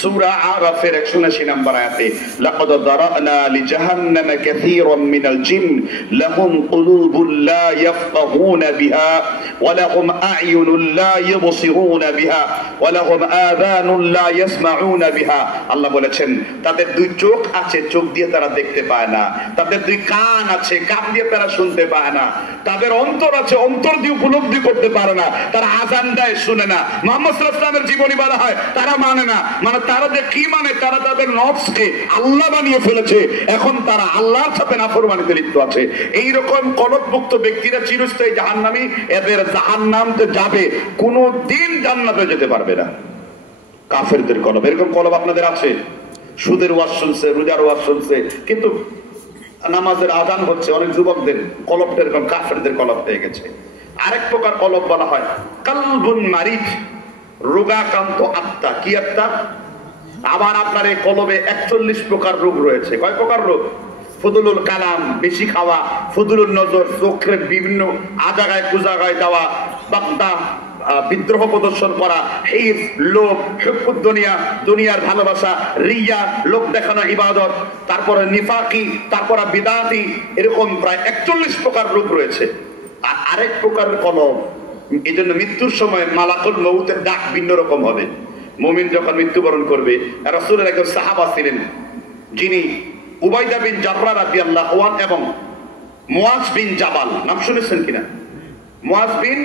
সূরা আরাফের 179 নম্বর আয়াতে লাকাদ দারানা লিজাহান্নামা কাসীরাম মিনাল জিন লাহুম কুলুবুন লা ইয়াফকাহুনা বিহা ওয়া লাহুম আ'য়ুনুন লা ইউবসিরুনা বিহা ওয়া লাহুম আযানুন লা ইয়াসমাউনা বিহা। আল্লাহ বলেছেন তাদের দুই চোখ আছে, চোখ দিয়ে তারা দেখতে পায় না। তাদের দুই কান আছে, কান দিয়ে তারা শুনতে পায় না। তাদের অন্তর আছে, অন্তর দিয়ে উপলব্ধি করতে পারে না। তারা আযান দেয়, শুনে না। মুহাম্মদ সাল্লাল্লাহু আলাইহি ওয়াসাল্লামের জীবনী বলা হয় তারা মানে না। মানে তারা যে কি মানে, তারা তাদের নফসকে আল্লাহ বানিয়ে ফেলেছে। এখন তারা আল্লাহর সাথে নাফরমানিতে লিপ্ত আছে। এই রকম কলবমুক্ত ব্যক্তিরা চিরস্থায়ী জাহান্নামী। এদের জাহান্নামে যাবে, কোনো দিন জান্নাতে যেতে পারবে না। কাফেরদের কলব, এরকম কলব আপনাদের আছে? সুদের ওয়াজ শুনছে, রোজার ওয়াজ শুনছে, কিন্তু নামাজের আযান হচ্ছে, অনেক যুবকদের কলবটা এরকম কাফেরদের কলব হয়ে গেছে। আরেক প্রকার কলব বলা হয় কালবুন মারিদ, রোগাক্রান্ত আত্মা। কি আত্মা? আবার আপনার এই কলবে 41 প্রকার রোগ রয়েছে। কয় প্রকার রোগ? ফুদুলুল কালাম, বেশি খাওয়া, ফুদুলুল নজর, চোখের বিভিন্ন আজাগায় কুজাগায় যাওয়া, বাক্তা বিদ্রোহ প্রদর্শন করা, হিস, লোভ, হুব্বুদ দুনিয়া, দুনিয়ার ভালোবাসা, রিয়া, লোক দেখানো ইবাদত, তারপরে নিফাকি, তারপরে বিদাতি, এরকম প্রায় 41 প্রকার রোগ রয়েছে। আর আরেক প্রকার কলব, এই জন্য মৃত্যুর সময় মালাকুল মউতের ডাক ভিন্ন রকম হবে। মুমিন যখন মৃত্যুবরণ করবে, রাসূলের একজন সাহাবা ছিলেন যিনি উবাইদা বিন জাররাহ রাদিয়াল্লাহু আনহু এবং মুয়াজ বিন জাবাল, নাম শুনেছেন কিনা? মুয়াজ বিন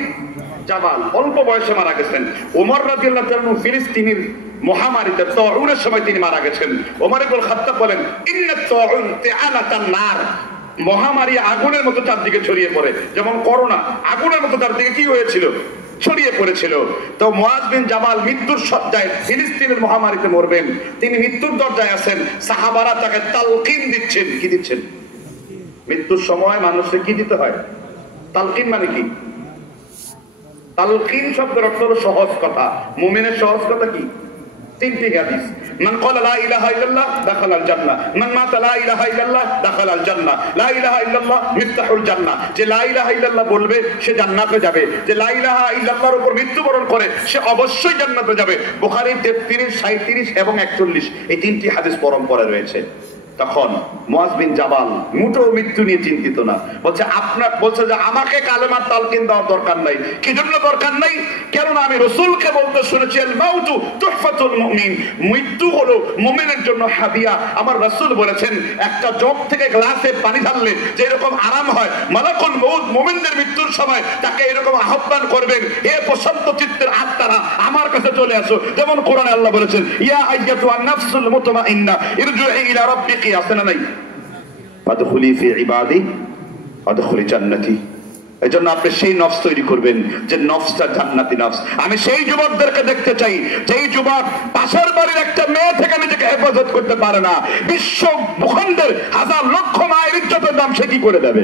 জাবাল অল্প বয়সে মারা গেছেন। ওমর রাদিয়াল্লাহু তাআলা ফিলিস্তিনের মহামারীতে তাউনের সময় তিনি মারা গেছেন। ওমর ইবনে খাত্তাব বলেন ইন্নাত তাউন তিআনাতান নার, মহামারী আগুনের মতো চারদিকে ছড়িয়ে পড়ে। যেমন করোনা আগুনের মতো চারদিকে কি হয়েছিল? ছড়িয়ে পড়েছিল। তো মুয়াজ বিন জাবাল মৃত্যুর শয্যায়, ফিলিস্তিনের মহামারীতে মরবেন, তিনি মৃত্যুর দরজায় আছেন। সাহাবারা তাকে তালকিন দিচ্ছেন। কি দিচ্ছেন? মৃত্যুর সময় মানুষকে কি দিতে হয়? তালকিন মানে কি? তালকিন শব্দের অর্থ হলো সহজ কথা। মুমিনের সহজ কথা কি? তিনটি হাদিস। মান ক্বালা লা ইলাহা ইল্লাল্লাহ দাখালাল জান্নাহ, মান মাতা লা ইলাহা ইল্লাল্লাহ দাখালাল জান্নাহ, লা ইলাহা ইল্লাল্লাহ মিফতাহুল জান্নাহ। যে লা ইলাহা ইল্লাল্লাহ বলবে সে জান্নাতে যাবে। যে লা ইলাহা ইল্লাল্লাহর উপর মৃত্যুবরণ করে সে অবশ্যই জান্নাতে যাবে। বুখারী 33, 37 এবং 41 এই তিনটি হাদিস পরম্পরা রয়েছে। তখন মুয়াজ বিন জাবাল মুঠো মৃত্যু নিয়ে চিন্তিত না। বলছে যে আমাকে কালেমার তালকিন দেওয়ার দরকার নাই। কি জন্য দরকার নাই? কেননা আমি রাসূলকে বলতে শুনেছি আল মাউতু তুহফাতুল মুমিন, মৃত্যু হলো মুমিনের জন্য হাদিয়া। আমার রাসূল বলেছেন একটা জগ থেকে গ্লাসে পানি ঢাললে যে এরকম আরাম হয়, মালাকুল মউত মুমিনদের মৃত্যুর সময় তাকে এরকম আহ্বান করবেন, হে প্রশান্ত চিত্তের আত্মারা আমার কাছে চলে আসো। যেমন কোরআনে আল্লাহ বলেছেন ইয়া আইয়াতুন নাফসুল মুতমাইন্না ইরজিই ইলা রাব্বিকি, আছে না নাই? ফাদখুলি ফি ইবাদি ওয়াদখুলি জান্নাতি। এজন্য আপনি সেই নফস তৈরি করবেন যে নফসটা জান্নাতি নফস। আমি সেই যুবকদেরকে দেখতে চাই যেই যুবক পাশের বাড়ির একটা মেয়ে থেকে নিজেকে হেফাজত করতে পারে না, বিশ্ব ভূখণ্ডের হাজার লক্ষ মায়ের ইজ্জতের দাম সে কি করে দেবে?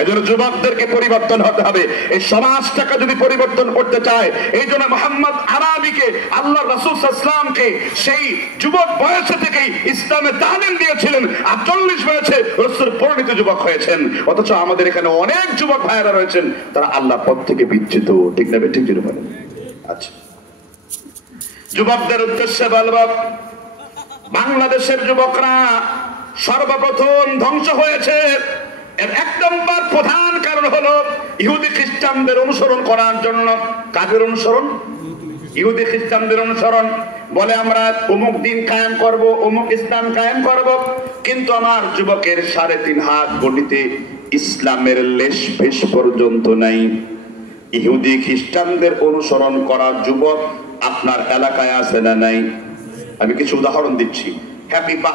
এজন্য যুবকদেরকে পরিবর্তন হতে হবে। এই সমাজটাকে যদি পরিবর্তন করতে চায়, এই জন্য মুহাম্মদ আরাবিকে আল্লাহ রাসূল সাল্লাল্লাহু আলাইহি ওয়াসাল্লামকে সেই যুবক বয়সে থেকেই ইসলামে তালিম দিয়েছিলেন। 48 বয়সে রাসূল পরিণত যুবক হয়েছেন। অথচ আমাদের এখানে অনেক যুবক ভাইয়েরা রয়েছেন তারা আল্লাহর পথ থেকে বিচ্যুত। ঠিক না? ঠিক জুড়ে বলেন। আচ্ছা, যুবকদের উদ্দেশ্যে বলবো, বাংলাদেশের যুবকরা সর্বপ্রথম ধ্বংস হয়েছে। এর এক নম্বর প্রধান কারণ হলো ইহুদি খ্রিস্টানদের অনুসরণ করার জন্য। কাদের অনুসরণ? ইহুদি খ্রিস্টানদের অনুসরণ। বলে আমরা অমুক দিন কায়েম করব, অমুক ইসলাম কায়েম করব, কিন্তু আমার যুবকের 3.5 হাত বডিতে ইসলামের লেশ ফেশ পর্যন্ত নাই। ইহুদি খ্রিস্টানদের অনুসরণ করা যুবক আপনার এলাকায় আছে না নাই? আমি কিছু উদাহরণ দিচ্ছি।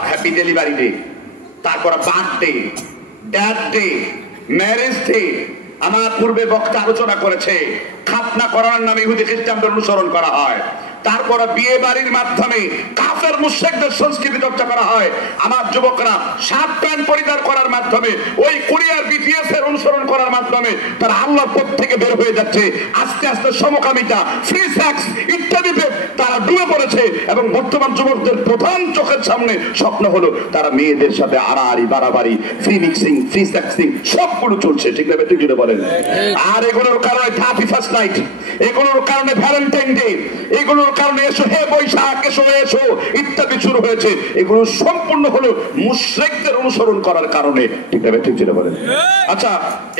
হ্যাপি ডেলিভারি ডে, তারপর birthday, dad day, marriage day. আমার পূর্বে বক্তা আলোচনা করেছে খাতনা করার নামে ইহুদি খ্রিস্টানদের অনুসরণ করা হয়। তারপরে বিয়ে বাড়ির মাধ্যমে কাফের মুশরিকদের সংস্কৃতি চর্চা করা হয়। আমার যুবকরা শার্ট প্যান্ট পরিধান করার মাধ্যমে, ওই কোরিয়ার বিটিএস এর অনুসরণ করার মাধ্যমে তারা আল্লাহর পথ থেকে বের হয়ে যাচ্ছে। আস্তে আস্তে সমকামিতা, ফ্রি সেক্স ইত্যাদিতে তারা ডুবে পড়েছে। এবং বর্তমান যুবকদের প্রধান চোখের সামনে স্বপ্ন হলো তারা মেয়েদের সাথে আড়াআড়ি, বাড়াবাড়ি, ফ্রি মিক্সিং, ফ্রি সেক্সিং সবগুলো চলছে। ঠিক না? ঠিক জুড়ে বলেন। আর এগুলোর কারণে 31st নাইট, এগুলোর কারণে ভ্যালেন্টাইন ডে, এগুলোর কোন কারণে এসো হে বৈশাখ এসো এসো ইত্যাদি শুরু হয়েছে, এগুলো সম্পূর্ণ হলো মুশরিকদের অনুসরণ করার কারণে। ঠিক আছে, ঠিক ছিল বলেন। আচ্ছা,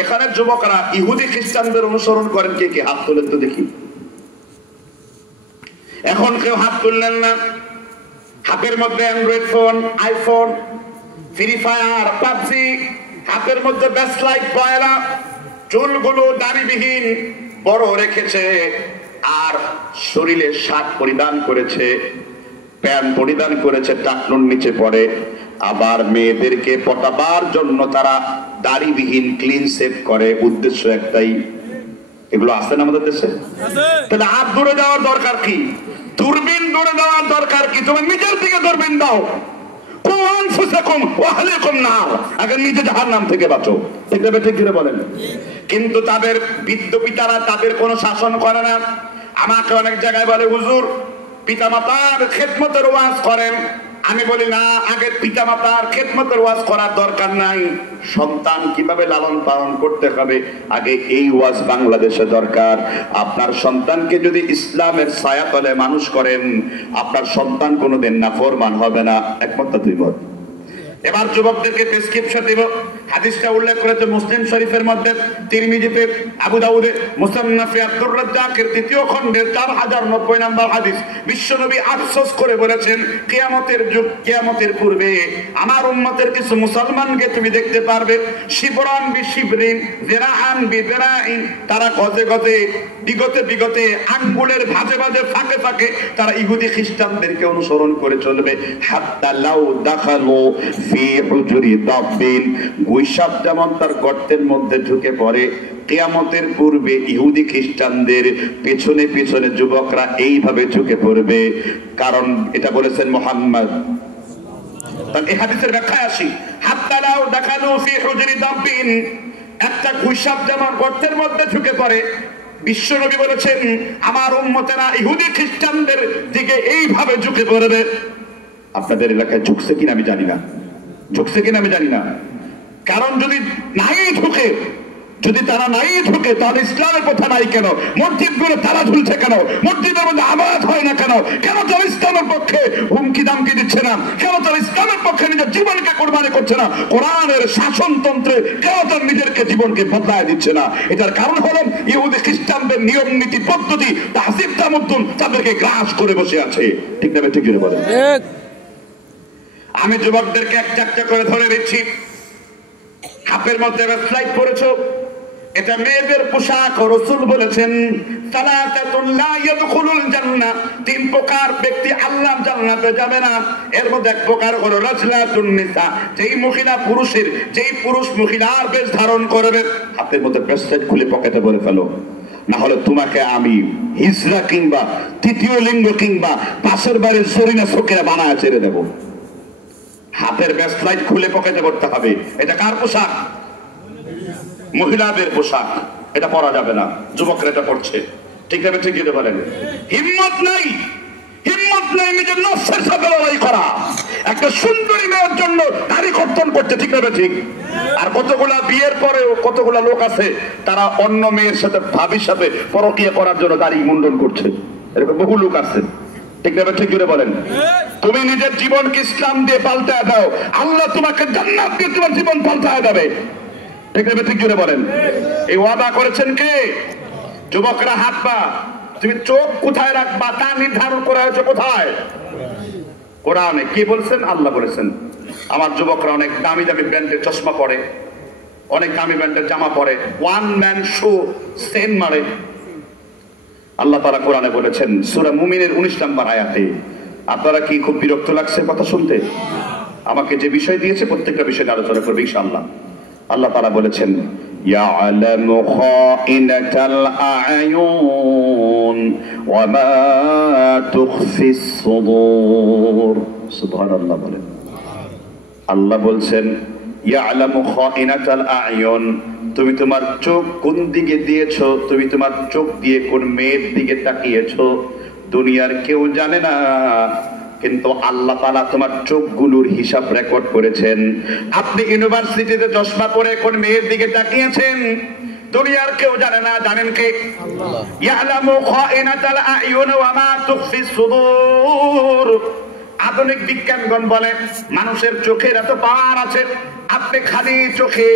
এখানে যুবকরা ইহুদি খ্রিস্টানদের অনুসরণ করেন কে কে? হাত তোলেন তো দেখি। এখন কেউ হাত তুললেন না। হাতের মধ্যে Android phone, iPhone, free fire, PUBG, হাতের মধ্যে ব্যাসলাইট বয়লা, চুলগুলো দাড়িবিহীন বড় রেখেছে, আর শরীরে শার্ট পরিধান করেছে, প্যান্ট পরিধান করেছে, টাকনুর নিচে পড়ে। আবার মেয়েদেরকে পটাবার জন্য তারা দাড়িবিহীন ক্লিন শেভ করে, উদ্দেশ্য একটাই। এগুলো আছে না আমাদের দেশে? তাহলে হাত দূরে যাওয়ার দরকার কি? দূরবীন দূরে দেওয়ার দরকার কি? তুমি নিজের দিকে দূরবীন দাও। আগে নিজে জাহান্নাম থেকে বাঁচো। ঠিক আছে, ঠিক করে বলেন। কিন্তু তাদের বৃদ্ধ পিতারা তাদের কোনো শাসন করে না। আমাকে অনেক জায়গায় বলে হুজুর পিতামাতার খেদমতের ওয়াজ করেন। আমি বলি না, আগে পিতামাতার খেদমতের ওয়াজ করার দরকার নাই। সন্তান কিভাবে লালন পালন করতে হবে আগে এই ওয়াজ বাংলাদেশে দরকার। আপনার সন্তানকে যদি ইসলামের ছায়াতলে মানুষ করেন, আপনার সন্তান কোনোদিন নাফরমান হবে না। একমত না দুই মত? এবার যুবকদেরকে প্রেসক্রিপশন দেব। হাদিসটা উল্লেখ করেছে মুসলিম শরীফের মধ্যে, তিরমিজিতে, আবু দাউদে, মুসান্নাফে আব্দুর রাজ্জাকের 3য় খণ্ডের 4090 নম্বর হাদিস। বিশ্বনবী আফসোস করে বলেছেন, কিয়ামতের যুগ, কিয়ামতের পূর্বে আমার উম্মতের কিছু মুসলমানকে তুমি দেখতে পারবে, শিবরান বিশিবরিন, যিরাআন বিযিরাইন, তারা গজে গজে, বিগতে বিগতে, আঙ্গুলের ভাঁজে ভাঁজে, ফাঁকে ফাঁকে তারা ইহুদি খ্রিস্টানদেরকে অনুসরণ করে চলবে। হাত্তা লাউ দাখালু ফি হুজুরি দাবিন, গুইসাপ যেমন তার গর্তের মধ্যে ঢুকে পড়ে, কিয়ামতের পূর্বে ইহুদি খ্রিস্টানদের পেছনে পেছনে যুবকরা এইভাবে ঢুকে পড়বে। কারণ এটা বলেছেন মুহাম্মদ। তাহলে এই হাদিসের ব্যাখ্যায় আসি। হাত্তা লাউ দাখালু ফি হুজুরি দাবিন, একটা গুইসাপ যেমন গর্তের মধ্যে ঢুকে পড়ে, বিশ্বনবী বলেছেন আমার উম্মতেরা ইহুদি খ্রিস্টানদের দিকে এইভাবে ঝুঁকে পড়বে। আপনাদের এলাকায় ঝুঁকছে কিনা আমি জানি না, ঝুঁকছে কিনা আমি জানি না। কারণ যদি নাই ঢুকে, যদি তারা নাই ঢুকে, তাহলে ইসলামের কথা নাই কেন? মসজিদগুলো তারা ঝুলছে কেন? মসজিদের মধ্যে আবাদ হয় না কেন? কেন তারা ইসলামের পক্ষে হুমকি দামকি দিচ্ছে না? কেন তারা ইসলামের পক্ষে নিজের জীবনকে কোরবানি করছে না? কোরআনের শাসনতন্ত্রে কেন তার নিজেরকে জীবনকে বদলায় দিচ্ছে না? এটার কারণ হলো ইহুদি খ্রিস্টানদের নিয়ম নীতি পদ্ধতি, তাহসিব তামাদ্দুন তাদেরকে গ্রাস করে বসে আছে। ঠিক না? ঠিক করে বলেন। আমি যুবকদেরকে একটা একটা করে ধরে দিচ্ছি। হাতের মধ্যে স্লাইড পড়েছো, এটা মেয়েদের পোশাক। রাসূল বলেছেন সালাতাতুন লা ইয়াদখুলুল জান্নাহ, 3 প্রকার ব্যক্তি আল্লাহর জান্নাতে যাবে না। এর মধ্যে এক প্রকার হলো রাজলাতুন নিসা, যেই মহিলা পুরুষের, যেই পুরুষ মহিলার বেশ ধারণ করবে। হাতের মধ্যে ব্রেসলেট খুলে পকেটে ভরে ফেলো, না হলে তোমাকে আমি হিজরা কিংবা তৃতীয় লিঙ্গ কিংবা পাশের বাড়ির সরিনা সকিরা বানায় ছেড়ে দেব। হাতের ব্রেসলেট খুলে পকেটে ভরতে হবে। এটা কার পোশাক? মহিলাদের পোশাক। এটা পরা যাবে না। যুবকরা এটা পড়ছে। ঠিক আছে, ঠিক আছে বলেন। হিম্মত নাই, হিম্মত নাই নিজের নফসের সাথে লড়াই করা। একটা সুন্দরী মেয়ের জন্য দাড়ি কর্তন করতে। ঠিক আছে, ঠিক। আর কতগুলা বিয়ের পরেও কতগুলা লোক আছে তারা অন্য মেয়ের সাথে, ভাবির সাথে পরকীয়া করার জন্য দাড়ি মুন্ডন করছে। এরকম বহু লোক আছে। ঠিক আছে, ঠিক করে বলেন। তুমি নিজের জীবনকে ইসলাম দিয়ে পাল্টায় দাও, আল্লাহ তোমাকে জান্নাত দিয়ে তোমার জীবন পাল্টায় দেবে। ঠিক আছে, ঠিক করে বলেন। এই ওয়াদা করেছেন কে? যুবকরা হাত পা। তুমি চোখ কোথায় রাখবা তা নির্ধারণ করা হয়েছে কোথায়? কোরআনে। কি বলছেন? আল্লাহ বলেছেন। আমার যুবকরা অনেক দামি দামি ব্র্যান্ডের চশমা পরে, অনেক দামি ব্র্যান্ডের জামা পরে, ওয়ান ম্যান শো সেন মারে। আল্লাহ তাআলা কোরআনে বলেছেন সূরা মুমিনের 19 নম্বর আয়াতে। আপনারা কি খুব বিরক্ত লাগছে কথা শুনতে? আমাকে যে বিষয় দিয়েছে প্রত্যেকটা বিষয়ে আলোচনা করবে ইনশাআল্লাহ। আল্লাহ তাআলা বলেছেন ইয়ালামু খাইনাতাল আয়ুন ওয়া মা তুখফিস সুদূর। সুবহানাল্লাহ বলেন। আল্লাহ বলছেন ইয়ালামু খাইনাতাল আয়ুন, তুমি তোমার চোখ কোন দিকে দিয়েছো, তুমি তোমার চোখ দিয়ে কোন মেয়ের দিকে তাকিয়েছো দুনিয়ার কেউ জানে না, কিন্তু আল্লাহ তাআলা তোমার চোখগুলোর হিসাব রেকর্ড করেছেন। আপনি ইউনিভার্সিটিতে চশমা পরে কোন মেয়ের দিকে তাকিয়েছেন দুনিয়ার কেউ জানে না, জানেন কে? আল্লাহ। ইয়ালামু খাইনাতাল আয়ুন ওয়া মা তুখফি সুদূর। আধুনিক বিজ্ঞানগণ বলে মানুষের চোখের এত পাওয়ার আছে, আপনি খালি চোখে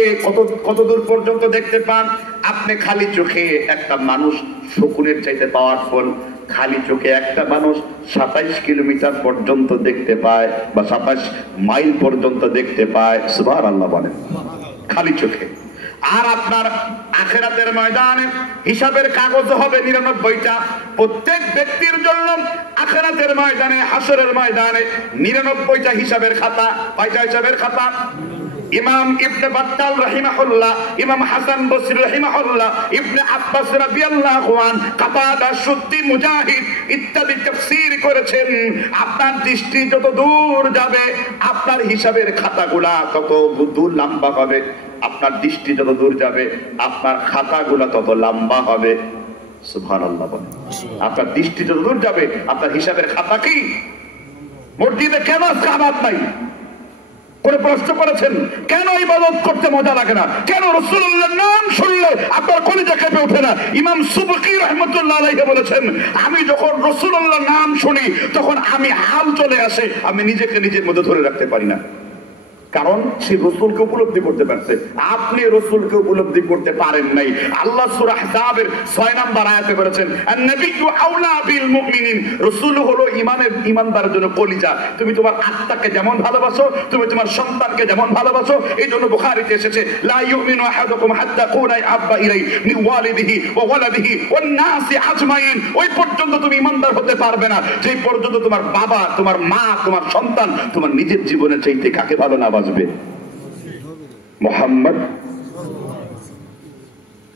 কত দূর পর্যন্ত দেখতে পান। আপনি খালি চোখে একটা মানুষ শকুনের চাইতে পাওয়ারফুল। খালি চোখে একটা মানুষ 27 কিলোমিটার পর্যন্ত দেখতে পায়, বা 27 মাইল পর্যন্ত দেখতে পায়। সুবহানাল্লাহ বলেন, খালি চোখে। আর আপনার আখিরাতের ময়দানে হিসাবের কাগজ হবে 99টা। প্রত্যেক ব্যক্তির জন্য আখিরাতের ময়দানে, হাসরের ময়দানে 99টা হিসাবের খাতা। কয়টা হিসাবের খাতা? ইমাম ইবনে বাত্তাল রাহিমাহুল্লাহ, ইমাম হাসান বসরি রাহিমাহুল্লাহ, ইবনে আব্বাস রাদিয়াল্লাহু আন, কাতাদা, সুদ্দি, মুজাহিদ ইত্যাদি তাফসীর করেছেন। আপনার দৃষ্টি যত দূর যাবে আপনার হিসাবের খাতাগুলা তত দূর লম্বা হবে। আপনার দৃষ্টি যত দূর যাবে আপনার খাতাগুলা তত লম্বা হবে। সুবহানাল্লাহ বলেন। আপনার দৃষ্টি যত দূর যাবে আপনার হিসাবের খাতা কি? মসজিদে কেন সালাত নাই? করে প্রশ্ন করেছেন কেন ইবাদত করতে মজা লাগে না? কেন রাসূলুল্লাহর নাম শুনলে আপনার কলিজা কেঁপে ওঠে না? ইমাম সুবকি রাহমাতুল্লাহ আলাইহি বলেছেন, আমি যখন রাসূলুল্লাহর নাম শুনি তখন আমি হাল চলে আসে, আমি নিজেকে নিজের মধ্যে ধরে রাখতে পারি না। কারণ সে রাসূলকে উপলব্ধি করতে পারছে, আপনি রাসূলকে উপলব্ধি করতে পারেন নাই। আল্লাহ সূরা আহজাবের 6 নম্বর আয়াতে বলেছেন, আন-নাবিয়্যু আওলা বিল মুমিনিন, রাসূল হলো ঈমানদারের জন্য কলিজা। তুমি তোমার আত্মাকে যেমন ভালোবাসো, তুমি তোমার সন্তানকে যেমন ভালোবাসো। এইজন্য বুখারীতে এসেছে, লা ইউমিনু আহাদুকুম হাত্তা কুনা আহাব্বা ইলাইহি মিন ওয়ালিদিহি ওয়া ওয়ালাদিহি ওয়ান নাসি আজমাইন। ওই পর্যন্ত তুমি ঈমানদার হতে পারবে না যেই পর্যন্ত তোমার বাবা, তোমার মা, তোমার সন্তান তোমার নিজের জীবনের চাইতে কাকে ভালো না বাসবে। মুহাম্মদ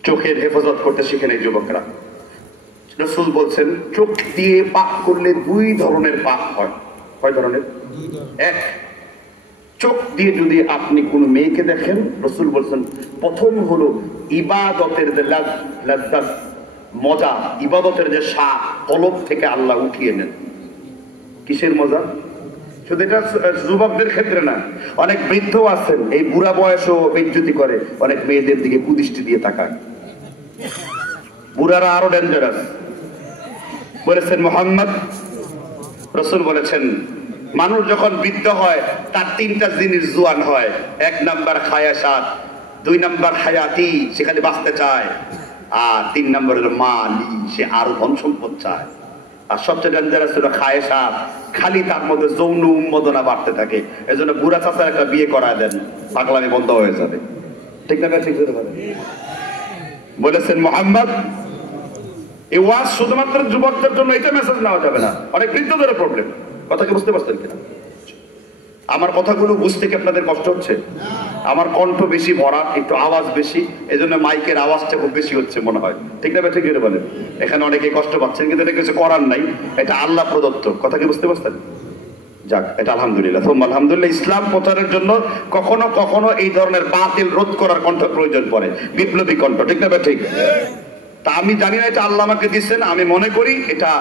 চোখের হেফাজত করতে শিখে নেই যুবকরা। রাসূল বলছেন চোখ দিয়ে পাক করলে 2 ধরনের পাক হয়। কয় ধরনের? এক, চোখ দিয়ে যদি আপনি কোনো মেয়েকে দেখেন, রাসূল বলছেন প্রথম হলো ইবাদতের যে লাজ্জাত, মজা, ইবাদতের যে স্বাদ কলব থেকে আল্লাহ উঠিয়ে নেন। কিসের মজা? শুধু এটা যুবকদের ক্ষেত্রে না, অনেক বৃদ্ধ আছেন এই বুড়া বয়সও বেজ্জতি করে, অনেক মেয়েদের দিকে কুদৃষ্টি দিয়ে তাকায়। বুড়ারা আরো ডেঞ্জারাস। বলেছেন মুহাম্মদ, রাসূল বলেছেন মানুষ যখন বৃদ্ধ হয় তার 3টা জিনিস জোয়ান হয়। 1 নাম্বার খায়াসাত, 2 নাম্বার হায়াতি, সেখানে বাঁচতে চায়, আর 3 নাম্বার হলো মালি, সে আরো ধন সম্পদ চায়। আর সবচেয়ে ডেঞ্জারাস হলো খায়েসাত, খালি তার মধ্যে যৌন উন্মাদনা বাড়তে থাকে। এজন্য বুড়া চাচার একটা বিয়ে করায় দেন, পাগলামি বন্ধ হয়ে যাবে। ঠিক না? ঠিক বলেছেন মুহাম্মদ। এই ওয়াজ শুধুমাত্র যুবকদের জন্য, এটা মেসেজ নেওয়া যাবে না, অনেক বৃদ্ধদের প্রবলেম। কথা কি বুঝতে পারছেন কিনা? আমার কথাগুলো বুঝতে কি আপনাদের কষ্ট হচ্ছে? আমার কণ্ঠ বেশি ভরা, একটু আওয়াজ বেশি, এজন্য মাইকের আওয়াজটা খুব বেশি হচ্ছে মনে হয়। ঠিক না? ঠিক বলেন। এখানে অনেকে কষ্ট পাচ্ছেন, কিন্তু এটা কিছু করার নাই, এটা আল্লাহ প্রদত্ত। কথা কি বুঝতে পারছেন? যাক, এটা আলহামদুলিল্লাহ, আলহামদুলিল্লাহ। ইসলাম প্রচারের জন্য কখনো কখনো এই ধরনের বাতিল রোধ করার কণ্ঠ প্রয়োজন পড়ে, বিপ্লবী কণ্ঠ। ঠিক না? ঠিক। তা আমি জানি না এটা আল্লাহ আমাকে দিচ্ছেন, আমি মনে করি এটা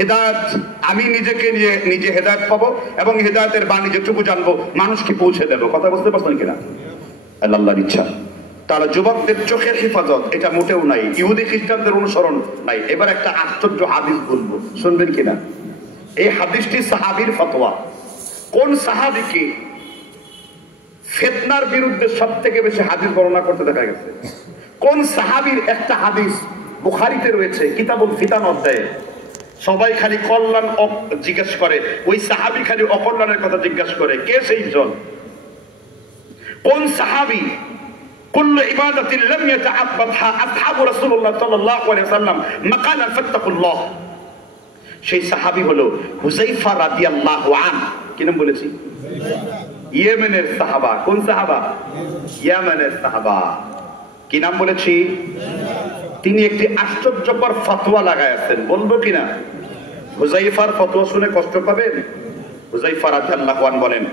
হেদায়েত। আমি নিজেকে নিয়ে নিজে হেদায়েত পাবো এবং হেদায়েতের বাণী যেটুকু জানবো মানুষকে পৌঁছে দেবো। কথা বুঝতে পারছেন কিনা? আল্লাহর ইচ্ছা। তারা যুবকদের চোখের হেফাজত এটা মোটেও নাই, ইহুদি খ্রিস্টানদের অনুসরণ নাই। এবার একটা আশ্চর্য হাদিস বলবো, শুনবেন কিনা? এই হাদিসটি সাহাবীর ফতোয়া। কোন সাহাবীকে ফিতনার বিরুদ্ধে সবথেকে বেশি হাদিস বর্ণনা করতে দেখা গেছে? কোন সাহাবীর একটা হাদিস বুখারীতে রয়েছে, কিতাবুল ফিতান অধ্যায়ে। সবাই খালি কল্যাণ জিজ্ঞেস করে, ওই সাহাবী খালি অকল্যাণের কথা জিজ্ঞাসা করে। কে সেই জন? কোন সাহাবী? কুল্লু ইবাদাতিন লাম ইয়াতাআব্বাদহা আসহাবু রাসূলুল্লাহ সাল্লাল্লাহু আলাইহি ওয়াসাল্লাম মাকালান ফাত্তাকুল্লাহ। সেই সাহাবী হলো হুযায়ফা রাদিয়াল্লাহু আনহু। কি নাম বলেছি? ইয়েমেনের সাহাবা। কোন সাহাবা? ইয়েমেনের সাহাবা। কি নাম বলেছি? তিনি একটি আশ্চর্যকর ফতোয়া লাগাইছেন, বলবো কিনা? হুযায়ফার ফতোয়া শুনে কষ্ট পাবেন। হুযায়ফা রাদিয়াল্লাহু আনহু বলেন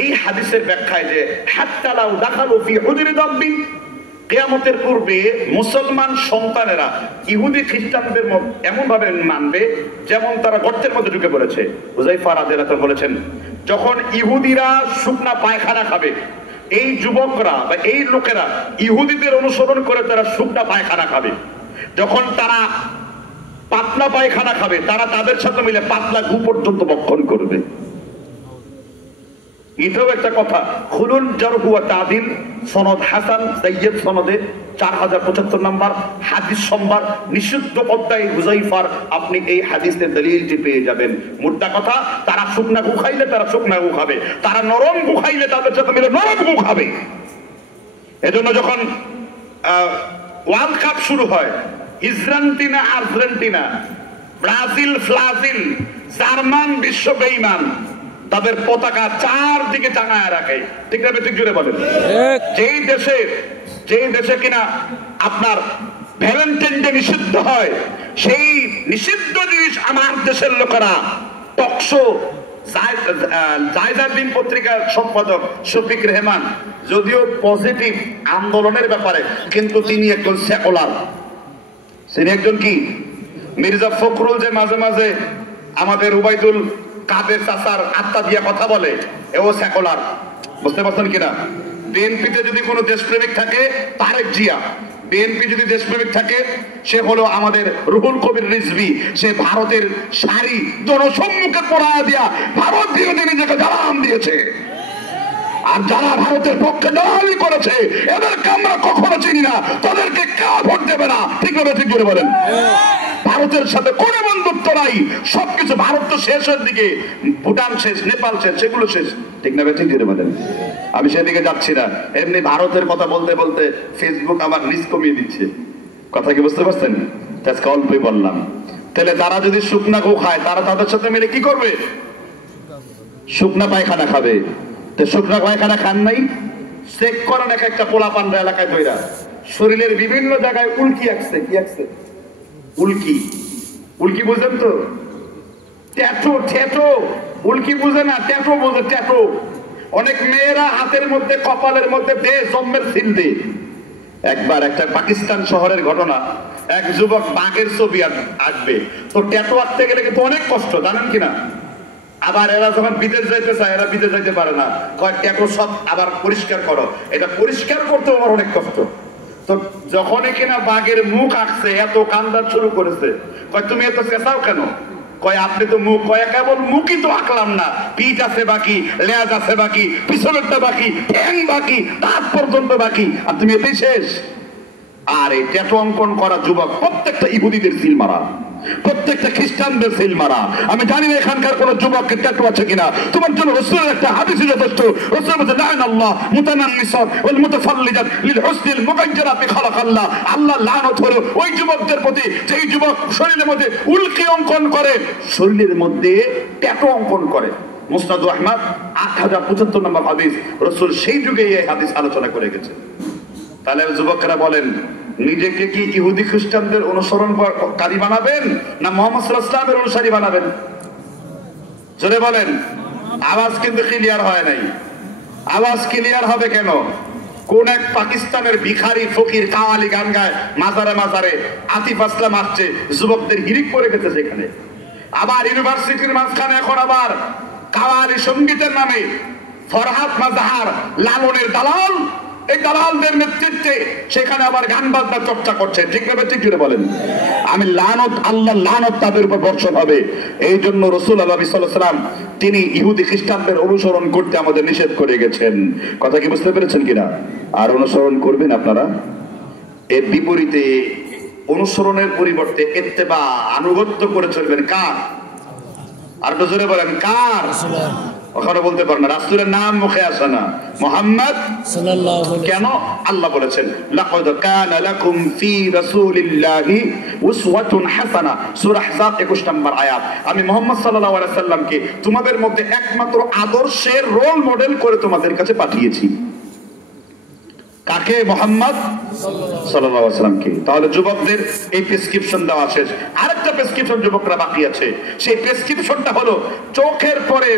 এই হাদিসের ব্যাখ্যায় যে হাত্তা লাউ দাখালু ফি হুজরি দাব্বিন, কিয়ামতের পূর্বে মুসলমান সন্তানেরা ইহুদি খ্রিস্টানদের এমন ভাবে মানবে যেমন তারা গর্তের মধ্যে ঢুকে পড়েছে। হুযায়ফা রাদিয়াল্লাহু আনহু বলেছেন যখন ইহুদিরা শুকনা পায়খানা খাবে, এই যুবকরা বা এই লোকেরা ইহুদিদের অনুসরণ করে তারা শুকনা পায়খানা খাবে। যখন তারা পাতলা পায়খানা খাবে, তারা তাদের সাথে মিলে পাতলা গু পর্যন্ত ভক্ষণ করবে। এটাও একটা কথা। খুলুন জারহু ওয়া তাদিল, সনদ হাসান সাইয়্যিদ সনদে 4075 নম্বর হাদিস সম্ভার নিষিদ্ধ অধ্যায় হুযাইফার আপনি এই হাদিসের দলিলটি পেয়ে যাবেন। মোদ্দা কথা, তারা শুকনা গু খাইলে তারা শুকনা গু খাবে, তারা নরম গু খাইলে তাদের সাথে মিলে নরম গু খাবে। এজন্য যখন ওয়ার্ল্ড কাপ শুরু হয়, ইসরান্টিনা, আর্জেন্টিনা, ব্রাজিল, ফ্লাজিল, জার্মান বিশ্ব বেঈমান তাদের পতাকা চারদিকে টাঙায় রাখে। ঠিক না ঠিক জোরে বলেন? যেই দেশে কিনা আপনার ভ্যালেন্টাইন ডে নিষিদ্ধ হয়, সেই নিষিদ্ধ জিনিস আমার দেশের লোকেরা টকশো জায়জাদ্দিন পত্রিকার সম্পাদক শফিক রেহমান, যদিও পজিটিভ আন্দোলনের ব্যাপারে, কিন্তু তিনি একজন সেকুলার। তিনি একজন কি? মির্জা ফখরুল যে মাঝে মাঝে আমাদের উবাইদুল কাদের চাচার আত্মা দিয়া কথা বলে, এও সেকুলার। বুঝতে পারছেন কিনা? বিএনপিতে যদি কোনো দেশপ্রেমিক থাকে তারেক জিয়া, বিএনপি যদি দেশপ্রেমিক থাকে সে হলো আমাদের রুহুল কবির রিজভী। সে ভারতের শাড়ি জনসম্মুখে পড়ায় দিয়া ভারত বিরোধী নিজেকে জানান দিয়েছে। আর যারা ভারতের পক্ষে দালালি করেছে এদেরকে আমরা কখনো চিনি না, তাদেরকে কেউ ভোট দেবে না। ঠিক না ঠিক করে বলেন? ভারতের সাথে কোনো বন্ধুত্ব নাই, সবকিছু ভারত তো শেষের দিকে, ভুটান শেষ, নেপাল শেষ, সেগুলো শেষ। ঠিক না ঠিক করে বলেন? আমি সেদিকে যাচ্ছি না। এমনি ভারতের কথা বলতে বলতে ফেসবুক আমার রিচ কমিয়ে দিচ্ছে। কথা কি বুঝতে পারছেন? আজকে অল্পই বললাম। তাহলে তারা যদি শুকনা গু খায়, তারা তাদের সাথে মিলে কি করবে? শুকনা পায়খানা খাবে। শুকনা পায়খানা খান নাই, চেক করেন এক একটা পোলা পান্ডা এলাকায় তৈরা শরীরের বিভিন্ন জায়গায় উল্কি আসছে। কি আসছে? উল্কি। উল্কি বুঝেন তো? Tattoo, tattoo. উল্কি বুঝে না, ট্যাটু বুঝে। ট্যাটু অনেক মেয়েরা হাতের মধ্যে, কপালের মধ্যে দে জন্মের সিল দে। একবার একটা পাকিস্তান শহরের ঘটনা, এক যুবক বাঘের ছবি আঁকবে, তো ট্যাটু আঁকতে গেলে কিন্তু অনেক কষ্ট, জানেন কিনা? আবার এরা যখন বিদেশ যাইতে চায়, এরা বিদেশ যাইতে পারে না, কয় ট্যাটু সব আবার পরিষ্কার করো। এটা পরিষ্কার করতে আমার অনেক কষ্ট। তো যখনই কিনা বাঘের মুখ আঁকছে, এত কান্দার শুরু করেছে, কয় তুমি এত চেঁচাও কেন? কয় আপনি তো মুখ, কয় কেবল মুখই তো আঁকলাম না, পিঠ আছে বাকি, লেজ আছে বাকি, পিছনেরটা বাকি, ঠ্যাং বাকি, দাঁত পর্যন্ত বাকি, আর তুমি এতেই শেষ। আর এই ট্যাটু অঙ্কন করা যুবক প্রত্যেকটা ইহুদিদের সিল মারা, প্রত্যেকটা খ্রিস্টানদের সিল মারা। আমি জানি না এখানকার কোন যুবকের ট্যাটু আছে কিনা। তোমার জন্য রাসূলের একটা হাদিস যথেষ্ট। রাসূল বলেছেন, লাআনাল্লাহ মুতানান্নিসাত ওয়াল মুতাফাল্লিজাত লিল হুসনিল মুগাজ্জারাত খালাকাল্লাহ। আল্লাহ লানত হলো ওই যুবকদের প্রতি যেই যুবক শরীরের মধ্যে উল্কি অঙ্কন করে, শরীরের মধ্যে ট্যাটু অঙ্কন করে। মুসনাদ আহমদ 8075 নম্বর হাদিস। রাসূল সেই যুগে এই হাদিস আলোচনা করে গেছে। তাহলে যুবকরা বলেন, নিজেকে কি ইহুদি খ্রিস্টানদের অনুসরণকারী বানাবেন না মুহাম্মদ সাল্লাল্লাহু আলাইহি ওয়াসাল্লামের অনুসারী বানাবেন? জোরে বলেন। আওয়াজ কিন্তু ক্লিয়ার হয় নাই। আওয়াজ ক্লিয়ার হবে কেন? কোন এক পাকিস্তানের ভিখারি ফকির কাওয়ালি গান গায় মাজারে মাজারে, আতিফ আসলাম আসছে, যুবকদের হিরিক পড়ে গেছে সেখানে। আবার ইউনিভার্সিটির মাঝখানে এখন আবার কাওয়ালি সঙ্গীতের নামে ফরহাদ মাজাহার লালনের দালাল, এই দালালদের নেতৃত্বে সেখানে আবার গান বাজনা চর্চা করছে। ঠিক না ঠিক জুড়ে বলেন? আমি লানত, আল্লাহ লানত তাদের উপর বর্ষণ হবে। এই জন্য রাসূল সাল্লাল্লাহু আলাইহি ওয়াসাল্লাম তিনি ইহুদি খ্রিস্টানদের অনুসরণ করতে আমাদের নিষেধ করে গেছেন। কথা কি বুঝতে পেরেছেন কিনা? আর অনুসরণ করবেন আপনারা। এর বিপরীতে অনুসরণের পরিবর্তে ইত্তেবা, আনুগত্য করে চলবেন কার? আর একটু জোরে বলেন, কার? ওখানে বলতে পারেন না, রাসূলের নাম মুখে আসে না, মুহাম্মদ সাল্লাল্লাহু আলাইহি। কেন? আল্লাহ বলেছেন, লাকাদ কানা লাকুম ফি রাসূলিল্লাহি উসওয়াতুন হাসানা, সূরা আহজাব 21 নম্বর আয়াত। আমি মুহাম্মদ সাল্লাল্লাহু আলাইহি সাল্লামকে তোমাদের মধ্যে একমাত্র আদর্শের রোল মডেল করে তোমাদের কাছে পাঠিয়েছি। কাকে? মুহাম্মদ সাল্লাল্লাহু আলাইহি ওয়াসাল্লামকে। তাহলে যুবকদের এই প্রেসক্রিপশন দেওয়া শেষ। আরেকটা প্রেসক্রিপশন যুবকরা বাকি আছে। সেই প্রেসক্রিপশনটা হলো, চোখের পরে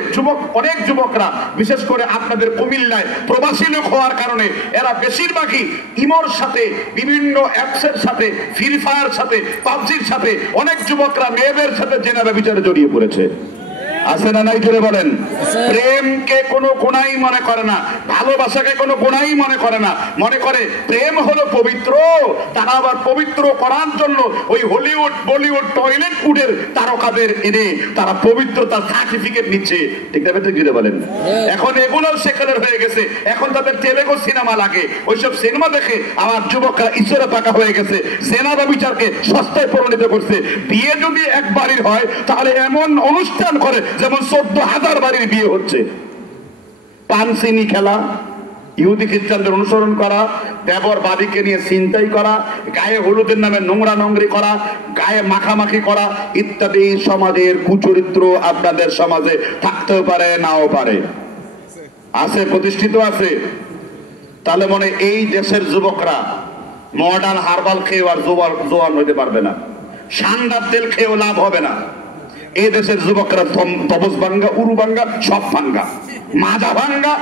অনেক যুবকরা, বিশেষ করে আপনাদের কুমিল্লায় প্রবাসী লোক হওয়ার কারণে এরা বেশিরভাগই ইমোর সাথে, বিভিন্ন অ্যাপসের সাথে, ফ্রি ফায়ার সাথে, পাবজির সাথে, অনেক যুবকরা মেয়েদের সাথে জেনা ব্যভিচারে জড়িয়ে পড়েছে। আছে না নাই জোরে বলেন। প্রেমকে কোনো গুনাহই মনে করে না, ভালোবাসাকে কোনো গুনাহই মনে করে না, মনে করে প্রেম হলো পবিত্র। তারা আবার পবিত্র করার জন্য ওই হলিউড বলিউড টয়লেট ফুডের তারকাদের এনে তারা পবিত্রতার সার্টিফিকেট নিচ্ছে। ঠিক আছে ঠিক জোরে বলেন। এখন এগুলো সেকুলার হয়ে গেছে, এখন তাদের তেলেগু সিনেমা লাগে, ওইসব সিনেমা দেখে আমার যুবকরা ঈশ্বরে পাকা হয়ে গেছে, সেনা ব্যভিচারকে সস্তায় পরিণত করছে। বিয়ে যদি এক বাড়ির হয় তাহলে এমন অনুষ্ঠান করে যেমন 14,000 বাড়ির বিয়ে হচ্ছে। পানসিনি খেলা, ইহুদি খ্রিস্টানদের অনুসরণ করা, দেবর বাদিকে নিয়ে চিন্তাই করা, গায়ে হলুদের নামে নোংরা নোংরি করা, গায়ে মাখামাখি করা ইত্যাদি সমাজের কুচরিত্র আপনাদের সমাজে থাকতেও পারে নাও পারে, আছে, প্রতিষ্ঠিত আছে। তাহলে মনে এই দেশের যুবকরা মডার্ন হার্বাল খেয়েও আর জোয়ান হইতে পারবে না, সান্ডার তেল খেয়েও লাভ হবে না। এই দেশের যুবকরা তপস ভাঙ্গা, উরু ভাঙ্গা, সব ভাঙ্গা, মাজা ভাঙ্গা,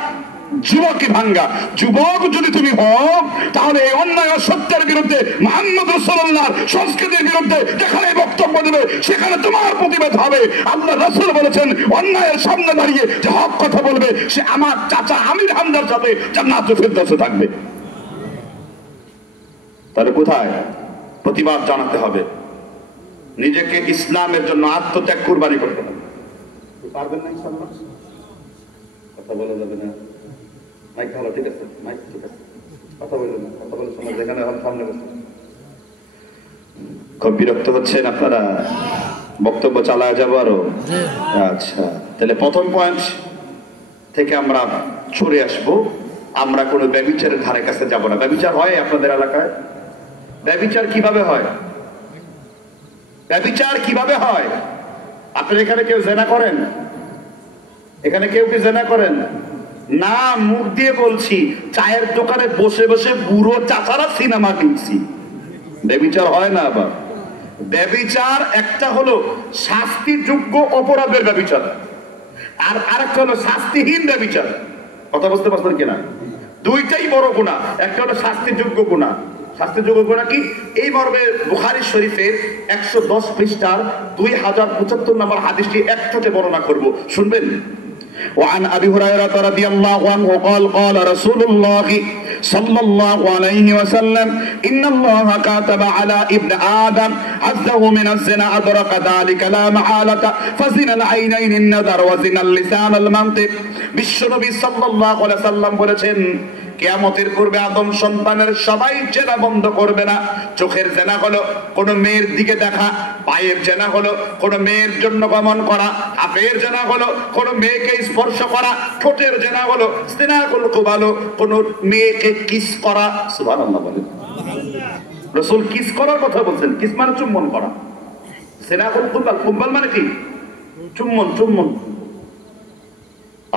যুবকী ভাঙ্গা। যুবক যদি তুমি হও তাহলে এই অন্যায় ও সত্যের বিরুদ্ধে, মুহাম্মদ রাসূলুল্লাহর সংস্কৃতির বিরুদ্ধে যেখানে বক্তব্য দেবে সেখানে তোমার প্রতিবাদ হবে। আল্লাহ রাসূল বলেছেন অন্যায়ের সামনে দাঁড়িয়ে যে হক কথা বলবে সে আমার চাচা আমির হামজার সাথে জান্নাতুল ফেরদাউসে থাকবে। তাহলে কোথায় প্রতিবাদ জানাতে হবে? নিজেকে ইসলামের জন্য আত্মত্যাগ কুরবানি করতে হবে। পারবেন না ইনশাআল্লাহ? কথা বলা যাবে না, মাইক ভালো, ঠিক আছে, মাইক ঠিক আছে, কথা বলবেন না, কথা বলে শোনা, যেখানে এখন সামনে বসে। খুব বিরক্ত হচ্ছেন আপনারা? বক্তব্য চালায় যাবো আরো? আচ্ছা, তাহলে প্রথম পয়েন্ট থেকে আমরা সরে আসবো, আমরা কোনো ব্যভিচারের ধারে কাছে যাব না। ব্যভিচার হয় আপনাদের এলাকায়? ব্যভিচার কিভাবে হয়? ব্যভিচার কিভাবে হয়? আপনার এখানে কেউ জেনা করেন? এখানে কেউ কি জেনা করেন? না, মুখ দিয়ে বলছি, চায়ের দোকানে বসে বসে বুড়ো চাচারা সিনেমা কিনছি। ব্যভিচার হয় না। আবার ব্যভিচার একটা হলো শাস্তিযোগ্য অপরাধের ব্যভিচার, আর আরেকটা হলো শাস্তিহীন ব্যভিচার। কথা বুঝতে পারছেন কিনা? দুইটাই বড় গুনাহ। একটা হলো শাস্তিযোগ্য গুনাহ। শাস্তিযোগ্য গুনাহ কি? এই মর্মে বুখারী শরীফের 110 পৃষ্ঠার 2075 নম্বর হাদিসটি একসাথে বর্ণনা করব, শুনবেন। وعن أبي هريرة رضي الله عنه قال قال رسول الله صلى الله عليه وسلم إن الله كتب على ابن آدم حظه من الزنا أدرك ذلك لا محالة فزنا العينين النظر وزنا اللسان المنطق। বিশ্বনবী সাল্লাল্লাহু আলাইহি ওয়াসাল্লাম বলেছেন কিয়ামতের পূর্বে আদম সন্তানের সবাই জেনা বন্ধ করবে না। চোখের জেনা হলো কোন মেয়ের দিকে দেখা, পায়ের জেনা হলো কোন মেয়ের জন্য গমন করা, হাতের জেনা হলো কোন মেয়েকে স্পর্শ করা, ঠোঁটের জেনা হলো সিনাকুল কুবালো কোন মেয়েকে কিস করা। সুবহানাল্লাহ বলেন। রাসূল কিস করার কথা বলছেন। কিস মানে চুম্বন করা। সিনাকুল কুবাল, কুবাল মানে কি? চুম্বন, চুম্বন।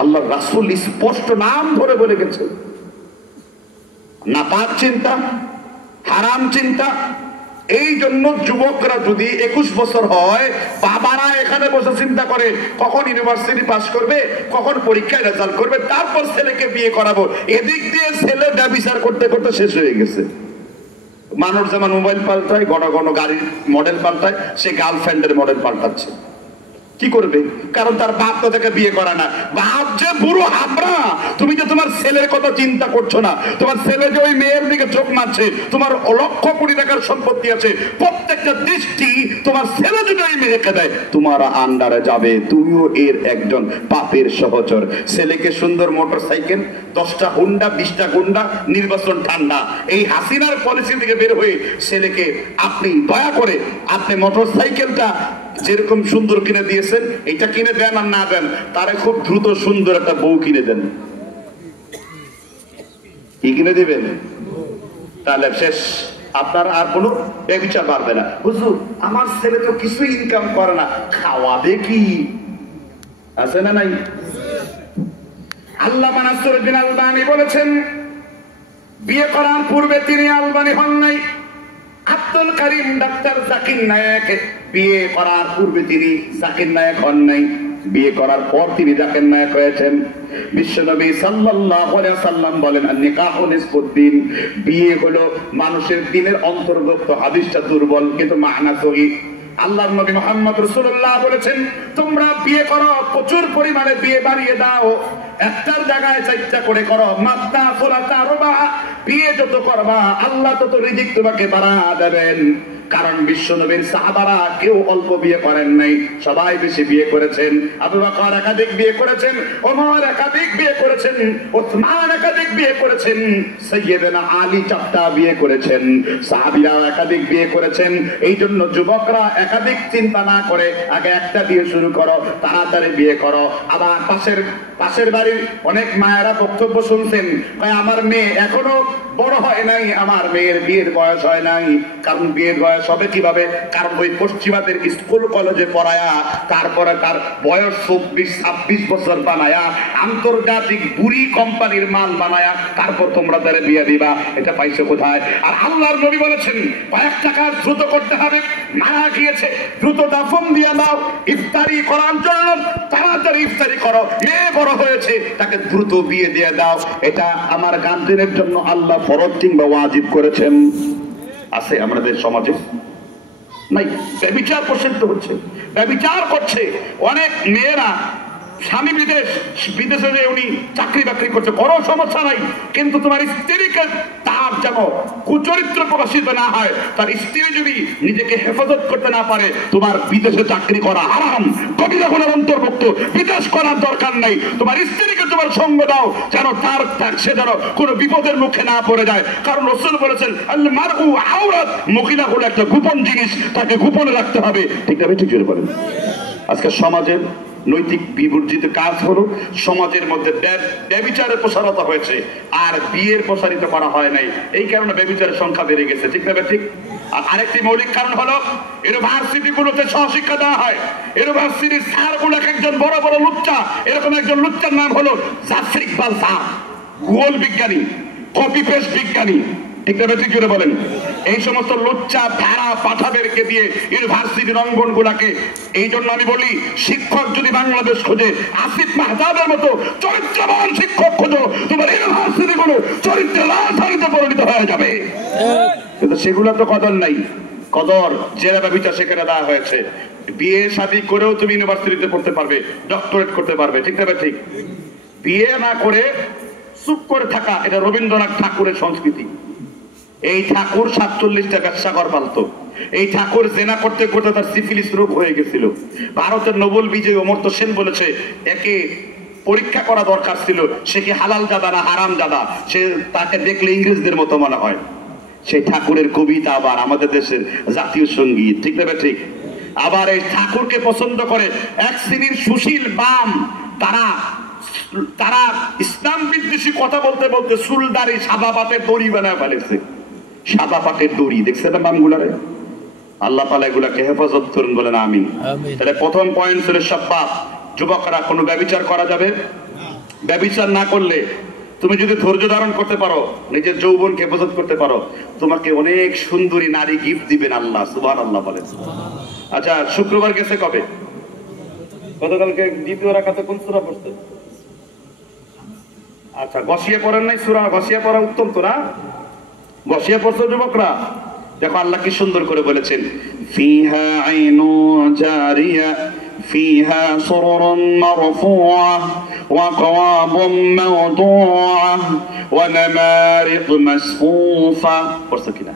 আল্লাহ রাসূল স্পষ্ট নাম ধরে বলে গেছেন। নাপাক চিন্তা, হারাম চিন্তা। এই জন্য যুবকরা যদি 21 বছর হয়, বাবারা এখানে বসে চিন্তা করে কখন ইউনিভার্সিটি পাস করবে, কখন পরীক্ষায় রেজাল্ট করবে, তারপর ছেলেকে বিয়ে করাবো। এদিক দিয়ে ছেলে ব্যভিচার করতে করতে শেষ হয়ে গেছে। মানুষ যেমন মোবাইল পাল্টায়, ঘন ঘন গাড়ির মডেল পাল্টায়, সে গার্লফ্রেন্ডের মডেল পাল্টাচ্ছে। কি করবে? কারণ তার বাপ তো তাকে বিয়ে করে না। বাপ যে বুড়ো হাবরা, তুমি যে তোমার ছেলের কথা চিন্তা করছো না, তোমার ছেলে যে ওই মেয়ের দিকে চোখ মারছে, তোমার লক্ষ কোটি টাকার সম্পত্তি আছে, প্রত্যেকটা দৃষ্টি তোমার ছেলে যদি ওই মেয়েকে দেয়, তোমার আন্ডারে যাবে, তুমিও এর একজন পাপের সহচর। ছেলেকে সুন্দর মোটর সাইকেল, 10টা হুন্ডা, 20টা গুন্ডা, নির্বাচন ঠান্ডা, এই হাসিনার পলিসি থেকে বের হয়ে ছেলেকে আপনি দয়া করে আপনি মোটর সাইকেলটা যেরকম সুন্দর কিনে দিয়েছেন, এটা কিনে দেন আর না দেন, তারে খুব দ্রুত সুন্দর একটা বউ কিনে দেন। কি কিনে দিবেন? তাহলে শেষ, আপনার আর কোনো ব্যভিচার পারবে না। হুজুর আমার ছেলে তো কিছু ইনকাম করে না, খাওয়াবে কি? আছে না নাই? আল্লামা নাসিরউদ্দিন আলবানী বলেছেন বিয়ে করার পূর্বে তিনি আলবানী হন নাই। আব্দুল করিম ডাক্তার জাকির নায়েক বিয়ে করার পূর্বে তিনি জাকির নায়েক হন নাই, বিয়ে করার পর তিনি জাকির নায়েক হয়েছেন। বিশ্বনবী সাল্লাল্লাহু আলাইহি ওয়াসাল্লাম বলেন নিকাহু নিসফুদ্দিন, বিয়ে হলো মানুষের দিনের অন্তর্ভুক্ত। হাদিসটা দুর্বল কিন্তু মানা সহিহ। আল্লাহর নবী মুহাম্মদ রাসূলুল্লাহ বলেছেন, তোমরা বিয়ে করো, প্রচুর পরিমাণে বিয়ে বাড়িয়ে দাও, একটার জায়গায় চারটা করে করো, মাত্তা ফুরাতা রুবা, বিয়ে যত করবা আল্লাহ তত রিজিক তোমাকে বাড়া দেবেন। কারণ বিশ্ব নবীর সাহাবারা কেউ অল্প বিয়ে করেন নাই, সবাই বেশি বিয়ে করেছেন। আবু বকর একাধিক বিয়ে করেছেন, ওমর একাধিক বিয়ে করেছেন, উসমান একাধিক বিয়ে করেছেন, সাইয়েদনা আলী 4টা বিয়ে করেছেন, সাহাবীরা একাধিক বিয়ে করেছেন। এই জন্য যুবকরা একাধিক চিন্তা না করে আগে একটা বিয়ে শুরু করো, তাড়াতাড়ি বিয়ে করো। আবার পাশের বাড়ির অনেক মায়েরা বক্তব্য শুনছেন, আমার মেয়ে এখনো বড় হয় নাই, আমার মেয়ের বিয়ের বয়স হয় নাই। কারণ বিয়ের বয়স হবে কিভাবে? কারণ ওই পশ্চিমাদের স্কুল কলেজে পড়ায়া তারপরে তার বয়স 24-26 বছর বানায়া আন্তর্জাতিক বুড়ি কোম্পানির মাল বানায়া তারপর তোমরা তাদের বিয়ে দিবা। এটা পাইছো কোথায়? আর আল্লাহর নবী বলেছেন কয়েকটা কাজ দ্রুত করতে হবে, মারা গিয়েছে দ্রুত দাফন দিয়ে দাও, ইফতারি করার জন্য তাড়াতাড়ি ইফতারি করো, মেয়ে বড় হয়েছে তাকে দ্রুত বিয়ে দিয়ে দাও। এটা আমার গার্জেনের জন্য আল্লাহ ফরজ কিংবা ওয়াজিব করেছেন। আছে আমাদের সমাজে নাই, ব্যভিচার প্রসিদ্ধ হচ্ছে, ব্যভিচার করছে অনেক মেয়েরা। স্বামী বিদেশে যে উনি চাকরি বাকরি করছে, কোনো সমস্যা নাই, কিন্তু তোমার স্ত্রীকে তার যেন কুচরিত্র প্রকাশিত না হয়, তার স্ত্রী যদি নিজেকে হেফাজত করতে না পারে, তোমার বিদেশে চাকরি করা হারাম, কবিরা গুনার অন্তর্ভুক্ত, বিদেশ করার দরকার নাই। তোমার স্ত্রীকে তোমার সঙ্গ দাও যেন সে যেন কোনো বিপদের মুখে না পড়ে যায়। কারণ রাসূল বলেছেন আল মারউ আওরাত, মহিলা হলো একটা গোপন জিনিস, তাকে গোপনে রাখতে হবে। ঠিক না? ঠিক জোরে বলেন। আজকে সমাজের নৈতিক বিবর্জিত কাজ হলো সমাজের মধ্যে ব্যভিচারের প্রসারতা হয়েছে, আর বিয়ের প্রসারিত করা হয় নাই। এই কারণে ব্যভিচারের সংখ্যা বেড়ে গেছে। ঠিক না? ঠিক। আর আরেকটি মৌলিক কারণ হলো ইউনিভার্সিটি গুলোতে সহশিক্ষা দেওয়া হয়, ইউনিভার্সিটির স্যার গুলোকে একজন বড় বড় লুচ্চা, এরকম একজন লুচ্চার নাম হলো জাফর ইকবাল স্যার, ভূগোল বিজ্ঞানী, কপি পেস্ট বিজ্ঞানী। ঠিক না? ঠিক জোরে বলেন। এই সমস্ত লুচ্চা ধারা পাঠাদেরকে দিয়ে ইউনিভার্সিটির অঙ্গন গুলাকে, এই জন্য আমি বলি শিক্ষক যদি বাংলাদেশ খোঁজে, আসিফ মাহতাবের মতো চরিত্রবান শিক্ষক খোঁজো, তোমার ইউনিভার্সিটি গুলো চরিত্রে লাথারিতে পরিণত হয়ে যাবে। কিন্তু সেগুলো তো কদর নাই। কদর জেলা ব্যবস্থা সেখানে দেওয়া হয়েছে। বিয়ে শাদী করেও তুমি ইউনিভার্সিটিতে পড়তে পারবে, ডক্টরেট করতে পারবে। ঠিক না? ঠিক। বিয়ে না করে চুপ করে থাকা, এটা রবীন্দ্রনাথ ঠাকুরের সংস্কৃতি। এই ঠাকুর 47টা ব্যবসাঘর পালত। এই ঠাকুর জেনা করতে করতে তার সিফিলিস রোগ হয়ে গেছিল। ভারতের নোবেল বিজয়ী অমর্ত্য সেন বলেছে একে পরীক্ষা করা দরকার ছিল, সে কি হালাল জাদা না হারাম জাদা, সে তাকে দেখলে ইংরেজদের মতো মনে হয়। সেই ঠাকুরের কবিতা আবার আমাদের দেশের জাতীয় সঙ্গীত। ঠিক না? ঠিক। আবার এই ঠাকুরকে পছন্দ করে এক শ্রেণীর সুশীল বাম, তারা ইসলাম বিদ্বেষী কথা বলতে বলতে চুলদারি সাদা পাটের দড়ি বানায় ফেলেছে। সাদা পাটের দড়ি দেখছেন না বামগুলারে? আল্লাহ তাআলা এগুলাকে হেফাজত করুন, বলেন আমিন। তাহলে প্রথম পয়েন্ট ছিল শাবাব, যুবকরা কোনো ব্যভিচার করা যাবে। ব্যভিচার না করলে তুমি যদি ধৈর্য ধারণ করতে পারো, নিজের যৌবনকে হেফাজত করতে পারো, তোমাকে অনেক সুন্দরী নারী গিফট দিবেন আল্লাহ। সুবহানাল্লাহ বলেন। আচ্ছা, শুক্রবার গেছে কবে? গতকালকে দ্বিতীয় রাকাতে কোন সূরা পড়তে? আচ্ছা, গসিয়ে পড়েন নাই সূরা? গসিয়ে পড়া উত্তম তো না? গসিয়ে পড়ছো যুবকরা? দেখো আল্লাহ কি সুন্দর করে বলেছেন, ফিহা আইনু জারিয়া ফিহা সুরুরুন মারফুআ ওয়া কওয়াবুম মাওদুআ ওয়া নামারিক মাসফুফা। পড়ছো কিনা?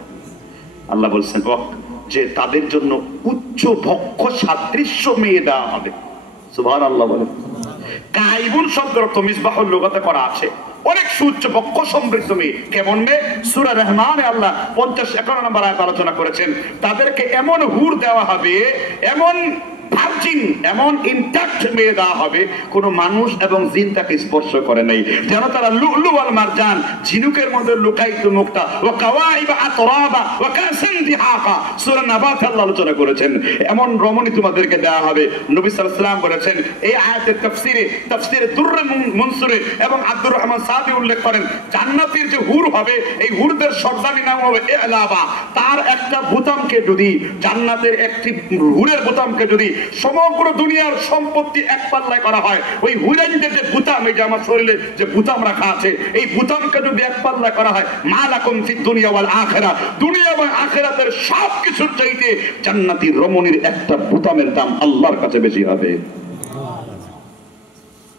আল্লাহ বলছেন যে তাদের জন্য উচ্চ বক্ষ সাদৃশ্য মেয়ে দেওয়া হবে। সুবহানাল্লাহ বলেন। কাইবুন শব্দের অর্থ মিসবাহুল লুগাতে করা আছে, অনেক সুউচ্চ বক্ষ সমৃদ্ধ মেয়ে। কেমন মেয়ে? সূরা রহমানে আল্লাহ 50-51 নম্বর আয়াত আলোচনা করেছেন। তাদেরকে এমন হুর দেওয়া হবে, এমন ভার্জিন, এমন ইনট্যাক্ট মেয়ে দেওয়া হবে, কোন মানুষ এবং জিন তাকে স্পর্শ করে নাই, যেন তারা লুলু ওয়াল মারজান, ঝিনুকের মধ্যে লুকায়িত মুক্তা, ওয়া কাওয়াইবা আতরাবা ওয়া কাসান দিহাকা। সূরা নাবাত আল্লাহ আলোচনা করেছেন এমন রমণী তোমাদেরকে দেওয়া হবে। নবী সাল্লাল্লাহু আলাইহি ওয়াসাল্লাম বলেছেন, এই আয়াতের তাফসীরে দুররে মনসুরে এবং আব্দুর রহমান সাদি উল্লেখ করেন, জান্নাতীর যে হুর হবে, এই হুরদের সর্দানি নাম হবে ইলাবা। তার একটা বোতামকে যদি, জান্নাতের একটি হুরের বোতামকে যদি সমগ্র দুনিয়ার সম্পত্তি এক পাল্লায় করা হয়, ওই হুরাইনদের যে বুতাম, এই যে আমার শরীরে যে বুতাম রাখা আছে, এই বুতামকে যদি এক পাল্লায় করা হয়, মা লাকুম ফিদ দুনিয়া ওয়াল আখিরা, দুনিয়া এবং আখিরাতের সব কিছুর চাইতে জান্নাতি রমণীর একটা বুতামের দাম আল্লাহর কাছে বেশি হবে।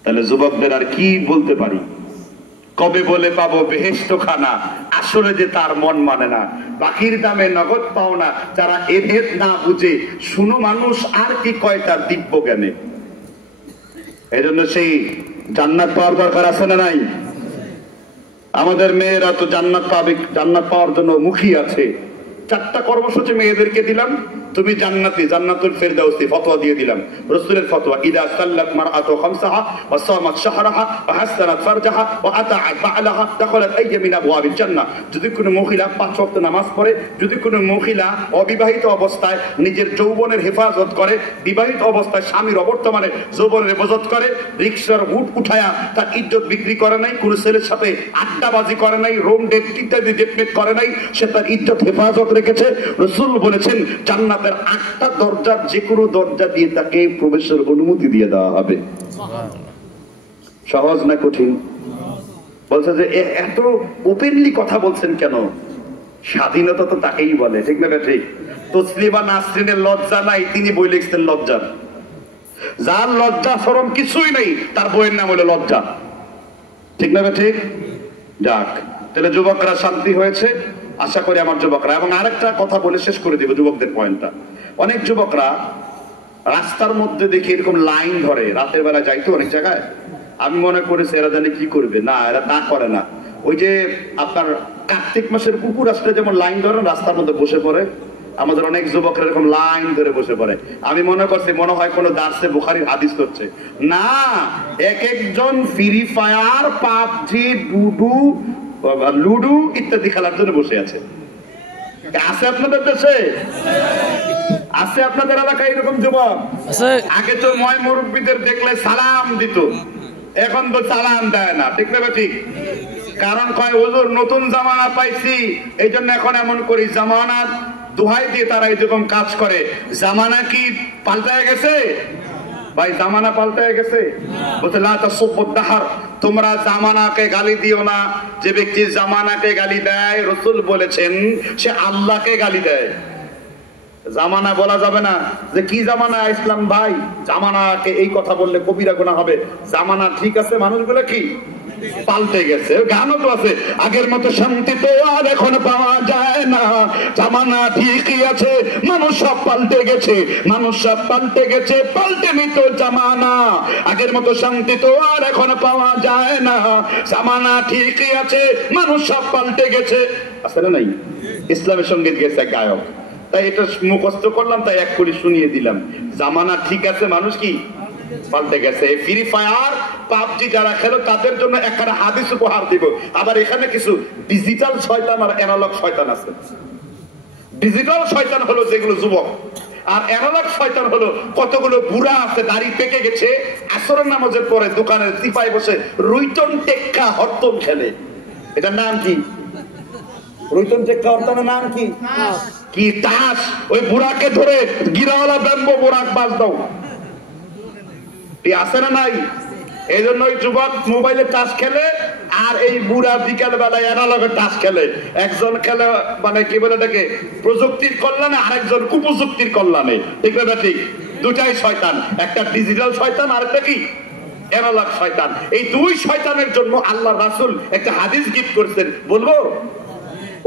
তাহলে যুবকদের আর কি বলতে পারি? কবে বলে পাবো বেহেশত খানা, আসলে যে তার মন মানে না, বাকির দামে নগদ পাও না, যারা এভেদ না বুঝে শুনো মানুষ আর কি কয় তার দিব্য জ্ঞানে। এই জন্য সেই জান্নাত পাওয়ার দরকার আছে না নাই? আমাদের মেয়েরা তো জান্নাত পাবে, জান্নাত পাওয়ার জন্য মুখী আছে। 4টা কর্মসূচি মেয়েদেরকে দিলাম, তুমি জান্নাতি, জান্নাতুল ফেরদাউসি ফতোয়া দিয়ে দিলাম, রাসূলের ফতোয়া, ইদা সাল্লাত মারআতু খামসাহা ওয়া সামাত শাহরাহা ওয়া হাসানাত ফারজাহা ওয়া আতাআত বা'লাহা দাখালাত আইয়া মিন আবওয়াবিল জান্নাহ। যদি কোনো মহিলা 5 ওয়াক্ত নামাজ পড়ে, যদি কোনো মহিলা অবিবাহিত অবস্থায় নিজের যৌবনের হেফাজত করে, বিবাহিত অবস্থায় স্বামীর অবর্তমানে যৌবনের হেফাজত করে, রিকশার হুট উঠায়া তার ইজ্জত বিক্রি করে নাই, কোনো ছেলের সাথে আড্ডাবাজি করে নাই, রোম ডেট ইত্যাদি ডেটমেট করে নাই, সে তার ইজ্জত হেফাজত রেখেছে, রাসূল বলেছেন জান্নাতের 8টা দরজার যে কোনো দরজা দিয়ে তাকে প্রবেশের অনুমতি দিয়ে দেওয়া হবে। সহজ না কঠিন? বলছে যে এত ওপেনলি কথা বলছেন কেন? স্বাধীনতা তো তাকেই বলে, ঠিক না? ঠিক। তসলিমা নাসরিনের লজ্জা নাই, তিনি বই লিখছেন লজ্জা। যার লজ্জা শরম কিছুই নেই, তার বইয়ের নাম হলো লজ্জা, ঠিক না? ঠিক। যাক, তাহলে যুবকরা শান্তি হয়েছে আশা করি আমার যুবকরা। এবং আরেকটা কথা বলে শেষ করে দিব যুবকদের পয়েন্টটা। অনেক যুবকরা রাস্তার মধ্যে দেখি এরকম লাইন ধরে, রাতের বেলা যাইতো অনেক জায়গায়, আমি মনে করেছি এরা জানে কি করবে, না এরা তা করে না। ওই যে আপনার কার্তিক মাসের কুকুর আসলে যেমন লাইন ধরে রাস্তার মধ্যে বসে পড়ে, আমাদের অনেক যুবকরা এরকম লাইন ধরে বসে পড়ে। আমি মনে করছি মনে হয় কোনো দার্সে বুখারীর হাদিস করছে, না, এক একজন ফ্রি ফায়ার, পাবজি, লুডু ইত্যাদি খেলার জন্য বসে আছে। আছে আপনাদের দেশে? আছে আপনাদের এলাকায় এরকম যুবক? আগে তো ময় মুরব্বীদের দেখলে সালাম দিত, এখন তো সালাম দেয় না, ঠিক না? ঠিক। কারণ কয় হুজুর নতুন জামানা পাইছি, এই জন্য এখন এমন করি। জামানার দোহাই দিয়ে তারা এরকম কাজ করে। জামানা কি পাল্টায় গেছে ভাই? জামানা পাল্টায় গেছে। বলতে লা তাসুব্বুদ দাহর, তোমরা জামানাকে গালি দিও না। যে ব্যক্তি জামানাকে গালি দেয়, রাসূল বলেছেন সে আল্লাহকে গালি দেয়। জামানা বলা যাবে না যে কি জামানা ইসলাম ভাই, জামানাকে এই কথা বললে কবিরা গুনাহ হবে। জামানা ঠিক আছে, মানুষগুলো কি পাল্টে গেছে। গানও তো আছে, আগের মতো শান্তি তো আর এখন পাওয়া যায় না, জামানা ঠিকই আছে, মানুষ সব পাল্টে গেছে, মানুষ সব পাল্টে গেছে, পাল্টেনি তো জামানা। আগের মতো শান্তি তো আর এখন পাওয়া যায় না, জামানা ঠিকই আছে, মানুষ সব পাল্টে গেছে। আসলে নাই, ইসলামের সঙ্গীত গেছে গায়ক, তাই এটা মুখস্থ করলাম, তাই এক করে শুনিয়ে দিলাম। জামানা ঠিক আছে, মানুষ কি পাল্টে গেছে। ফ্রি ফায়ার, পাবজি যারা খেলো তাদের জন্য একটা হাদিস উপহার দিব। আবার এখানে কিছু ডিজিটাল শয়তান আর অ্যানালগ শয়তান আছে। ডিজিটাল শয়তান হলো যেগুলো যুবক, আর অ্যানালগ শয়তান হলো কতগুলো বুড়া আছে, দাড়ি পেকে গেছে, আসরের নামাজের পরে দোকানের চিপায় বসে রুইটন টেক্কা হরতম খেলে। এটার নাম কি? রুইটন টেক্কা হরতমের নাম কি? কি তাস। ওই বুড়াকে ধরে গিরাওয়ালা ব্যাম্বো বুড়াক বাজ দাও, আছে না নাই? এই জন্য ওই যুবক মোবাইলে তাস খেলে, আর এই বুড়া বিকাল বেলায় অ্যানালগে তাস খেলে। একজন খেলে মানে কি বলে এটাকে প্রযুক্তির কল্যাণে, আরেকজন কুপ্রযুক্তির কল্যাণে, ঠিক না? ঠিক। দুটাই শয়তান, একটা ডিজিটাল শয়তান আর একটা কি অ্যানালগ শয়তান। এই দুই শয়তানের জন্য আল্লাহ রাসূল একটা হাদিস গিফট করেছেন, বলবো?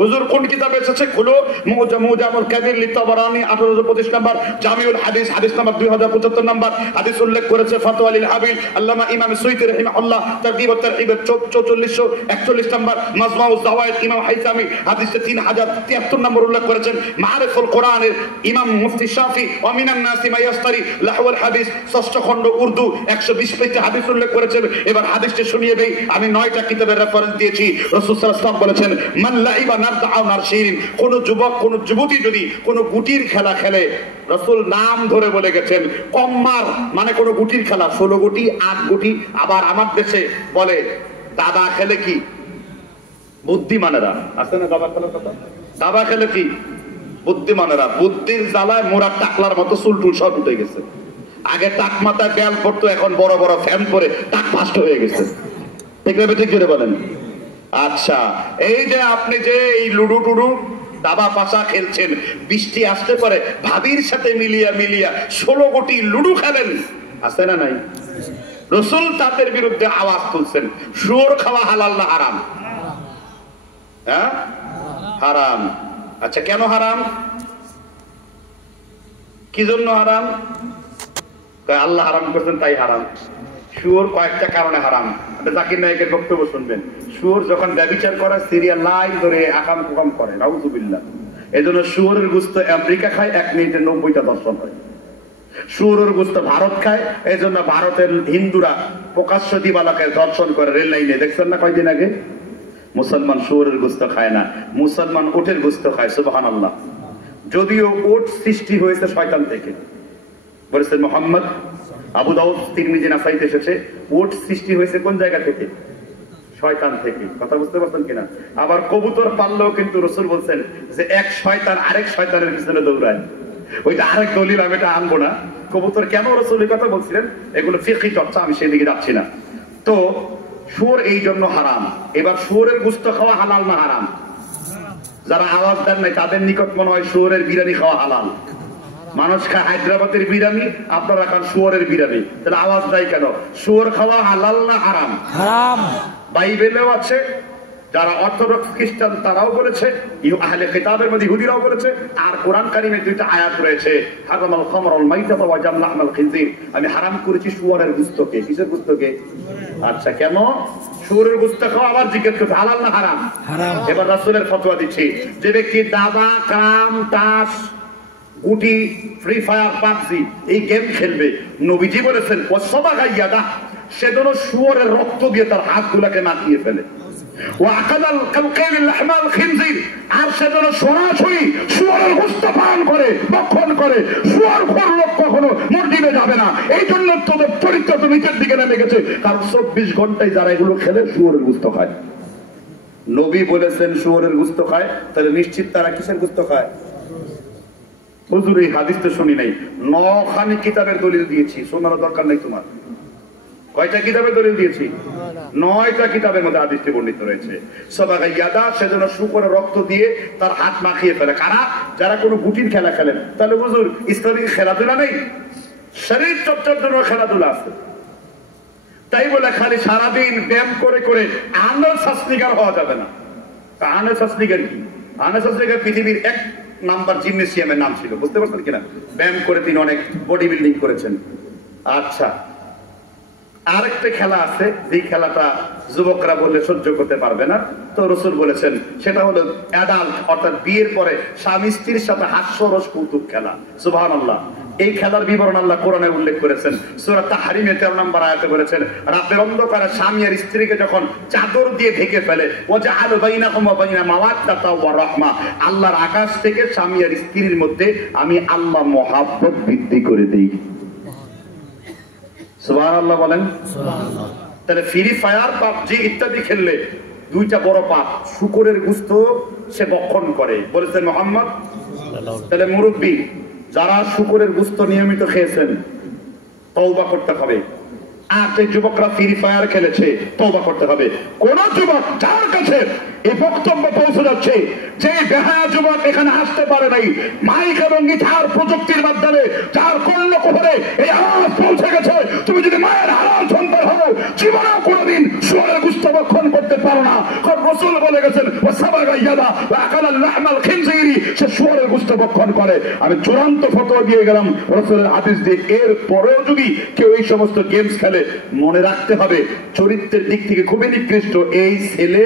হুজুর কোন কিতাবে এসেছে? খুলো মুজামুল কাবির লিতাবারানি 1825 নাম্বার, জামিউল হাদিস হাদিস নাম্বার 2075 নাম্বার। হাদিস উল্লেখ করেছে ফতোয়া লিল হাবিল আল্লামা ইমাম সুয়ুতি রাহিমাহুল্লাহ, তারগিব ওয়া তারহিব 4441 নাম্বার। মাজমাউজ যাওয়ায়েদ ইমাম হাইসামি হাদিসে 3073 নম্বর উল্লেখ করেছেন। মাআরিফুল কোরআনের ইমাম মুফতি শাফি ওয়া মিনান নাসি মা ইয়াস্তারি লাহওয়াল হাদিস 6ষ্ঠ খণ্ড উর্দু 120 পৃষ্ঠা হাদিস উল্লেখ করেছেন। এবার হাদিসটি শুনিয়ে দেই, আমি 9টা কিতাবের রেফারেন্স দিয়েছি। রাসূল সাল্লাল্লাহু আলাইহি ওয়াসাল্লাম বলেছেন, মান লাইবা কোন যুবক কোন যুবতী যদি কোন গুটির খেলা খেলে, রাসূল নাম ধরে বলে গেছেন, কম্মার মানে কোন গুটির খেলা, 16 গুটি 8 গুটি। আবার আমার দেশে বলে দাবা খেলে কি বুদ্ধিমানেরা, আছে না দাবা খেলার কথা? দাবা খেলে কি বুদ্ধিমানেরা, বুদ্ধির জ্বালায় মোরা টাকলার মতো চুল টুল সব উঠে গেছে। আগে টাক মাথায় ব্যায়াম করতো, এখন বড় বড় ফ্যান পরে টাক ফাস্ট হয়ে গেছে। ঠিক না ঠিক জোরে বলেন। আচ্ছা, এই যে আপনি যে এই লুডু টুডু দাবা পাশা খেলছেন, বৃষ্টি আসতে পারে ভাবির সাথে মিলিয়া মিলিয়া 16 গোটি লুডু খেলেন, আছে না নাই? রাসূল তাদের বিরুদ্ধে আওয়াজ তুলছেন, শুয়োর খাওয়া হালাল না হারাম? হ্যাঁ, হারাম। আচ্ছা, কেন হারাম? কি জন্য হারাম? আল্লাহ হারাম করছেন তাই হারাম। শুয়োর কয়েকটা কারণে হারাম। জাকির নায়কের বক্তব্য শুনবেন। শুয়োর যখন ব্যভিচার করে সিরিয়াল লাইন ধরে আকাম কুকাম করে, নাউযুবিল্লাহ। এই জন্য শুয়োরের গোশত আমেরিকা খায়, 1 মিনিটে 90টা দর্শন হয়। শুয়োরের গোশত ভারত খায়, এই জন্য ভারতের হিন্দুরা প্রকাশ্য দিবালাকে দর্শন করে রেল লাইনে। দেখছেন না কয়দিন আগে? মুসলমান শুয়োরের গোশত খায় না, মুসলমান উটের গোশত খায়। সুবহানাল্লাহ। যদিও উট সৃষ্টি হয়েছে শয়তান থেকে, বলেছেন মুহাম্মদ। আবু দাউদ, তিরমিজি, নাসাইতে এসেছে উট সৃষ্টি হয়েছে কোন জায়গা থেকে? শয়তান থেকে। কথা বুঝতে পারছেন কিনা? আবার কবুতর পাললেও কিন্তু রাসূল বলছেন যে এক শয়তান আরেক শয়তানের পিছনে দৌড়ায়। ওইটা আরেক দলিল, আমি এটা আনবো না। কবুতর কেন রাসূল এই কথা বলছিলেন, এগুলো ফিকহি চর্চা, আমি সেদিকে যাচ্ছি না। তো শুয়োর এই জন্য হারাম। এবার শুয়োরের গোশত খাওয়া হালাল না হারাম? যারা আওয়াজ দেন নাই তাদের নিকট মনে হয় শুয়োরের বিরিয়ানি খাওয়া হালাল। মানুষ খায় হায়দ্রাবাদের বিরিয়ানি, আপনারা খান শুয়োরের বিরিয়ানি, তাহলে আওয়াজ দেয় কেন? শুয়োর খাওয়া হালাল না হারাম? হারাম। বাইবেলেও আছে, যারা অর্থোডক্স খ্রিস্টান তারাও বলেছে, আহলে কিতাবের মধ্যে ইহুদিরাও বলেছে, আর কোরআন কারীমে 2টা আয়াত রয়েছে, হারামাল খামর ওয়াল মাইতাতা ওয়া জামলাহমাল খিনজির। আমি হারাম করেছি শুয়োরের গোশতকে। কিসের গোশতকে? আচ্ছা, কেন? শুয়োরের গোশত খাওয়া আবার জিজ্ঞেস করতে হালাল না হারাম? হারাম। এবার রাসূলের ফতোয়া দিচ্ছি, যে ব্যক্তি দাবা, কাম, তাস, গুটি, ফ্রি ফায়ার, পাবজি এই গেম খেলবে, নবীজি বলেছেন ওয়াসবা গাইয়াদা, সে যেন শুয়োরের রক্ত দিয়ে তার হাতগুলোকে মাখিয়ে ফেলে। ওয়াকাদাল কালকাইল লাহমাল খিনজির, আর সে যেন সরাসরি শুয়োরের গোশত পান করে, ভক্ষণ করে। শুয়োর খোর লোক কখনো মসজিদে যাবে না। এই জন্য তোদের চরিত্র তো নিচের দিকে নেমে গেছে, কারণ 24 ঘন্টায় যারা এগুলো খেলে শুয়োরের গোশত খায়। নবী বলেছেন শুয়োরের গোশত খায়, তাহলে নিশ্চিত তারা কিসের গোশত খায়? হুজুর এই হাদিস তো শুনি নাই। 9খানি কিতাবের দলিল দিয়েছি, শোনার দরকার নাই তোমার। কয়টা কিতাবের দলিল দিয়েছি? 9টা কিতাবের মধ্যে হাদিসটি বর্ণিত রয়েছে। সবাগা ইয়াদা, সেজন্য শুকরের রক্ত দিয়ে তার হাত মাখিয়ে ফেলে। কারা? যারা কোনো গুটির খেলা খেলেন। তাহলে হুজুর ইসলামিক খেলাধুলা নেই? শরীর চর্চার জন্য খেলাধুলা আছে। তাই বলে খালি সারাদিন ব্যায়াম করে করে আর্নল্ড শাসনিগার হওয়া যাবে না। আর্নল্ড শাসনিগার কি? আর্নল্ড শাসনিগার পৃথিবীর 1 নাম্বার জিমনেসিয়ামের নাম ছিল, বুঝতে পারছেন কিনা? ব্যায়াম করে তিনি অনেক বডি বিল্ডিং করেছেন। আচ্ছা, আরেকটা খেলা আছে, যে খেলাটা যুবকরা বললে সহ্য করতে পারবে না, তো রাসূল বলেছেন সেটা হলো অ্যাডাল্ট, অর্থাৎ বিয়ের পরে স্বামী স্ত্রীর সাথে হাস্যরস কৌতুক খেলা। সুবহানাল্লাহ। এই খেলার বিবরণ আল্লাহ কোরআনে উল্লেখ করেছেন। সূরা তাহরিমে 13 নম্বর আয়াতে বলেছেন, রাতের অন্ধকারে স্বামী আর স্ত্রীকে যখন চাদর দিয়ে ঢেকে ফেলে, ওয়াজআলু বাইনাকুম ওয়া বাইনা মাওয়াদ্দাতা ওয়া রাহমা, আল্লাহর আকাশ থেকে স্বামী আর স্ত্রীর মধ্যে আমি আল্লাহ মহব্বত বৃদ্ধি করে দেই। সুবহানাল্লাহ বলেন। সুবহানাল্লাহ। তাহলে ফ্রি ফায়ার, পাবজি ইত্যাদি খেললে 2টা বড় পাপ। শুকরের গোশত সে ভক্ষণ করে, বলেছেন মুহাম্মদ। তাহলে মুরব্বী যারা শুকরের গোশত নিয়মিত খেয়েছেন, তওবা করতে হবে। আর যে যুবকরা ফ্রি ফায়ার খেলেছে, তওবা করতে হবে। কোন যুবক যার কাছে এই বক্তব্য পৌঁছে যাচ্ছে যে বেহায়া যুবক এখানে আসতে পারে নাই, মাইক এবং গিটার প্রযুক্তির মাধ্যমে যার কর্ণকুহরে এই আওয়াজ পৌঁছে গেছে, তুমি যদি মায়ের হালাল সন্তান হও, জীবনেও কোনোদিন শুয়োরের গোশত ভক্ষণ করতে পারো না। কারণ রাসূল বলে গেছেন ওয়াসাবাগা ইয়াদা ওয়া আকালা লাহমাল খিনজিরি, সে শুয়োরের গোশত ভক্ষণ করে। আমি চূড়ান্ত ফতোয়া দিয়ে গেলাম রাসূলের হাদিস দিয়ে। এর পরেও যদি কেউ এই সমস্ত গেমস খেলে, মনে রাখতে হবে চরিত্রের দিক থেকে খুবই নিকৃষ্ট। এই ছেলে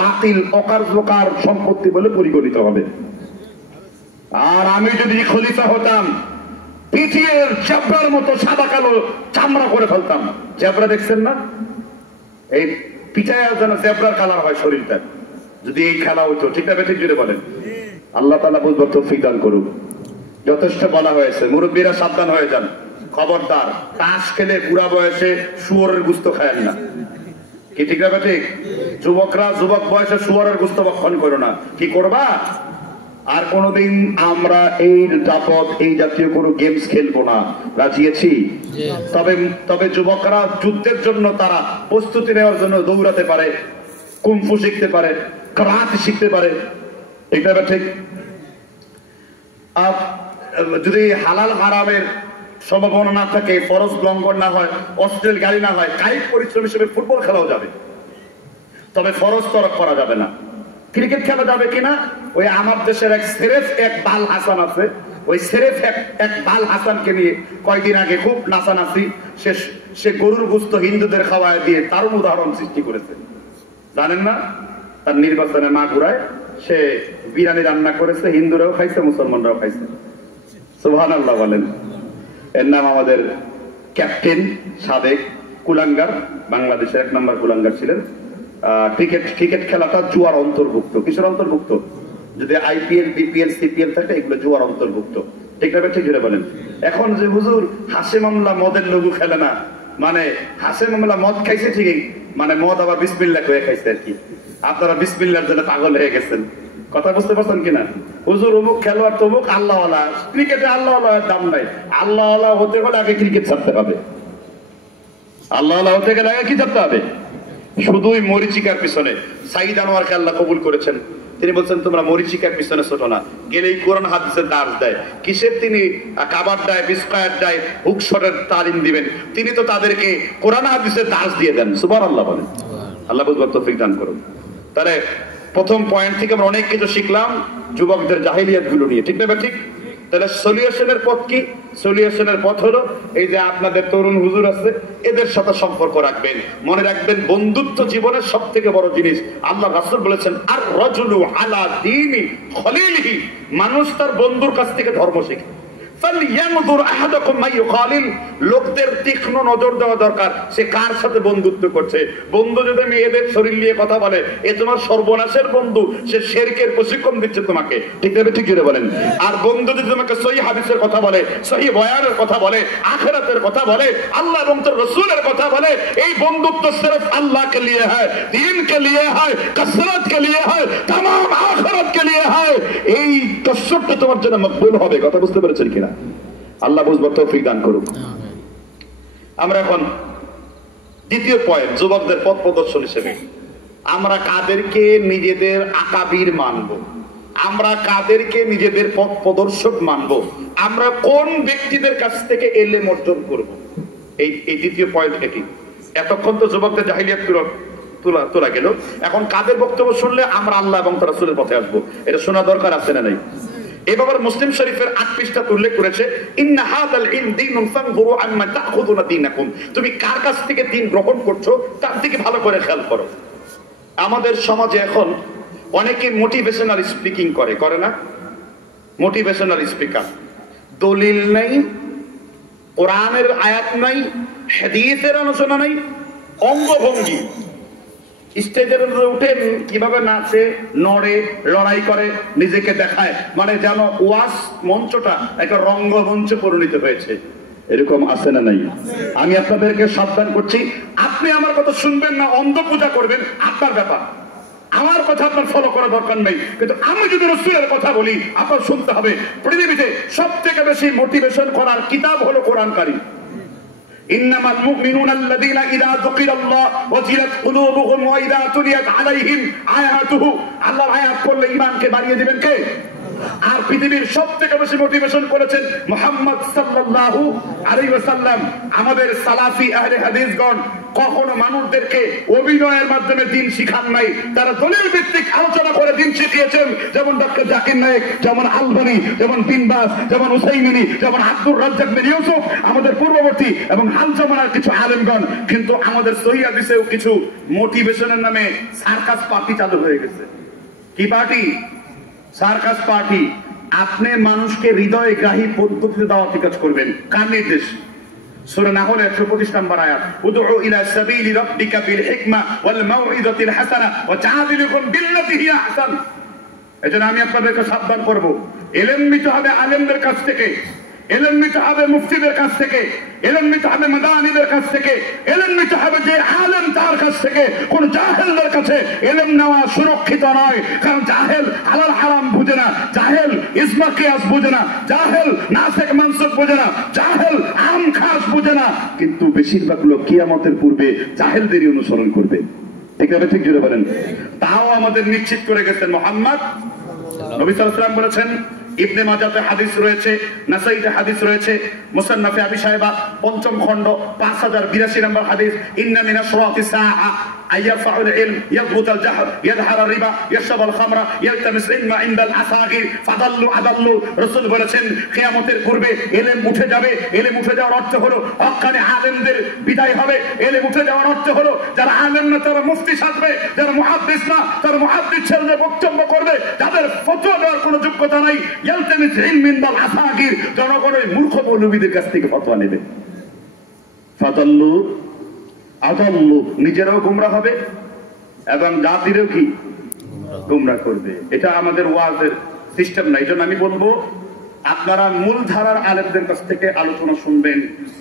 বাতিল অকার্যকর সম্পত্তি বলে পরিগণিত হবে। আর আমি যদি খলিফা হতাম, পিঠিয়ের জেব্রার মতো সাদা কালো চামড়া করে ফেলতাম। জেব্রা দেখছেন না? এই পিঠায় যেন জেব্রার কালার হয় শরীরটা, যদি এই খেলা হইতো। ঠিক না ঠিক জুড়ে বলেন। আল্লাহ তাআলা বুঝবার তৌফিক দান করুন। যথেষ্ট বলা হয়েছে, মুরব্বীরা সাবধান হয়ে যান। খবরদার, তাস খেলে বুড়া বয়সে শুয়োরের গোশত খায়েন না। কি ঠিক না ঠিক? যুবকরা যুবক বয়সে শুয়োরের গোশত ভক্ষণ করো না। কি করবা? আর কোনোদিন আমরা এই যাবত এই জাতীয় কোনো গেমস খেলবো না, রাজি আছি? তবে তবে যুবকরা যুদ্ধের জন্য তারা প্রস্তুতি নেওয়ার জন্য দৌড়াতে পারে, কুমফু শিখতে পারে, কারাতে শিখতে পারে, এটা ঠিক। যদি হালাল হারামের সম্ভাবনা না থাকে, ফরজ লঙ্ঘন না হয়, অশ্লীল গাড়ি না হয়, কায়িক পরিশ্রম হিসেবে ফুটবল খেলাও যাবে, তবে ফরজ তরক করা যাবে না। ক্রিকেট খেলা যাবে কিনা, ওই আমার দেশের এক সেরেফ এক বাল হাসান আছে, ওই সেরেফ এক বাল হাসানকে নিয়ে কয়েকদিন আগে খুব নাচানাচি, সে গরুর গোশত হিন্দুদের খাওয়ায় দিয়ে তারও উদাহরণ সৃষ্টি করেছে, জানেন না? তার নির্বাচনে মা ঘুরায় সে বিরিয়ানি রান্না করেছে, হিন্দুরাও খাইছে, মুসলমানরাও খাইছে। সুবহানাল্লাহ বলেন। এর নাম আমাদের ক্যাপ্টেন সাবেক কুলাঙ্গার, বাংলাদেশের 1 নম্বর কুলাঙ্গার ছিলেন। ক্রিকেট খেলাটা জুয়ার অন্তর্ভুক্ত। কিসের অন্তর্ভুক্ত? যদি আইপিএল, বিপিএল, সিপিএল থাকে, এগুলো জুয়ার অন্তর্ভুক্ত। ঠিক না? ঠিক জুড়ে বলেন। এখন যে হুজুর হাসিম আমলা মদের লঘু খেলে না, মানে হাসিম আমলা মদ খাইছে ঠিকই, মানে মদ আবার বিসমিল্লাহ করে খাইছে আর কি। আপনারা বিসমিল্লাহর জন্য পাগল হয়ে গেছেন, কথা বুঝতে পারছেন কিনা? হুজুর অমুক খেলোয়াড় তমুক আল্লাহওয়ালা, ক্রিকেটে আল্লাহওয়ালার দাম নাই। আল্লাহওয়ালা হতে গেলে আগে ক্রিকেট ছাড়তে হবে, আল্লাহওয়ালা হতে গেলে আগে কি ছাড়তে হবে? শুধুই মরিচিকার পিছনে। সাইদ আনোয়ারকে আল্লাহ কবুল করেছেন, তিনি বলছেন তোমরা মরিচিকার পিছনে ছোট না, গেলেই কোরআন হাদিসের দাস দেয়। কিসের তিনি কাবার দেয়, বিস্কায়ার দেয়, হুক শটের তালিম দিবেন, তিনি তো তাদেরকে কোরআন হাদিসের দাস দিয়ে দেন। সুবহানাল্লাহ বলেন। আল্লাহ বুঝবার তৌফিক দান করুন। তাহলে প্রথম পয়েন্ট থেকে আমরা অনেক কিছু শিখলাম যুবকদের জাহিলিয়াত গুলো নিয়ে, ঠিক না? ঠিক। তাহলে সলিউশনের পথ কি? সলিউশনের পথ হলো এই যে আপনাদের তরুণ হুজুর আছে, এদের সাথে সম্পর্ক রাখবেন। মনে রাখবেন বন্ধুত্ব জীবনের সব থেকে বড় জিনিস। আল্লাহ রাসূল বলেছেন আর রাজুলু আলা দীনি খলিলিহি, মানুষ তার বন্ধুর কাছ থেকে ধর্ম শেখে। লোকদের তীক্ষ্ণ নজর দেওয়া দরকার, সে কার সাথে বন্ধুত্ব করছে। বন্ধু যদি মেয়েদের শরীর নিয়ে কথা বলে, এ তোমার সর্বনাশের বন্ধু, সে শিরকের প্রশিক্ষণ দিচ্ছে তোমাকে, ঠিক আছে? ঠিক করে বলেন। আর বন্ধু যদি তোমাকে সহিহ হাদিসের কথা বলে, সহিহ বয়ানের কথা বলে, আখিরাতের কথা বলে, আল্লাহ এবং তার রাসূলের কথা বলে, এই বন্ধুত্ব সির্ফ আল্লাহ কে লিয়ে হয়, দ্বীন কে লিয়ে হয়, কসরত কে লিয়ে হয়, तमाम আখিরাত কে লিয়ে হয়। এই কসরতটা তোমার জন্য মকবুল হবে। কথা বুঝতে পেরেছেন কিনা? আল্লাহ বুঝবার তৌফিক দান করুক। আমরা এখন দ্বিতীয় পয়েন্ট, যুবকদের পথ প্রদর্শন হিসেবে আমরা কাদেরকে নিজেদের আকাবির মানব, আমরা কাদেরকে নিজেদের পথ প্রদর্শক মানব, আমরা কোন ব্যক্তিদের কাছ থেকে এলেম অর্জন করব, এই দ্বিতীয় পয়েন্ট। এটি এতক্ষণ তো যুবকদের জাহিলিয়াত তোলা গেল, এখন কাদের বক্তব্য শুনলে আমরা আল্লাহ এবং তার রাসূলের পথে আসবো, এটা শোনা দরকার আছে না নাই? এবার মুসলিম শরীফের 8 পৃষ্ঠা উল্লেখ করেছে ইন্না হাযাল ইলম দীনুন ফানজুরু আম্মা তাখুযুনা দীনাকুম, তুমি কার কাছ থেকে দ্বীন গ্রহণ করছো তার দিকে ভালো করে খেয়াল করো। আমাদের সমাজে এখন অনেকে মোটিভেশনাল স্পিকিং করে না? মোটিভেশনাল স্পিকার, দলিল নাই, কোরআনের আয়াত নাই, হাদিসের আলোচনা নাই, অঙ্গভঙ্গি, স্টেজের উঠে কিভাবে নাচে, নড়ে, লড়াই করে, নিজেকে দেখায়, মানে যেন ওয়াজ মঞ্চটা একটা রঙ্গমঞ্চে পরিণত হয়েছে। এরকম আছে না নাই? আমি আপনাদেরকে সাবধান করছি, আপনি আমার কথা শুনবেন না, অন্ধ পূজা করবেন, আপনার ব্যাপার। আমার কথা আপনার ফলো করা দরকার নেই, কিন্তু আমি যদি রাসূলের কথা বলি আপনার শুনতে হবে। পৃথিবীতে সব থেকে বেশি মোটিভেশন করার কিতাব হলো কোরআন কারীম। إنما المؤمنون الذين إذا ذكر الله وجلت قلوبهم وإذا تليت عليهم آياته, আল্লাহর আয়াত পড়লে ঈমানকে বাড়িয়ে দিবেন কে? আর পৃথিবীর সবথেকে বেশি মোটিভেশন করেছেন মুহাম্মদ সাল্লাল্লাহু আলাইহি ওয়াসাল্লাম। আমাদের সালাফি আহলে হাদিসগণ কখনো মানুষদেরকে অভিনয়ের মাধ্যমে দ্বীন শিখান নাই, তারা দলিল ভিত্তিক আলোচনা করে দ্বীন শিখিয়েছেন। যেমন ডক্টর জাকির নায়েক, যেমন আলবানী, যেমন বিন বাজ, যেমন উসাইমিনী, যেমন আব্দুর রাজ্জাক বিন ইউসুফ, আমাদের পূর্ববর্তী এবং হাল জামানার কিছু আলেমগণ। কিন্তু আমাদের সহিহ হাদিসেও কিছু মোটিভেশনের নামে সার্কাস পার্টি চালু হয়ে গেছে। কি পার্টি? Circus party. আপনি মানুষকে হৃদয় গ্রাহী পদ্ধতিতে দাওয়াতি কাজ করবেন, কার নির্দেশ? সূরা নাহল 125 নম্বর আয়াত, উদউ ইলা সাবিলি রাব্বিকা বিল হিকমা ওয়াল মাউইযাতিল হাসানা ওয়া জাদিলুহুম বিল্লাতি হিয়া আহসান। এজন্য আমি আপনাদেরকে সাবধান করব, ইলম নিতে হবে আলেমদের কাছ থেকে, ইলম নিতে হবে মুফতিদের কাছ থেকে, ইলম নিতে হবে মাদানিদের কাছ থেকে, ইলম নিতে হবে যে আলেম তার কাছ থেকে, কোন জাহেলদের কাছে ইলম নেওয়া সুরক্ষিত নয়। কারণ জাহেল হালাল হারাম বুঝে না, জাহেল ইসমা কিয়াস বুঝে না, জাহেল নাসিক মানসুখ বুঝে না, জাহেল আম খাস বুঝে না। কিন্তু বেশিরভাগ লোক কিয়ামতের পূর্বে জাহেলদেরই অনুসরণ করবে। ঠিক আছে, ঠিক জুড়ে বলেন। তাও আমাদের নিশ্চিত করে গেছেন মুহাম্মদ নবী সাল্লাল্লাহু আলাইহি ওয়াসাল্লাম বলেছেন, ইবনে মাজাতে হাদিস রয়েছে, নাসাইতে হাদিস রয়েছে, মুসান্নাফে আবি শাইবা পঞ্চম খণ্ড 5082 নম্বর হাদিস, ইন্না মিনাশ শুরাতিস সাআ আইয়ারফাউল ইলম ইয়াবুতাল জাহল ইয়াদহার রিবা ইয়াশরাবুল খামরা ইয়ালতামিস ইলমা ইনদাল আসাগির ফাদাল্লু আদাল্লু। রাসূল বলেছেন কিয়ামতের পূর্বে ইলম উঠে যাবে। ইলম উঠে যাওয়ার অর্থ হলো হক্কানি আলেমদের বিদায় হবে। ইলম উঠে যাওয়ার অর্থ হলো যারা আলেম না তারা মুফতি সাজবে, যারা মুহাদ্দিস না তারা মুহাদ্দিস ছেড়ে বক্তব্য করবে, যাদের ফতোয়া দেওয়ার কোনো যোগ্যতা নাই ইয়ালতামিস ইলমা ইনদাল আসাগির, জনগণের মূর্খ মৌলবীদের কাছ থেকে ফতোয়া নেবে। ফাদাল্লু আদাল্লু, নিজেরাও গুমরা হবে এবং জাতিরও কি গুমরা করবে। এটা আমাদের ওয়াজের সিস্টেম না। এই জন্য আমি বলবো আপনারা মূলধারার আলেমদের কাছ থেকে আলোচনা শুনবেন,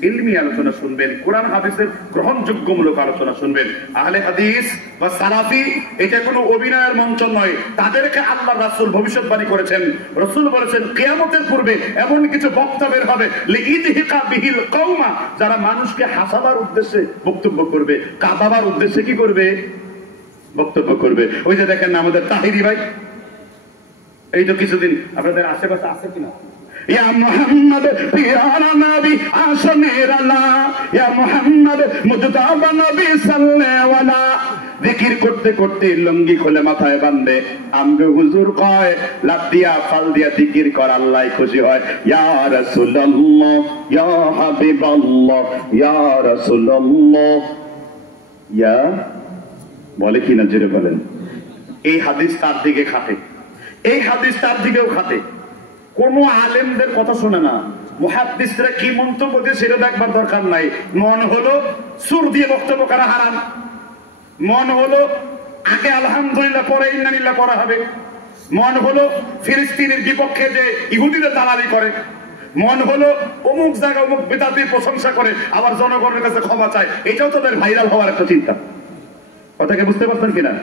ইলমি আলোচনা শুনবেন, কোরআন হাদিসের গ্রহণযোগ্যমূলক আলোচনা শুনবেন। আহলে হাদিস বা সালাফি এটা কোনো অভিনয়ের মঞ্চ নয়। তাদেরকে আল্লাহ রাসূল ভবিষ্যৎবাণী করেছেন। রাসূল বলেছেন কিয়ামতের পূর্বে এমন কিছু বক্তা বের হবে লিইদহিকা বিহিল কওমা, যারা মানুষকে হাসাবার উদ্দেশ্যে বক্তব্য করবে, কাঁদাবার উদ্দেশ্যে কি করবে? বক্তব্য করবে। ওই যে দেখেন না আমাদের তাহিরি ভাই, এই তো কিছুদিন আপনাদের আশেপাশে আছে কিনা, ইয়া মুহাম্মদ পিয়ারা নবী আসো মেরা লা, ইয়া মুহাম্মদ মুজতাবা নবী সাল্লাল্লাহু আলা, জিকির করতে করতে লুঙ্গি খুলে মাথায় বাঁধে আমগো হুজুর কয় লাভ দিয়া ফাল দিয়া জিকির কর, আল্লাহ খুশি হয়। ইয়া রাসূলুল্লাহ ইয়া হাবিবাল্লাহ ইয়া রাসূলুল্লাহ, ইয়া বলে কিনা জেরে বলেন। এই হাদিস তার দিকে খাটে, এই হাদিস তার দিকেও খাটে। কোন আলেমদের কথা শুনে না, মুহাদ্দিসরা কি মন্তব্য দিয়ে সেটা দেখবার দরকার নাই। মন হলো সুর দিয়ে বক্তব্য করা হারাম, মন হলো আগে আলহামদুলিল্লাহ পরে ইন্নালিল্লাহ করা হবে, মন হলো ফিলিস্তিনের বিপক্ষে যে ইহুদিদের দালালি করে, মন হলো অমুক জায়গা অমুক বিদাতির প্রশংসা করে আবার জনগণের কাছে ক্ষমা চায়। এটাও তাদের ভাইরাল হওয়ার একটা চিন্তা। কথাকে বুঝতে পারছেন কিনা?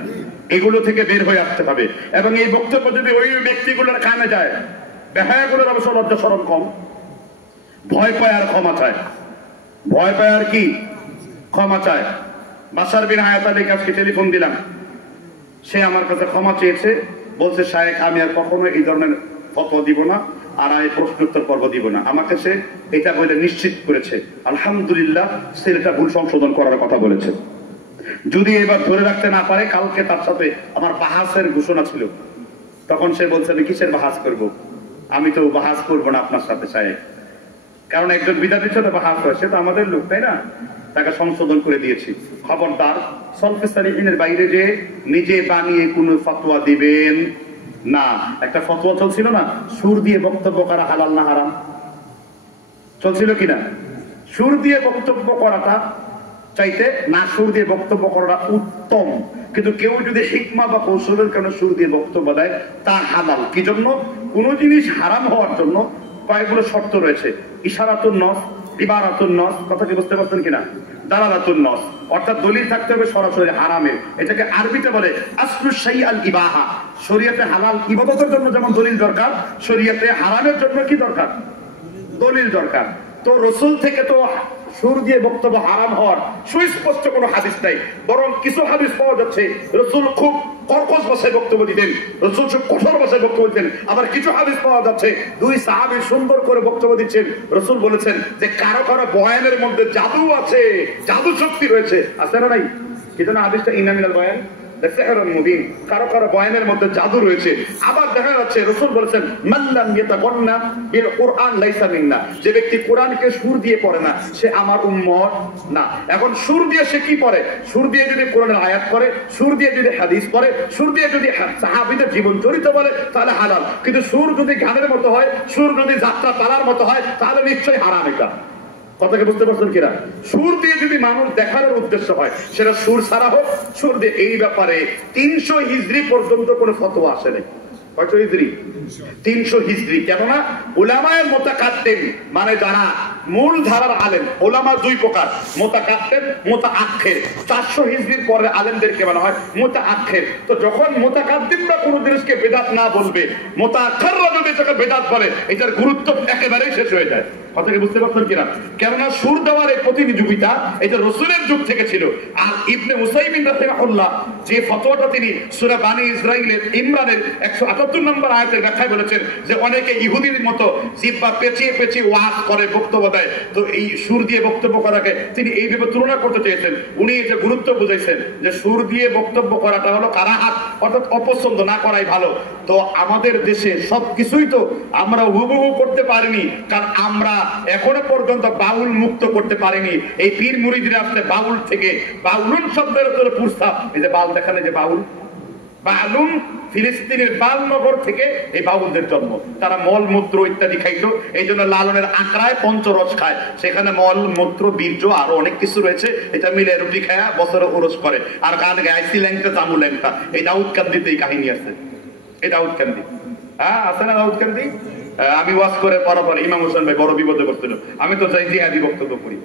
এগুলো থেকে বের হয়ে আসতে হবে। এবং এই বক্তব্য যদি ওই ব্যক্তিগুলোর কানে যায়, বেহায়াগুলোর অবশ্য লজ্জা শরম কম, ভয় পায় আর ক্ষমা চায়, ভয় পায় আর কি ক্ষমা চায়। বাশার বিন হায়াত আলীর কাছে টেলিফোন দিলাম, সে আমার কাছে ক্ষমা চেয়েছে, বলছে শায়েখ আমি আর কখনো এই ধরনের ফতোয়া দিব না, আর এই প্রশ্নোত্তর পর্ব দিব না। আমাকে সে এটা বলে নিশ্চিত করেছে আলহামদুলিল্লাহ সে এটা ভুল সংশোধন করার কথা বলেছে। যদি এবার ধরে রাখতে না পারে, কালকে তার সাথে আমার বাহাসের ঘোষণা ছিল, তখন সে বলছে আমি কিসের বাহাস করব? আমি তো বাহাস করবো না আপনার সাথে শায়েখ, কারণ একজন বিদাতির সাথে বাহাস হয়, সে তো আমাদের লোক তাই না? তাকে সংশোধন করে দিয়েছি। খবরদার সলফে সালিহিনের বাইরে যে নিজে বানিয়ে কোন ফতোয়া দিবেন না। একটা ফতোয়া চলছিল না, সুর দিয়ে বক্তব্য করা হালাল না হারাম, চলছিল কিনা? সুর দিয়ে বক্তব্য করাটা চাইতে না সুর দিয়ে বক্তব্য করাটা উত্তম, কিন্তু কেউ যদি হিকমা বা কৌশলের কারণে সুর দিয়ে বক্তব্য দেয় তা হালাল। কি জন্য? কোন জিনিস হারাম হওয়ার জন্য কয়েকগুলো শর্ত রয়েছে। ইশারাতুন নস, ইবারাতুন নস, কথা কি বুঝতে পারছেন কিনা? দালালাতুন নস, অর্থাৎ দলিল থাকতে হবে সরাসরি হারামের। এটাকে আরবিতে বলে আসলু শাই আল ইবাহা। শরীয়তে হালাল ইবাদতের জন্য যেমন দলিল দরকার, শরীয়তে হারামের জন্য কি দরকার? দলিল দরকার। তো রাসূল থেকে তো সুর দিয়ে বক্তব্য হারাম হওয়ার সুস্পষ্ট কোনো হাদিস নাই, বরং কিছু হাদিস পাওয়া যাচ্ছে রাসূল খুব কর্কশ ভাষায় বক্তব্য দিতেন, রাসূল খুব কঠোর ভাষায় বক্তব্য দিতেন। আবার কিছু হাদিস পাওয়া যাচ্ছে দুই সাহাবী সুন্দর করে বক্তব্য দিচ্ছেন, রাসূল বলেছেন যে কারো কারো বয়ানের মধ্যে জাদু আছে, জাদু শক্তি রয়েছে, আছে না নাই? কি যেন হাদিসটা ইনামিনাল বয়ান সিহরুন মুবিন, কারো কারো বয়ানের মধ্যে জাদু রয়েছে। আবার দেখা যাচ্ছে রাসূল বলেছেন মাল্লাম ইয়াতাকান্না বিল কুরআন লাইসা মিন্না, যে ব্যক্তি কোরআনকে সুর দিয়ে পড়ে না সে আমার উম্মত না। এখন সুর দিয়ে সে কি পড়ে? সুর দিয়ে যদি কোরআনের আয়াত পড়ে, সুর দিয়ে যদি হাদিস পড়ে, সুর দিয়ে যদি সাহাবীদের জীবন চরিত্র বলে তাহলে হালাল। কিন্তু সুর যদি গানের মতো হয়, সুর যদি যাত্রা পালার মতো হয় তাহলে নিশ্চয়ই হারাম। এটা কথাকে বুঝতে পারছেন কিনা? সুর দিয়ে যদি মানুষ দেখানোর উদ্দেশ্য হয়, সেটা সুর ছাড়া হোক সুর দিয়ে। এই ব্যাপারে 300 হিজরি পর্যন্ত কোনো ফতোয়া আসে নাই, কত হিজরি? 300 হিজরি। কেননা উলামায়ে মুতাকাদ্দিম মানে যারা মূল ধারার আলেম, উলামা দুই প্রকার, মুতাকাদ্দিম, মুতাআখির। 400 হিজরির পরে আলেমদেরকে বলা হয় মুতাআখির। তো যখন মুতাকাদ্দিমরা কোনো জিনিসকে বিদআত না বলবে, মুতাআখিররা যদি এটাকে বিদআত বলে, এটার গুরুত্ব একেবারেই শেষ হয়ে যায়। কথা কি বুঝতে পারছেন কিনা? কেননা সুর দেওয়ার এই প্রতিযোগিতা এটা রাসূলের যুগ থেকে ছিল। আর ইবনে উসাইমিন রাহিমাহুল্লাহ যে ফতোয়াটা তিনি সূরা বানী ইসরাঈলের ইমরানের 178 নম্বর আয়াতের ব্যাখ্যায় বলেছেন যে অনেকে ইহুদির মতো জিহ্বা পেঁচিয়ে পেঁচিয়ে ওয়াজ করে, বক্তব্য দেয়, তো এই সুর দিয়ে বক্তব্য করাকে তিনি এইভাবে তুলনা করতে চেয়েছেন। উনি এটা গুরুত্ব বুঝাইছেন যে সুর দিয়ে বক্তব্য করাটা হলো কারাহাত, অর্থাৎ অপছন্দ না করাই ভালো। তো আমাদের দেশে সবকিছুই তো আমরা হুবহু করতে পারিনি, কারণ আমরা এখনো পর্যন্ত বাউল মুক্ত করতে পারিনি। এই পীর মুরিদরা আসলে বাউল থেকে, বাউলুন শব্দের উপরে প্রস্তাব, এই যে বাউল দেখালে যে বাউল, বাউলুন ফিলিস্তিনের বালনগর থেকে এই বাউলদের জন্ম। তারা মল মূত্র ইত্যাদি খাইতো, এই জন্য লালনের আঁকড়ায় পঞ্চরস খায়, সেখানে মল মূত্র বীর্য আরো অনেক কিছু রয়েছে, এটা মিলে রুটি খায়া বছরে ওরস করে। আর গান গায় সিলেংটা জামু ল্যাংটা, এই দাউদ কান্দিতে এই কাহিনী আছে। এই দাউদ কান্দি, হ্যাঁ আছে না দাউদ কান্দি? আমি ওয়াজ করে পরপর ইমাম হোসেন ভাই বড় বিপদে পড়ছিল। আমি তো চাই জিহাদি বক্তব্য করি,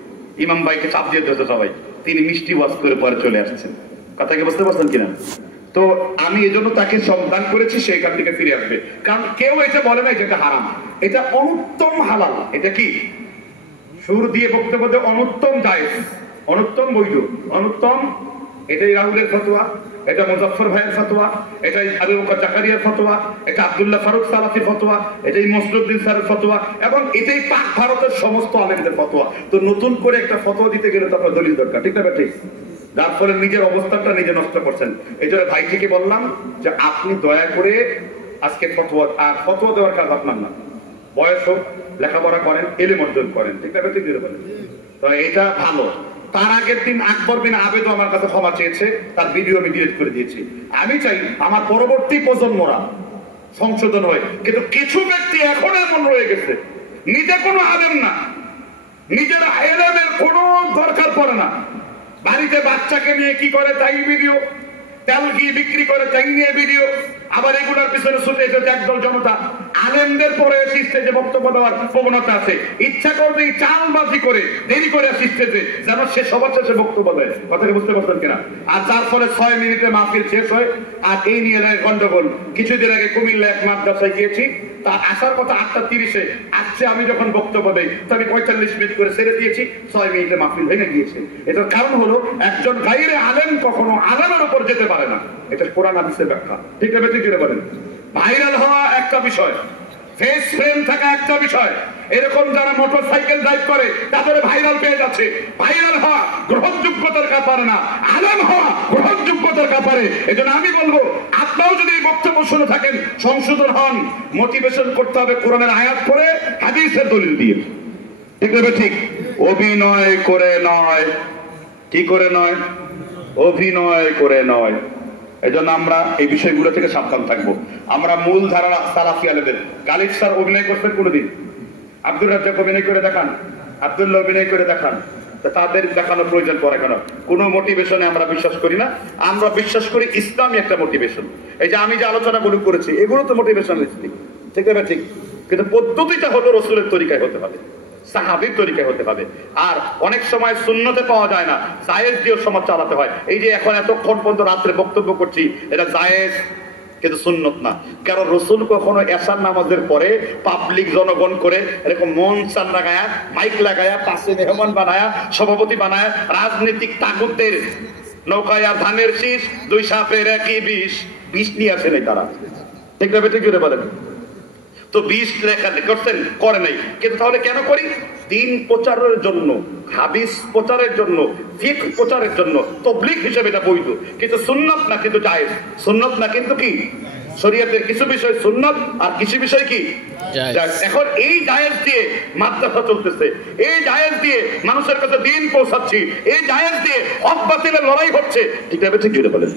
ইমাম ভাইকে চাপ দিয়ে দিয়েছে সবাই, তিনি মিষ্টি ওয়াজ করে পরে চলে আসছেন। কথা কি বুঝতে পারছেন কিনা? তো আমি এই জন্য তাকে সন্ধান করেছি সেইখান থেকে ফিরে আসবে, কারণ কেউ এটা বলে না এটা হারাম, এটা অনুত্তম হালাল। এটা কি সুর দিয়ে বক্তব্য দেয় অনুত্তম জায়েজ, অনুত্তম বৈধ, অনুত্তম। এটাই রাহুলের ফতোয়া, এটা মুজাফফর ভাইয়ের ফতোয়া, এটাই আবু বকর জাকারিয়ার ফতোয়া, এটা আব্দুল্লাহ ফারুক সালাফির ফতোয়া, এটাই মসরুদ্দিন স্যারের ফতোয়া, এবং এটাই পাক ভারতের সমস্ত আলেমদের ফতোয়া। তো নতুন করে একটা ফতোয়া দিতে গেলে তো আপনার দলিল দরকার, ঠিক না ঠিক? যার ফলে নিজের অবস্থানটা নিজে নষ্ট করছেন। এই জন্য ভাই থেকে বললাম যে আপনি দয়া করে আজকে ফতোয়া, আর ফতোয়া দেওয়ার কাজ আপনার না, বয়স হোক, লেখাপড়া করেন, ইলম অর্জন করেন, ঠিক না ঠিক? তো এটা ভালো। তার আগের দিন আকবর বিন আবেদ আমার কাছে ক্ষমা চেয়েছে, তার ভিডিও আমি ডিলিট করে দিয়েছি। আমি চাই আমার পরবর্তী প্রজন্মরা সংশোধন হয়, কিন্তু কিছু ব্যক্তি এখন এমন রয়ে গেছে নিজে কোনো আলেম না, নিজের আলেমের কোনো দরকার পড়ে না, বাড়িতে বাচ্চাকে নিয়ে কি করে তাই ভিডিও, তেল ঘি বিক্রি করে তাই নিয়ে ভিডিও, আবার এগুলোর পিছনে ছুটে এসেছে একদল জনতা। আলেমদের পরে স্টেজে বক্তব্য দেওয়ার প্রবণতা আছে, ইচ্ছা করবে চালবাজি করে দেরি করে স্টেজে যেন সে সবার শেষে বক্তব্য দেয়। কথাটা বুঝতে পারছেন কিনা? আর তার ফলে 6 মিনিটে মাহফিল শেষ হয়, আর এই নিয়ে গন্ডগোল। কিছুদিন আগে কুমিল্লা এক মাদ্রাসায় গিয়েছি, তার আসার কথা 8:30-এ, আসছে আমি যখন বক্তব্য দেই তো আমি 45 মিনিট করে ছেড়ে দিয়েছি, 6 মিনিটে মাহফিল ভেঙে গিয়েছে। এটার কারণ হলো একজন গায়রে আলেম কখনো আলেমের উপর যেতে পারে না, এটা কোরআন হাদিসের ব্যাখ্যা, ঠিক আছে ঠিক বলেন? ভাইরাল হওয়া একটা বিষয়, ফেস ফ্রেম থাকা একটা বিষয়, এরকম যারা মোটরসাইকেল ড্রাইভ করে তাদের ভাইরাল পেয়ে যাচ্ছে। ভাইরাল হওয়া গ্রহণযোগ্যতার ব্যাপারে না, আলেম হওয়া গ্রহণযোগ্যতার ব্যাপারে। এজন্য আমি বলবো আপনারাও যদি বক্তব্য শুনে থাকেন সংশোধন হন, মোটিভেশন করতে হবে কোরআনের আয়াত পড়ে, হাদিসের দলিল দিয়ে, ঠিক আছে ঠিক? অভিনয় করে নয়, কি করে নয়? অভিনয় করে নয়। এজন্য আমরা এই বিষয়গুলো থেকে সাবধান থাকবো। আমরা মূল ধারা সালাফি আলেমদের, গালিব স্যার অভিনয় করবেন কোনোদিন? আব্দুর রাজ্জাক অভিনয় করে দেখান, আব্দুল্লাহ অভিনয় করে দেখান, তাদের দেখানোর প্রয়োজন পড়ে কেন? কোনো মোটিভেশনে আমরা বিশ্বাস করি না, আমরা বিশ্বাস করি ইসলামী একটা মোটিভেশন। এই যে আমি যে আলোচনাগুলো করেছি এগুলো তো মোটিভেশনালিস্টিক, ঠিক আছে ঠিক? কিন্তু পদ্ধতিটা হলো রসুলের তরিকায় হতে হবে, সাহাবীর তরিকায় হতে হবে। আর অনেক সময় সুন্নতে পাওয়া যায় না, জায়েজ দিয়ে সমাজ চালাতে হয়। এই যে এখন এতক্ষণ পর্যন্ত রাত্রে বক্তব্য করছি, এটা জায়েজ কিন্তু সুন্নত না। কারণ রসুল কখনো এশার নামাজের পরে পাবলিক জনগণ করে এরকম মন চান লাগায়া, মাইক লাগায়া, পাশে মেহমান বানায়া, সভাপতি বানায়া, রাজনৈতিক তাগুতদের নৌকায় আর ধানের শীষ, 2 সাপের একই বিষ, বিষ নিয়ে আসে নাই তারা, ঠিক না ঠিক করে বলেন? তো 20 লেখা করতেন, করে নাই। কিন্তু তাহলে কেন করি? দিন প্রচারের জন্য, হাদিস প্রচারের জন্য, ফিকহ প্রচারের জন্য, তাবলীগ হিসেবে এটা বৈধ, কিন্তু সুন্নাত না, কিন্তু জায়েজ। সুন্নাত না কিন্তু কি? শরীয়তের কিছু বিষয় সুন্নাত আর কিছু বিষয় কি জায়েজ। এখন এই জায়েজ দিয়ে মাদ্রাসা চলতেছে, এই জায়েজ দিয়ে মানুষের কাছে দিন পৌঁছাচ্ছি, এই জায়েজ দিয়ে হক বাতিলের লড়াই হচ্ছে, ঠিক আছে ঠিক করে বলেন?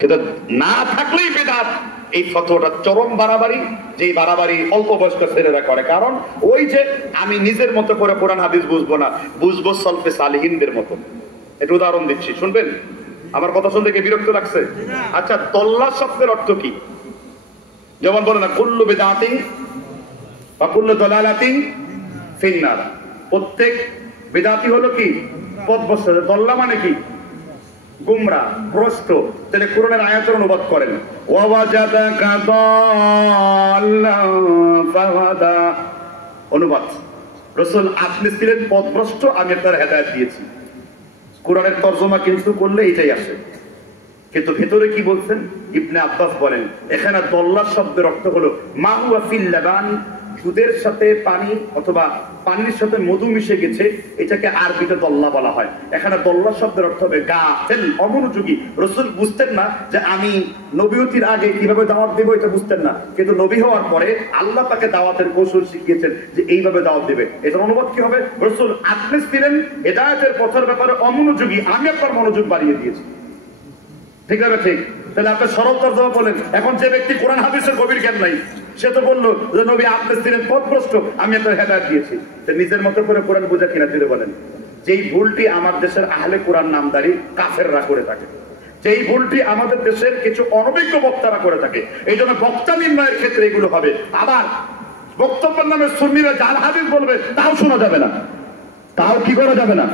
কিন্তু না থাকলেই বিদআত। এই ফতোয়াটা চরম বাড়াবাড়ি, যে বাড়াবাড়ি অল্প বয়স্ক ছেলেরা করে। কারণ ওই যে আমি নিজের মতো করে কোরআন হাদিস বুঝবো না, বুঝবো সলফে সালিহিনদের মতো। একটু উদাহরণ দিচ্ছি, শুনবেন? আমার কথা শুনতে কি বিরক্ত লাগছে? আচ্ছা, তল্লা শব্দের অর্থ কি? যেমন বলে না কুল্লু বিদআতিন ওয়া কুল্লু দালালাতিন ফিন্নার, প্রত্যেক বিদআতি হলো কি পথভ্রষ্ট। দল্লা মানে কি গুমরা ভ্রষ্ট। তাহলে কোরআনের আয়াতের অনুবাদ করেন ওয়া ওয়াজাদাকা দাল্লান ফাহাদা। অনুবাদ রাসূল আপনি ছিলেন পথভ্রষ্ট, আমি আপনার হেদায়েত দিয়েছি। কোরআনের তরজমা কিন্তু করলে এটাই আসে, কিন্তু ভেতরে কি বলছেন ইবনে আব্বাস বলেন এখানে দল্লার শব্দের অর্থ হলো মা হুয়া ফিল লাবান, দুধের সাথে পানি অথবা পানির সাথে মধু মিশে গেছে, এটাকে আরবিতে দল্লা বলা হয়। এখানে দল্লা শব্দের অর্থ হবে গাফেল, অমনোযোগী। রাসূল বুঝতেন না যে আমি নবুয়তির আগে কিভাবে দাওয়াত দেব, এটা বুঝতেন না, কিন্তু নবী হওয়ার পরে আল্লাহ তাকে দাওয়াতের কৌশল শিখিয়েছেন যে এইভাবে দাওয়াত দেবে। এটার অনুবাদ কি হবে, রাসূল আপনি ছিলেন হেদায়েতের পথের ব্যাপারে অমনোযোগী, আমি আপনার মনোযোগ বাড়িয়ে দিয়েছি। ঠিক আছে, ঠিক। তাহলে আপনি সরল তরজমা বলেন। এখন যে ব্যক্তি কোরআন হাদিসের গভীর জ্ঞান নাই, সে তো বললো যে নবী আপনি ছিলেন পথভ্রষ্ট, আমি আপনার হেদায়েত দিয়েছি। নিজের মতো করে কোরআন বোঝা কিনা তুলে বলেন। যেই ভুলটি আমার দেশের আহলে কোরআন নামদারি কাফেররা করে থাকে, যেই ভুলটি আমাদের দেশের কিছু অনভিজ্ঞ বক্তারা করে থাকে, এই জন্য বক্তা নির্ণয়ের ক্ষেত্রে এগুলো হবে। আবার বক্তব্যের নামে সুন্নিরা জাল হাদিস বলবে, তাও শোনা যাবে না, তাও কি করা যাবে না,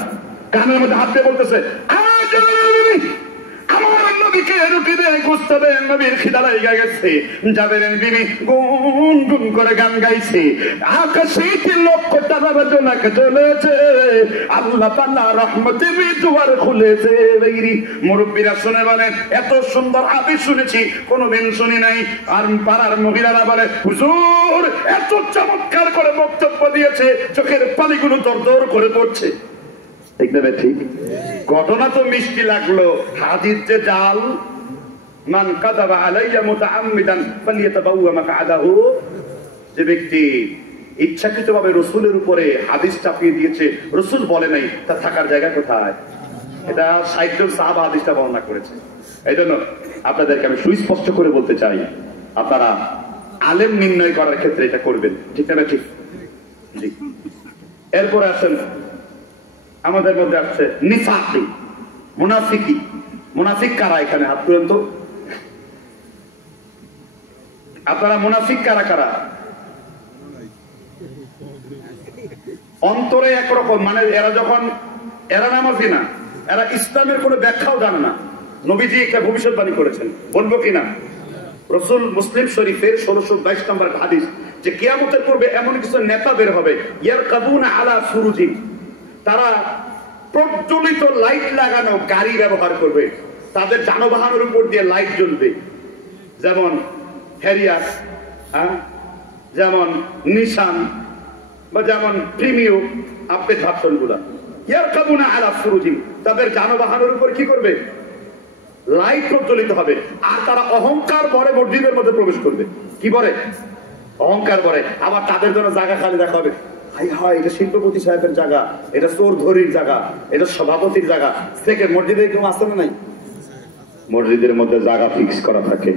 কানের মধ্যে হাত দিয়ে বলতেছে আমার নবীকে রুটি দেয় গোস্ত দেয়, নবীর খিদা লাগা গেছে, জাবেরের বিবি গুন গুন করে গান গাইছে, আকাশে লক্ষ তারার জোনাক জ্বলেছে, আল্লাহ তাআলা রহমতের দুয়ার খুলেছে। মুরব্বীরা শুনে বলেন এত সুন্দর হাদিস শুনেছি, কোনোদিন শুনি নাই। আর পাড়ার মহিলারা বলে হুজুর এত চমৎকার করে বক্তব্য দিয়েছে, চোখের পানিগুলো দরদর করে পড়ছে। ঠিক না ঠিক? ঘটনা তো মিষ্টি লাগলো, হাদিস যে জাল। মান কাযাবা আলাইয়া মুতাআম্মিদান ফালিয়াতাবাওয়া মাকআদাহু, যে ব্যক্তি ইচ্ছাকৃতভাবে রাসূলের উপরে হাদিস চাপিয়ে দিয়েছে, রাসূল বলে নাই, তার থাকার জায়গা কোথায়? এটা ৬০ জন সাহাবা হাদিসটা বর্ণনা করেছে। এই জন্য আপনাদেরকে আমি সুস্পষ্ট করে বলতে চাই, আপনারা আলেম নির্ণয় করার ক্ষেত্রে এটা করবেন। ঠিক না ঠিক? জি। এরপরে আসেন আমাদের মধ্যে আছে নিফাকি, মুনাফিকি। মুনাফিক কারা? এখানে হাত তুলেন তো। আপনারা মুনাফিক কারা কারা? অন্তরে একরকম, মানে এরা নামাজি না, এরা ইসলামের কোনো ব্যাখ্যাও জানে না। নবীজি একটা ভবিষ্যৎবাণী করেছেন, বলবো কিনা? রাসূল মুসলিম শরীফের ১৬২২ নম্বর হাদিস, যে কিয়ামতের পূর্বে এমন কিছু নেতা বের হবে, ইয়ারকাবুনা আলা ফুরুজি, তারা প্রজ্বলিত লাইট লাগানো গাড়ি ব্যবহার করবে, তাদের যানবাহনের উপর দিয়ে লাইট জ্বলবে, যেমন হ্যারিয়ার, যেমন নিশান, বা যেমন প্রিমিও, আপনি ভাবছেন গুলা। ইয়ারকাবুনা আলা ফুরুজি, তাদের যানবাহনের উপর কি করবে? লাইট প্রজ্বলিত হবে। আর তারা অহংকার ভরে মসজিদের মধ্যে প্রবেশ করবে। কি বলে? অহংকার ভরে। আবার তাদের জন্য জায়গা খালি রাখা হবে। হাই এটা শিল্পপতি সাহেবের জায়গা, এটা চোরধরির জায়গা, এটা সভাপতির জায়গা। থেকে মসজিদে কেউ আসে না? নাই, মসজিদের মধ্যে জায়গা ফিক্স করা থাকে।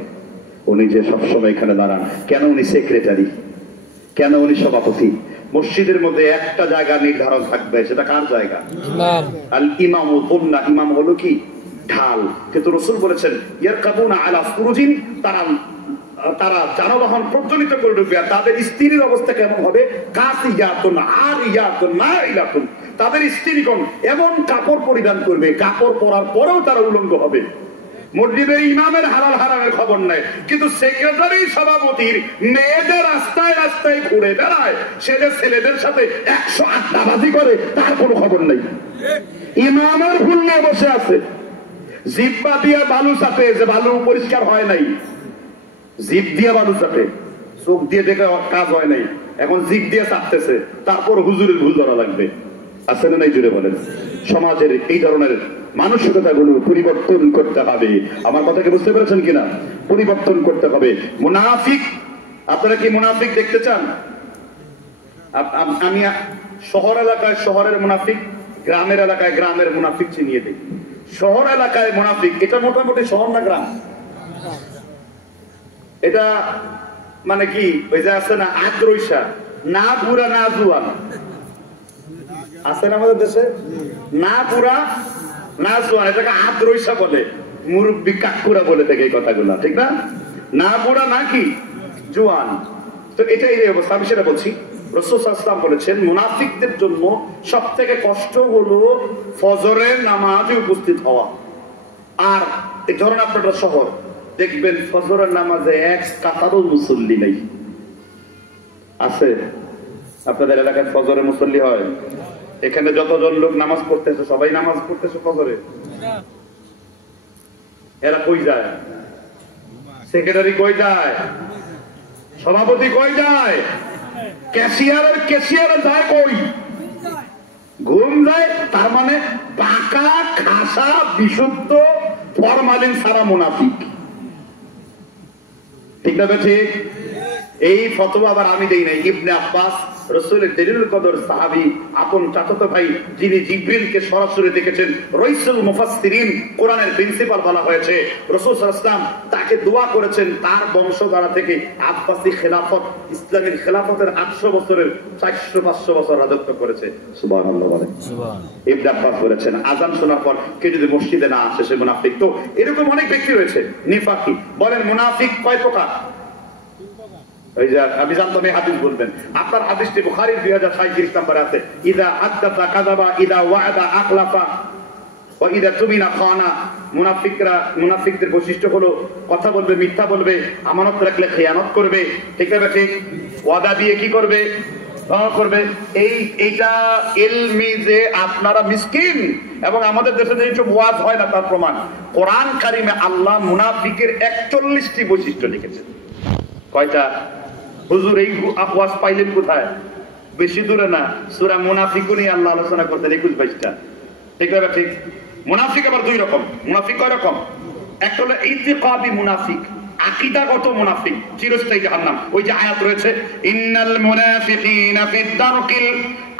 উনি যে সবসময় এখানে দাঁড়ান, কেন উনি সেক্রেটারি, কেন উনি সভাপতি? মসজিদের মধ্যে একটা জায়গা নির্ধারণ থাকবে, সেটা কার জায়গা? আল ইমামু তুন্না, ইমাম হলো কি ঢাল। কিন্তু রাসূল বলেছেন ইয়ারকাবুনা আলা ফুরুজিন, তারা যানবাহন প্রজ্বলিত করে ঢুকবে। আর তাদের স্ত্রীর অবস্থা কেমন হবে? কাসিয়াতুন আরিয়াতুন মাইলাতুন, তাদের স্ত্রীগণ এমন কাপড় পরিধান করবে, কাপড় পরার পরেও তারা উলঙ্গ হবে। মসজিদের ইমামের হালাল হারামের খবর নাই, কিন্তু সেক্রেটারি সভাপতির মেয়েদের রাস্তায় রাস্তায় ঘুরে বেড়ায়, সে যে ছেলেদের সাথে ১০৮টাবাজি করে, তার কোনো খবর নেই। ইমামের ভুল নিয়ে বসে আছে, জিব্বা দিয়ে বালু চাপে, যে বালু পরিষ্কার হয় নাই, জিভ দিয়ে বালু চাপে, চোখ দিয়ে দেখে কাজ হয় নাই, এখন জিভ দিয়ে চাপতেছে, তারপর হুজুরের ভুল ধরা লাগবে। আছে না নাই জুড়ে বলেন? সমাজের এই ধরনের মানসিকতাগুলো পরিবর্তন করতে হবে। আমার কথাকে বুঝতে পেরেছেন কিনা? পরিবর্তন করতে হবে। মুনাফিক, আপনারা কি মুনাফিক দেখতে চান? আমি শহর এলাকায় শহরের মুনাফিক, গ্রামের এলাকায় গ্রামের মুনাফিক চিনিয়ে দিই। শহর এলাকায় মুনাফিক, এটা মোটামুটি শহর না গ্রাম? এটা মানে কি ওই যে আছে না আদ্রৈসা, না বুড়া না জুয়ান, আছে না আমাদের দেশে? না বুড়া না জুয়ান, এটাকে আদ্রৈসা বলে, মুরব্বী কাকুরা বলে থাকে এই কথাগুলা, ঠিক না? না বুড়া না কি জোয়ান। তো এটাই এই অবস্থা। আমি সেটা বলছি, রাসূল সাল্লাল্লাহু আলাইহি ওয়াসাল্লাম বলেছেন মুনাফিকদের জন্য সব থেকে কষ্ট হলো ফজরের নামাজে উপস্থিত হওয়া। আর এই ধরেন আপনারা শহর দেখবেন ফজরের নামাজে এক কাতারও মুসল্লি নেই। আছে আপনাদের এলাকায় ফজরের মুসল্লি হয়? এখানে যতজন লোক নামাজ পড়তেছে সবাই নামাজ পড়তেছে ফজরে? এরা কই যায়? সেক্রেটারি কই যায়? সভাপতি কই যায়? ক্যাশিয়ার যায় কই? ঘুম যায়। তার মানে পাকা খাসা বিশুদ্ধ ফরমালিন সারা মুনাফিক। ঠিক না? ঠিক। এই ফতোয়া আবার আমি দেই নাই, ইবনে আব্বাস রাসূলের দলিলুল কদর সাহাবী আপন চাচাতো ভাই, যিনি জিবরিলকে সরাসরি দেখেছেন, রাইসুল মুফাসসিরিন, কোরআনের প্রিন্সিপাল বলা হয়েছে। রাসূল সাল্লাল্লাহু আলাইহি ওয়াসাল্লাম তাকে দোয়া করেছেন তার বংশধারা থেকে আব্বাসী খেলাফত, ইসলামের খেলাফতের 800 বছরের 400-500 বছর রাজত্ব করেছে। সুবহানাল্লাহ বলেন। সুবহানাল্লাহ। ইবনে আব্বাস বলেছেন আযান শোনার পর কে যদি মসজিদে না আসে সে মুনাফিক। তো এরকম অনেক ব্যক্তি রয়েছে নিফাকি। বলেন মুনাফিক কয় প্রকার? ওই যে আমি জানতাম এই হাদিস বলবেন। আপনার হাদিসটি বুখারীর 2037 নম্বরে আছে, ইদা হাদাসা কাযাবা ইদা ওয়া'দা আখলাফা ওয়া ইদা তুমিনা খানা। মুনাফিকদের বৈশিষ্ট্য হলো কথা বলবে, মিথ্যা বলবে, আমানত রাখলে খেয়ানত করবে। ঠিক না? ঠিক। ওয়াদা দিয়ে কি করবে? করবে। এইটা ইলমি যে আপনারা মিসকিন এবং আমাদের দেশে যে সব ওয়াজ হয় না তার প্রমাণ। কোরআন কারিমে আল্লাহ মুনাফিকের 41টি বৈশিষ্ট্য লিখেছেন। কয়টা? হুজুর এই ওয়াজ পাইলেন কোথায়? বেশি দূরে না, সূরা মুনাফিকুন নিয়ে আল্লাহ আলোচনা করতেন 21-22টা। ঠিক না? ঠিক। মুনাফিক আবার দুই রকম। মুনাফিক কয় রকম? একটা হলো ইতিকাদি মুনাফিক, আকীদাগত মুনাফিক, চিরস্থায়ী জাহান্নাম। ওই যে আয়াত রয়েছে, ইন্নাল মুনাফিকিনা ফিদ দারকিল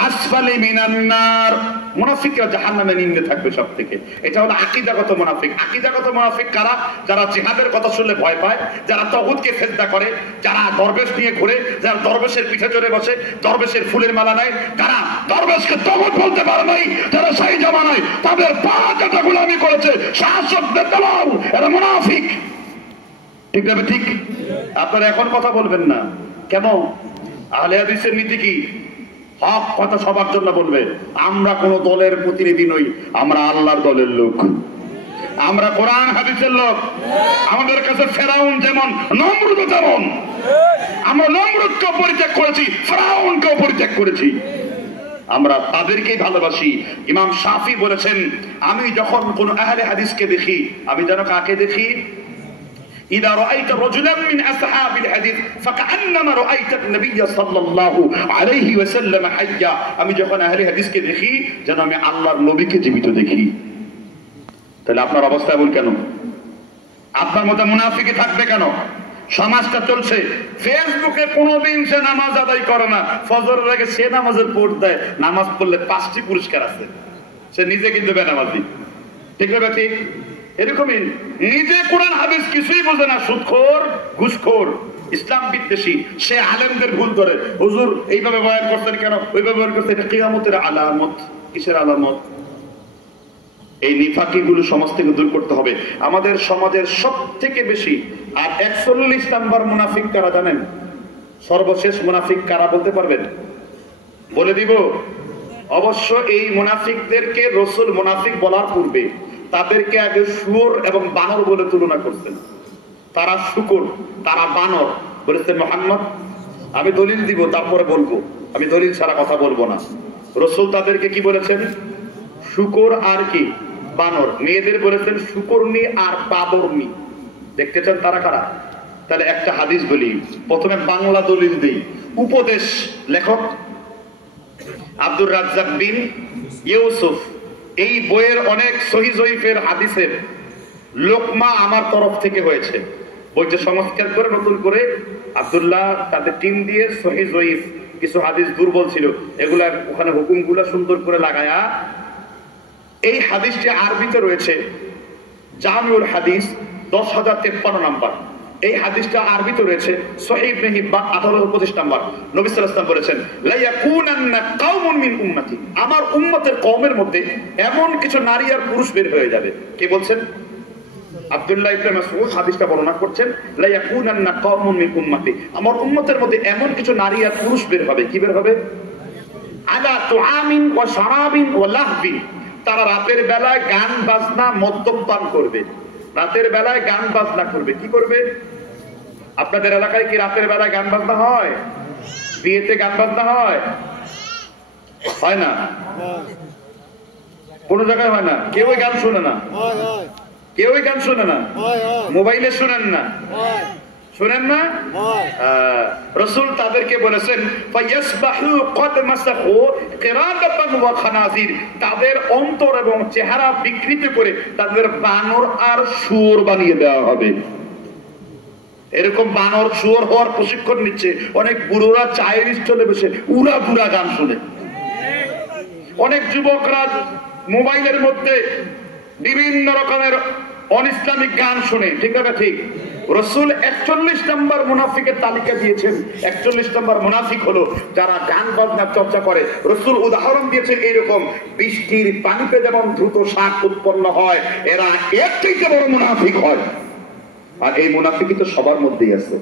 আসফালি মিনান নার। মুনাফিকরা জাহান্নামে নিম্নে থাকবে সব থেকে। এটা হলো আকীদাগত মুনাফিক। আকীদাগত মুনাফিক কারা? যারা জিহাদের কথা শুনলে ভয় পায়, যারা তাগুতকে সেজদা করে, যারা দরবেশ নিয়ে ঘুরে, যারা দরবেশের পিঠে চড়ে বসে, দরবেশের ফুলের মালা নেয়, যারা দরবেশকে তাগুত বলতে পারে নাই, যারা সেই জামানায় তাদের পা কাটা গোলামি করেছে, শাসকদের দলাল, এরা মুনাফিক। ঠিক না? ঠিক। আপনারা এখন কথা বলবেন না কেন? আহলে হাদিসের নীতি কি? হক কথা সবার জন্য বলবে। আমরা কোন দলের প্রতিনিধি নই, আমরা আল্লাহর দলের লোক, আমরা কোরআন হাদিসের লোক। আমাদের কাছে ফেরাউন যেমন, নমরুদ যেমন। আমরা নমরুদকেও পরিত্যাগ করেছি, ফেরাউনকেও পরিত্যাগ করেছি। আমরা তাদেরকেই ভালোবাসি। ইমাম শাফি বলেছেন, আমি যখন কোন আহলে হাদিসকে দেখি, আমি যেন কাকে দেখি? إذا رأيت رجلا من أصحاب الحديث فكأنما رأيت النبي صلى الله عليه وسلم حيا। আমি যখন আহলে হাদিসকে দেখি যেন আমি আল্লাহর নবীকে জীবিত দেখি। তাহলে আপনার অবস্থা এমন কেন? আপনার মধ্যে মুনাফিকি থাকবে কেন? সমাজটা চলছে, ফেসবুকে কোনোদিন সে নামাজ আদায় করে না, ফজরের আগে সে নামাজের পোস্ট দেয়, নামাজ পড়লে 5টি পুরস্কার আছে, সে নিজে কিন্তু বেনামাজি। ঠিক না? ঠিক। এরকমই নিজে কোরআন হাদিস কিছুই বোঝে না, সুদখোর, ঘুষখোর, ইসলাম বিদ্বেষী। সে আলেমদের ভুল ধরে, হুজুর এইভাবে বয়ান করতেন কেন, ওইভাবে বয়ান করতেন, এটা কিয়ামতের আলামত। কিসের আলামত? এই নিফাকি গুলো সমাজ থেকে দূর করতে হবে। আমাদের সমাজের সব থেকে বেশি আর 41 নাম্বার মুনাফিক কারা জানেন? সর্বশেষ মুনাফিক কারা বলতে পারবেন? বলে দিব। অবশ্য এই মুনাফিকদেরকে রাসূল মুনাফিক বলার পূর্বে তাদেরকে আগে শুয়োর এবং বানর বলে তুলনা করতেন। তারা শুকর, তারা বানর বলেছেন মুহাম্মদ। আমি দলিল দিব, তারপরে বলবো, আমি দলিল ছাড়া কথা বলবো না। রাসূল তাদেরকে কি বলেছেন? শুকর আর কি? বানর। মেয়েদের বলেছেন শুকরনি আর বাদরনি। দেখতে চান তারা কারা? তাহলে একটা হাদিস বলি, প্রথমে বাংলা দলিল দিই। উপদেশ লেখক আব্দুর রাজ্জাক বিন ইউসুফ। এই বইয়ের অনেক সহিহ জয়ীফের হাদিসের লোকমা আমার তরফ থেকে হয়েছে। বইটা সংস্কার করে নতুন করে আব্দুল্লাহ তাদের টিম দিয়ে সহিহ জয়ীফ, কিছু হাদিস দুর্বল ছিল, এগুলা ওখানে হুকুমগুলা সুন্দর করে লাগায়া এই হাদিসটি আরবিতে রয়েছে, জামিউল হাদিস 10,053 নাম্বার। এই হাদিসটা আরবিতে রয়েছে সহিহ ইবনে হিব্বান 1825 নাম্বার। নবী সাল্লাল্লাহু আলাইহি ওয়াসাল্লাম বলেছেন, লা ইয়াকুনান্না কাওমুন মিন উম্মতি, আমার উম্মতের কওমের মধ্যে এমন কিছু নারী আর পুরুষ বের হয়ে যাবে। কে বলছেন? আব্দুল্লাহ ইবনে মাসউদ হাদিসটা বর্ণনা করছেন, লা ইয়াকুনান্না কওমুন মিন উম্মতি, আমার উম্মতের মধ্যে এমন কিছু নারী আর পুরুষ বের হবে। কি বের হবে? আলা তুআমিন ওয়া শারাবিন ওয়া লাহবিন, তারা রাতের বেলায় গান বাজনা মদ্যপান করবে। রাতের বেলায় গান বাজনা করবে। কি করবে? আপনাদের এলাকায় কি রাতের বেলায় গান বাজনা হয়? বিয়েতে গান বাজনা হয়? হয় না? কোন জায়গায় হয় না? কেউই গান শুনে না, কেউই গান শুনে না, মোবাইলে শুনেন না, শুনেন না? রাসূল তাদেরকে বলেছেন ফায়াসবাহু কদ মাসাহু কিরাদাতান ওয়া খানাজির, তাদের অন্তর এবং চেহারা বিকৃত করে তাদের বানর আর শুয়োর বানিয়ে দেওয়া হবে। এরকম বানর শুয়োর হওয়ার প্রশিক্ষণ নিচ্ছে অনেক বুড়োরা, চায়ের স্টলে বসে উড়া বুড়া গান শুনে। অনেক যুবকরা মোবাইলের মধ্যে বিভিন্ন রকমের অনিসলামিক গান শুনে। ঠিক আছে? ঠিক। রাসূল 41 নম্বর মুনাফিকের তালিকা দিয়েছেন। 41 নম্বর মুনাফিক হলো যারা গান বাজনার চর্চা করে। রাসূল উদাহরণ দিয়েছেন এইরকম, বৃষ্টির পানিতে যেমন দ্রুত শাক উৎপন্ন হয়, এরা এর থেকে বড় মুনাফিক হয়। আর এই মুনাফিকই তো সবার মধ্যেই আছে।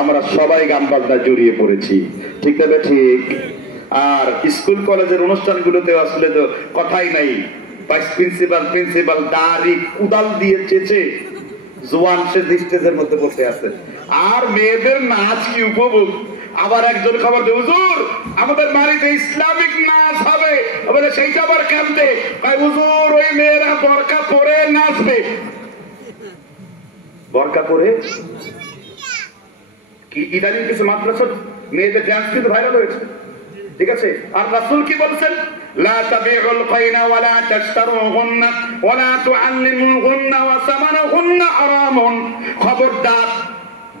আমরা সবাই গান বাজনা জড়িয়ে পড়েছি। ঠিক আছে? ঠিক। আর স্কুল কলেজের অনুষ্ঠানগুলোতে আসলে তো কথাই নাই। ভাইস প্রিন্সিপাল দাড়ি কুদাল দিয়ে চেঁচে জোয়ান সে স্টেজের মধ্যে বসে আছে। আর মেয়েদের নাচ কি উপভোগ! আবার একজন খবর দেয়, হুজুর আমাদের বাড়িতে ইসলামিক নাচ হবে, বলে সেইটা আবার কাঁদতে, হুজুর ওই মেয়েরা বোরকা পরে নাচবে। বোরকা পরে কি ইদানিং কিছু মাদ্রাসা মেয়েদের ডান্স কিন্তু ভাইরাল হয়েছে। ঠিক আছে? আর রাসূল কি বলছেন? লা তাবিউল কাইনা ওয়া লা তাশতারুহুন্না ওয়া লা তুআল্লিমুহুন্না ওয়া সামানুহুন্না হারামুন। খবরদার,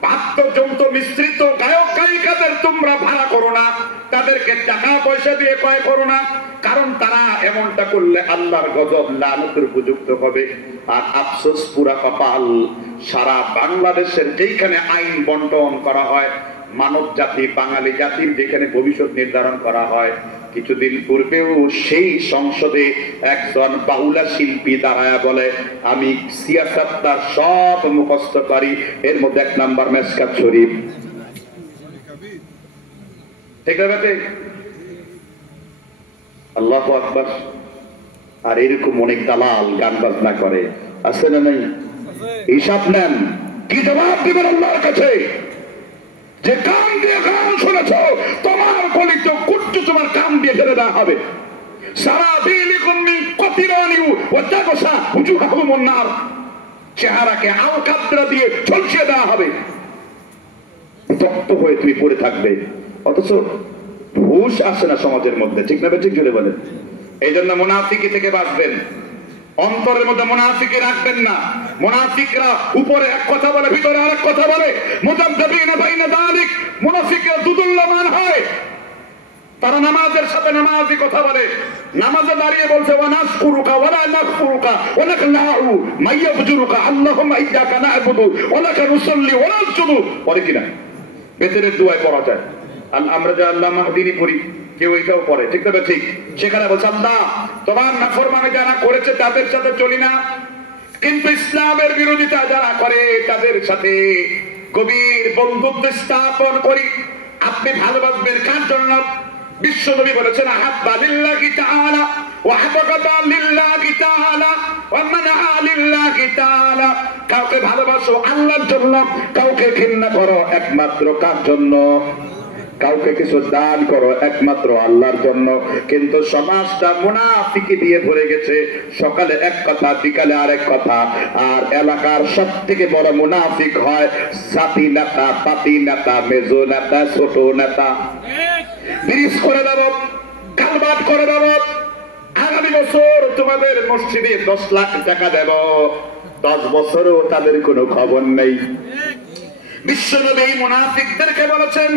বাদ্যযন্ত্র মিশ্রিত গায়ক গায়িকাদের তোমরা ভাড়া করো না, তাদেরকে টাকা পয়সা দিয়ে ক্রয় করো না, কারণ তারা এমনটা করলে আল্লাহর গজব লানতের উপযুক্ত হবে। আর আফসোস, পুরা কপাল, সারা বাংলাদেশের যেখানে আইন বন্টন করা হয়, মানব জাতি, বাঙালি জাতির যেখানে ভবিষ্যৎ নির্ধারণ করা হয়, কিছুদিন পূর্বেও সেই সংসদে একজন বাউলা শিল্পী দাঁড়ায় বলে, আমি সিয়াসাতটার সব মুখস্থ করি, এর মধ্যে 1 নাম্বার মেশকাত শরীফ। ঠিক আছে? আল্লাহু আকবার। আর এরকম অনেক দালাল গান বাজনা করে, আছে না নাই? হিসাব নেন, কি জবাব দিবেন আল্লাহর কাছে? যে কান দিয়ে গান শুনেছ, তোমার গলিত কুট্টু তোমার কান দিয়ে ফেলে দেওয়া হবে। সারা বিলিকুম মিন কতিরানিউ ওয়া তাগসা উজুহাহুম নার, চেহারাকে আলকাতরা দিয়ে ঝলসিয়ে দেওয়া হবে, তপ্ত হয়ে তুমি পড়ে থাকবে। অথচ হুঁশ আসে না সমাজের মধ্যে। ঠিক না? ঠিক জুড়ে বলেন। এই জন্য মুনাফিকি থেকে বাঁচবেন, অন্তরের মধ্যে মুনাফিকি রাখবেন না। মুনাফিকরা উপরে এক কথা বলে, ভিতরে আরেক কথা বলে। মুযাবযাবিনা বাইনা যালিক, মুনাফিকরা দুদুল্যমান হয়। তারা নামাজের সাথে নামাজি কথা বলে, নামাজে দাঁড়িয়ে বলছে ওয়া নাশকুরুকা ওয়া লা নাকফুরুকা ওয়া নাখলাউ মাইয়াফজুরুকা আল্লাহুম্মা ইয়্যাকা না'বুদু ওয়া লাকা নুসাল্লি ওয়া নাসজুদু। পড়ে কিনা? বেতের দোয়ায় পড়া যায়। আমরা যে আল্লাহ মাহদিনি পড়ি, কেউ এটাও পড়ে। ঠিক না? ঠিক। সেখানে বলছে, আল্লাহ তোমার নাফরমানি যারা করেছে তাদের সাথে চলি না, কিন্তু ইসলামের বিরোধিতা যারা করে তাদের সাথে গভীর বন্ধুত্ব স্থাপন করি। আপনি ভালোবাসবেন কার জন্য? বিশ্বনবী বলেছেন, আহাব্বা লিল্লাহি তাআলা ওয়া আবগাদা লিল্লাহি তাআলা ওয়া মানআ লিল্লাহি তাআলা। কাউকে ভালোবাসো আল্লাহর জন্য, কাউকে ঘৃণা করো একমাত্র কার জন্য? কাউকে কিছু দান করো একমাত্র আল্লাহর জন্য। কিন্তু সমাজটা মুনাফিকি দিয়ে ভরে গেছে। সকালে এক কথা, বিকালে আরেক কথা। আর এলাকার সব থেকে বড় মুনাফিক হয় জাতি নেতা, পাতি নেতা, মেজো নেতা, ছোট নেতা। ব্রিজ করে দেব, কালবাট করে দেব, আগামী বছর তোমাদের মসজিদে 10 লাখ টাকা দেব, 10 বছরও তাদের কোনো খবর নেই। বিশ্বনবী মুনাফিকদেরকে বলেছেন,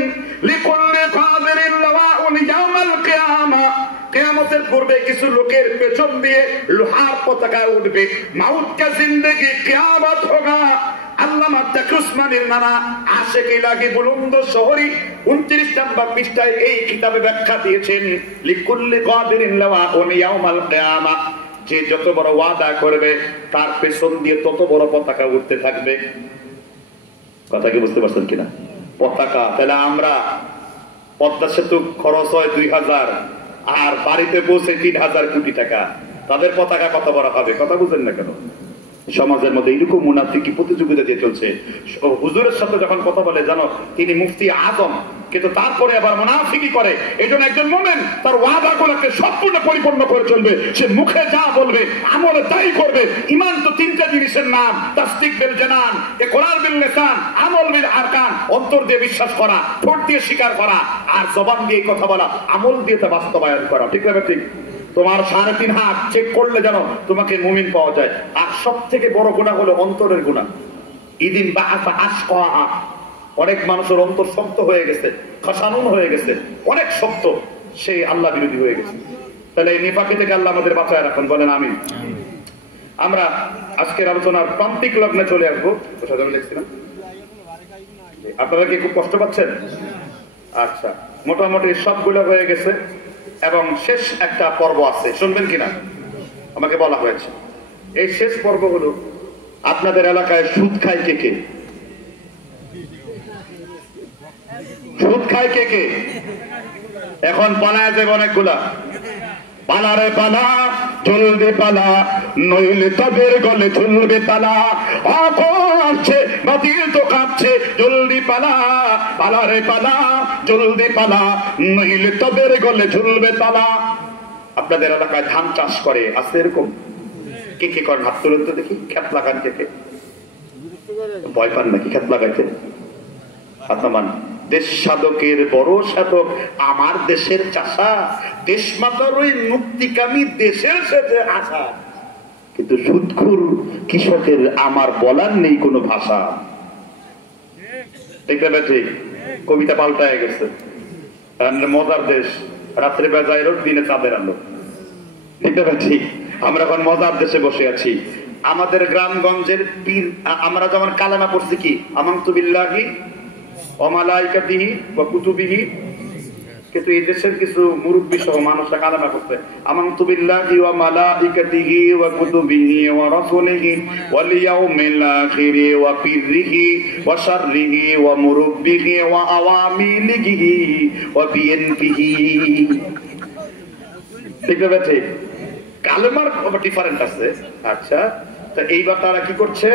লিকুল্লি কাদিরিন লাওয়াউন ইয়াউমাল কিয়ামা, কিয়ামতের পূর্বে কিছু লোকের পেছন দিয়ে লোহার পতাকা উঠবে। মাউত কা জিন্দেগি কিয়ামত হোগা। আল্লামা তাকি উসমানীর নানা আশিক ইলাহি বুলন্দ শহরী 29 নম্বর পৃষ্ঠায় এই কিতাবে ব্যাখ্যা দিয়েছেন, লিকুল্লি কাদিরিন লাওয়াউন ইয়াউমাল কিয়ামা। যে যত বড় ওয়াদা করবে তার পেছন দিয়ে তত বড় পতাকা উঠতে থাকবে। কথা কি বুঝতে পারছেন কিনা? পতাকা, তাহলে আমরা পদ্মা সেতু খরচ হয় 2000 আর বাড়িতে পৌঁছে 3000 কোটি টাকা, তাদের পতাকা কত বড় হবে? কথা বুঝেন না কেন? সমাজের মধ্যে এইরকম মুনাফিকি প্রতিযোগিতা দিয়ে চলছে। হুজুরের সাথে যখন কথা বলে জানো তিনি মুফতি আজম, কিন্তু তারপরে আবার মুনাফিকি করে। এই জন্য একজন মুমিন তার ওয়াদাগুলোকে সম্পূর্ণ পরিপূর্ণ করে চলবে। সে মুখে যা বলবে আমলে তাই করবে। ঈমান তো তিনটা জিনিসের নাম, তাসদিক বিল জানান, ইকরার বিল লিসান, আমল বিল আরকান। অন্তর দিয়ে বিশ্বাস করা, ঠোঁট দিয়ে স্বীকার করা, আর জবান দিয়ে কথা বলা, আমল দিয়ে তা বাস্তবায়ন করা। ঠিক না ঠিক? তোমার 3.5 হাত চেক করলে জানো তোমাকে মুমিন পাওয়া যায়। আর সব থেকে বড় গুনাহ হলো অন্তরের গুনাহ। ইদিন বাআসা আশকাহা, অনেক মানুষের অন্তর শক্ত হয়ে গেছে, খসানুন হয়ে গেছে, অনেক শক্ত, সেই আল্লাহ বিরোধী হয়ে গেছে। তাহলে এই নিফাকি থেকে আল্লাহ আমাদের বাঁচায় রাখুন, বলেন আমিন। আমরা আজকের আলোচনার প্রান্তিক লগ্নে চলে আসবো। দেখছিলাম আপনারা কি খুব কষ্ট পাচ্ছেন? আচ্ছা, মোটামুটি সবগুলো হয়ে গেছে এবং শেষ একটা পর্ব আছে, শুনবেন কিনা আমাকে বলা হয়েছে। এই শেষ পর্ব হলো আপনাদের এলাকায় সুদ খায় কে কে? সুদ খায় কে কে? এখন পালায় যাবে অনেকগুলা। পালারে পালা, জলদি পালা, নইলে তাদের গলে ঝুলবে তালা। আসছে বাতিল তো কাঁপছে, জলদি পালা, পালারে পালা, জলদি পালা, নইলে তাদের গলে ঝুলবে তালা। আপনাদের এলাকায় ধান চাষ করে, আছে এরকম? কে কে করেন? হাত তুলেন তো দেখি। খেত লাগান কে কে? ভয় পান নাকি খেত লাগাইতে? আত্মান দেশ সাধকের বড় সাধক আমার দেশের চাষা, দেশ মাতার ওই মুক্তিকামী দেশের সাথে আশা। কিন্তু সুদখোর কৃষকের আমার বলার নেই কোনো ভাষা। ঠিক না ঠিক? কবিতা পাল্টায় গেছে। মজার দেশ, রাত্রে বেজায় রোদ, দিনে চাঁদের আলো। ঠিক না ঠিক? আমরা এখন মজার দেশে বসে আছি। আমাদের গ্রামগঞ্জের পীর, আমরা যেমন কালেমা পড়ছি কি আমানতু বিল্লাহি ওয়া মালাইকাতিহি ওয়া কুতুবিহি, কিন্তু এই দেশের কিছু মুরব্বী সহ মানুষরা কালেমা করতে আমানতু বিল্লাহি ওয়া মালাইকাতিহি ওয়া কুতুবিহি ওয়া রাসূলিহি ওয়াল ইয়াউমিল আখিরি ওয়া বিররিহি ওয়া শাররিহি ওয়া মুরব্বিহি ওয়া আওয়ামিলিহি ওয়া বিএনপিহি। ঠিক না ঠিক? কালেমার ডিফারেন্ট আছে। আচ্ছা, তো এইবার তারা কি করছে?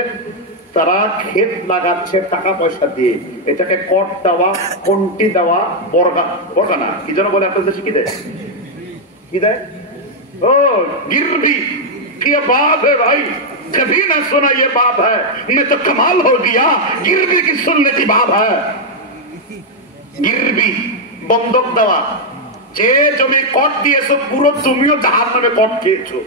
তারা ক্ষেত লাগাচ্ছে টাকা পয়সা দিয়ে। এটাকে কট দেওয়া, কন্টি দেওয়া, বর্গানা কি যেন বলে আপনাদের দেশে, কি দেয়? কি দেয়? ও गिरवी, क्या बात है भाई, कभी ना सुना ये बात है, मैं तो कमाल हो गया, गिरवी की सुनने की बात है। गिरवी বন্ধক দেওয়া। যে জমি কট দিয়েছো পুরো তুমিও জাহান্নামে কট খেয়েছো,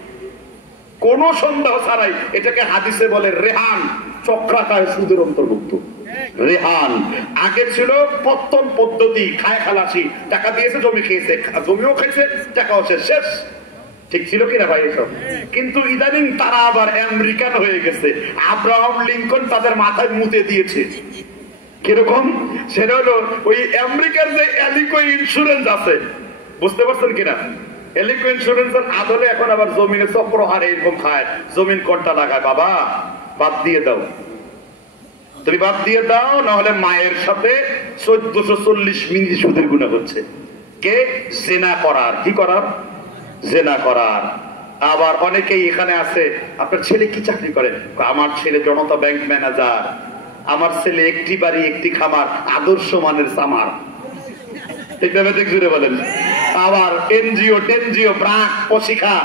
কোন সন্দেহ ছাড়াই। এটাকে হাদিসে বলে রেহান, চক্রাকার সুদের অন্তর্ভুক্ত। রেহান আগে ছিল পত্তন পদ্ধতি, খায় খালাসি, টাকা দিয়েছে জমি খেয়েছে, জমিও খেয়েছে, টাকাও শেষ। ঠিক ছিল কিনা ভাই এসব? কিন্তু ইদানিং তারা আবার আমেরিকান হয়ে গেছে। আব্রাহাম লিঙ্কন তাদের মাথায় মুতে দিয়েছে। কিরকম? সেটা হলো ওই আমেরিকার যে এলিকো ইন্স্যুরেন্স আছে, বুঝতে পারছেন কিনা? এলিকো ইন্স্যুরেন্সের আদলে এখন আবার জমিনে চক্রহারে এরকম খায়, জমিন কোনটা লাগায়। বাবা বাদ দিয়ে দাও, তুমি বাদ দিয়ে দাও, নাহলে মায়ের সাথে 1440 মিনিট সুদের গুনাহ হচ্ছে। কে? জেনা করার। কি করার? জেনা করার। আবার অনেকেই এখানে আছে, আপনার ছেলে কি চাকরি করে? আমার ছেলে জনতা ব্যাংক ম্যানেজার, আমার ছেলে একটি বাড়ি একটি খামার, আদর্শ মানের সামার। ঠিক না ঠিক? জুড়ে বলেন। আবার এনজিও টেনজিও ব্রাক পশিখা,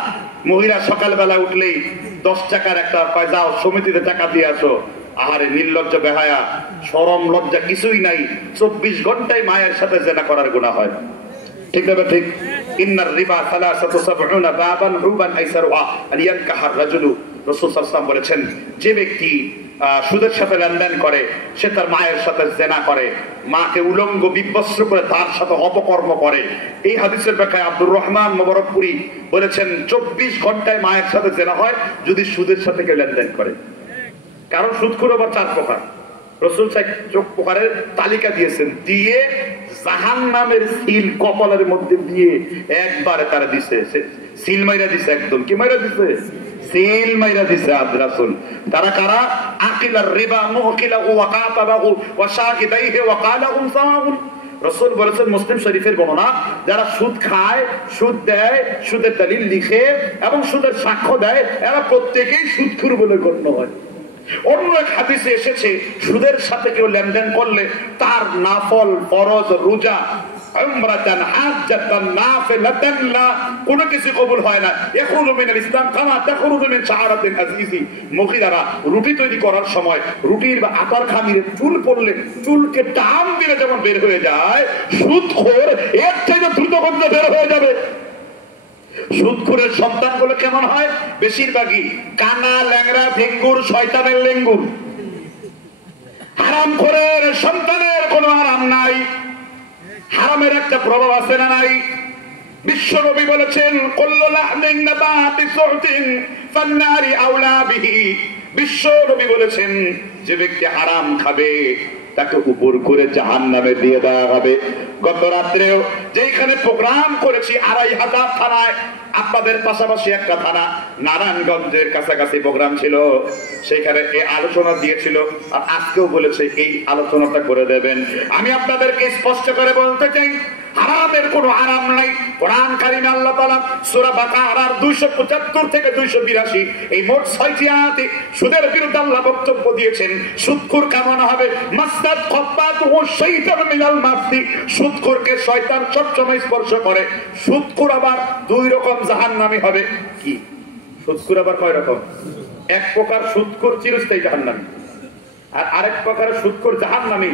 মহিলা সকালবেলা উঠলেই 10 টাকার একটা কয় যাও সমিতিতে টাকা দিয়ে আসো। আহারে নির্লজ্জ বেহায়া, শরম লজ্জা কিছুই নাই। 24 ঘন্টায় মায়ের সাথে জেনা করার গুনাহ হয়। ঠিক না ঠিক? ইন্নার রিবা 73 বাবান রুবান আইসারুহা আন ইয়ানকাহার রাজুলু। রাসূল সাল্লাল্লাহু আলাইহি ওয়াসাল্লাম বলেছেন, যে ব্যক্তি সুদের সাথে লেনদেন করে সে তার মায়ের সাথে জেনা করে, মাকে উলঙ্গ বিবস্ত্র করে তার সাথে অপকর্ম করে। এই হাদিসের ব্যাখ্যায় আব্দুর রহমান মুবারকপুরি বলেছেন 24 ঘন্টায় মায়ের সাথে জেনা হয় যদি সুদের সাথে কেউ লেনদেন করে। কারণ সুদখোর আবার 4 প্রকার। রাসূল চোখ পোকারের তালিকা দিয়েছেন, দিয়ে জাহান্নামের সিল কপালের মধ্যে দিয়ে একবারে তারা দিছে, সিল মাইরা দিছে, একদম কি মাইরা দিছে, সিল মাইরা দিছে রাসূল। তারা কারা? আকিলার রিবা মুকিলাহু ওয়া কাতাবাহু ওয়া শাকিদাইহি ওয়া কালাহুম সাওয়াউন। রাসূল বলেছেন মুসলিম শরীফের বর্ণনা, যারা সুদ খায়, সুদ দেয়, সুদের দলিল লিখে এবং সুদের সাক্ষ্য দেয়, এরা প্রত্যেকেই সুদখোর বলে গণ্য হয়। অন্য এক হাদিসে এসেছে, সুদের সাথে কেউ লেনদেন করলে তার নাফল, ফরজ, রোজা, উমরাতান, হাজ্জাতান, নাফিলাতান লা কোনো কিছু কবুল হয় না। ইখরুজু মিনাল ইসলাম কামা তাখরুজু মিন শাআরাতিল আজিজি। মহিলারা রুটি তৈরি করার সময় রুটির বা আটার খামিরে চুল পড়লে চুলকে টান দিলে যেমন বের হয়ে যায়, সুদখোর এর থেকে দ্রুত গতিতে বের হয়ে যাবে। সুদখোরের সন্তানগুলো কেমন হয়? বেশিরভাগই কানা, ল্যাংড়া, ভেঙ্গুর, শয়তানের লেঙ্গুর। হারামখোরের সন্তানের কোনো আরাম নাই। হারামের একটা প্রভাব আছে না নাই? বিশ্ব নবী বলেছেন, কুল্লু লাহমিন নাবাতি সুহতিন ফান্নারি আওলা বিহি। বিশ্ব নবী বলেছেন, যে ব্যক্তি হারাম খাবে তাকে উপর করে জাহান্নামে দিয়ে দেওয়া হবে। গত রাত্রেও যেখানে প্রোগ্রাম করেছি ২৫০০ থানায়, আপনাদের পাশাপাশি একটা থানা নারায়ণগঞ্জের কাছাকাছি প্রোগ্রাম ছিল, সেখানে এই আলোচনা দিয়েছিল। আর আজকেও বলেছে এই আলোচনাটা করে দেবেন। আমি আপনাদেরকে স্পষ্ট করে বলতে চাই, হারামের কোনো আরাম নাই। কোরআন কারিমে আল্লাহ তাআলা সূরা বাকারার ২৭৫ থেকে ২৮২ এই মোট ৬টি আয়াতে সুদের বিরুদ্ধে আল্লাহ বক্তব্য দিয়েছেন। সুদখোর কেমন হবে? মাসদাত কব্বাতুহু শাইতান মিনাল মাসদি। সুদখোরকে শয়তান সবসময় স্পর্শ করে। সুদখোর আবার দুই রকম জাহান্নামী হবে। কি সুদখোর আবার কয় রকম? এক প্রকার সুদখোর চিরস্থায়ী জাহান্নামী, আর আরেক প্রকারের সুদখোর জাহান্নামী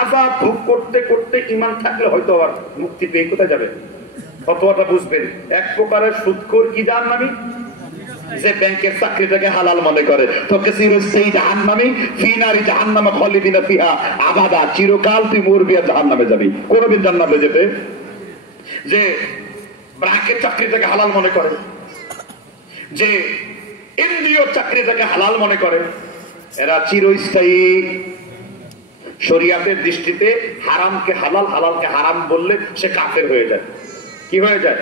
আযাব ভোগ করতে করতে ঈমান থাকলে হয়তো আবার মুক্তি পেয়ে কোথায় যাবে, ফতোয়াটা বুঝবেন। এক প্রকারের সুদখোর কি জাহান্নামী? যে ব্যাংকের চাকরিটাকে হালাল মনে করে, তোকে চিরস্থায়ী জাহান্নামী, ফি নারি জাহান্নাম খালিদিনা ফিহা আবাদা, চিরকাল তুই মরবি আর জাহান্নামে যাবি, কোনদিন জান্নাতে যেতে। যে ব্যাংকের চাকরিটাকে হালাল মনে করে, যে ইন্দ্রিয় চাকরিটাকে হালাল মনে করে, এরা চিরস্থায়ী। শরিয়াতের দৃষ্টিতে হারামকে হালাল, হালালকে হারাম বললে সে কাফের হয়ে যায়। কি হয়ে যায়?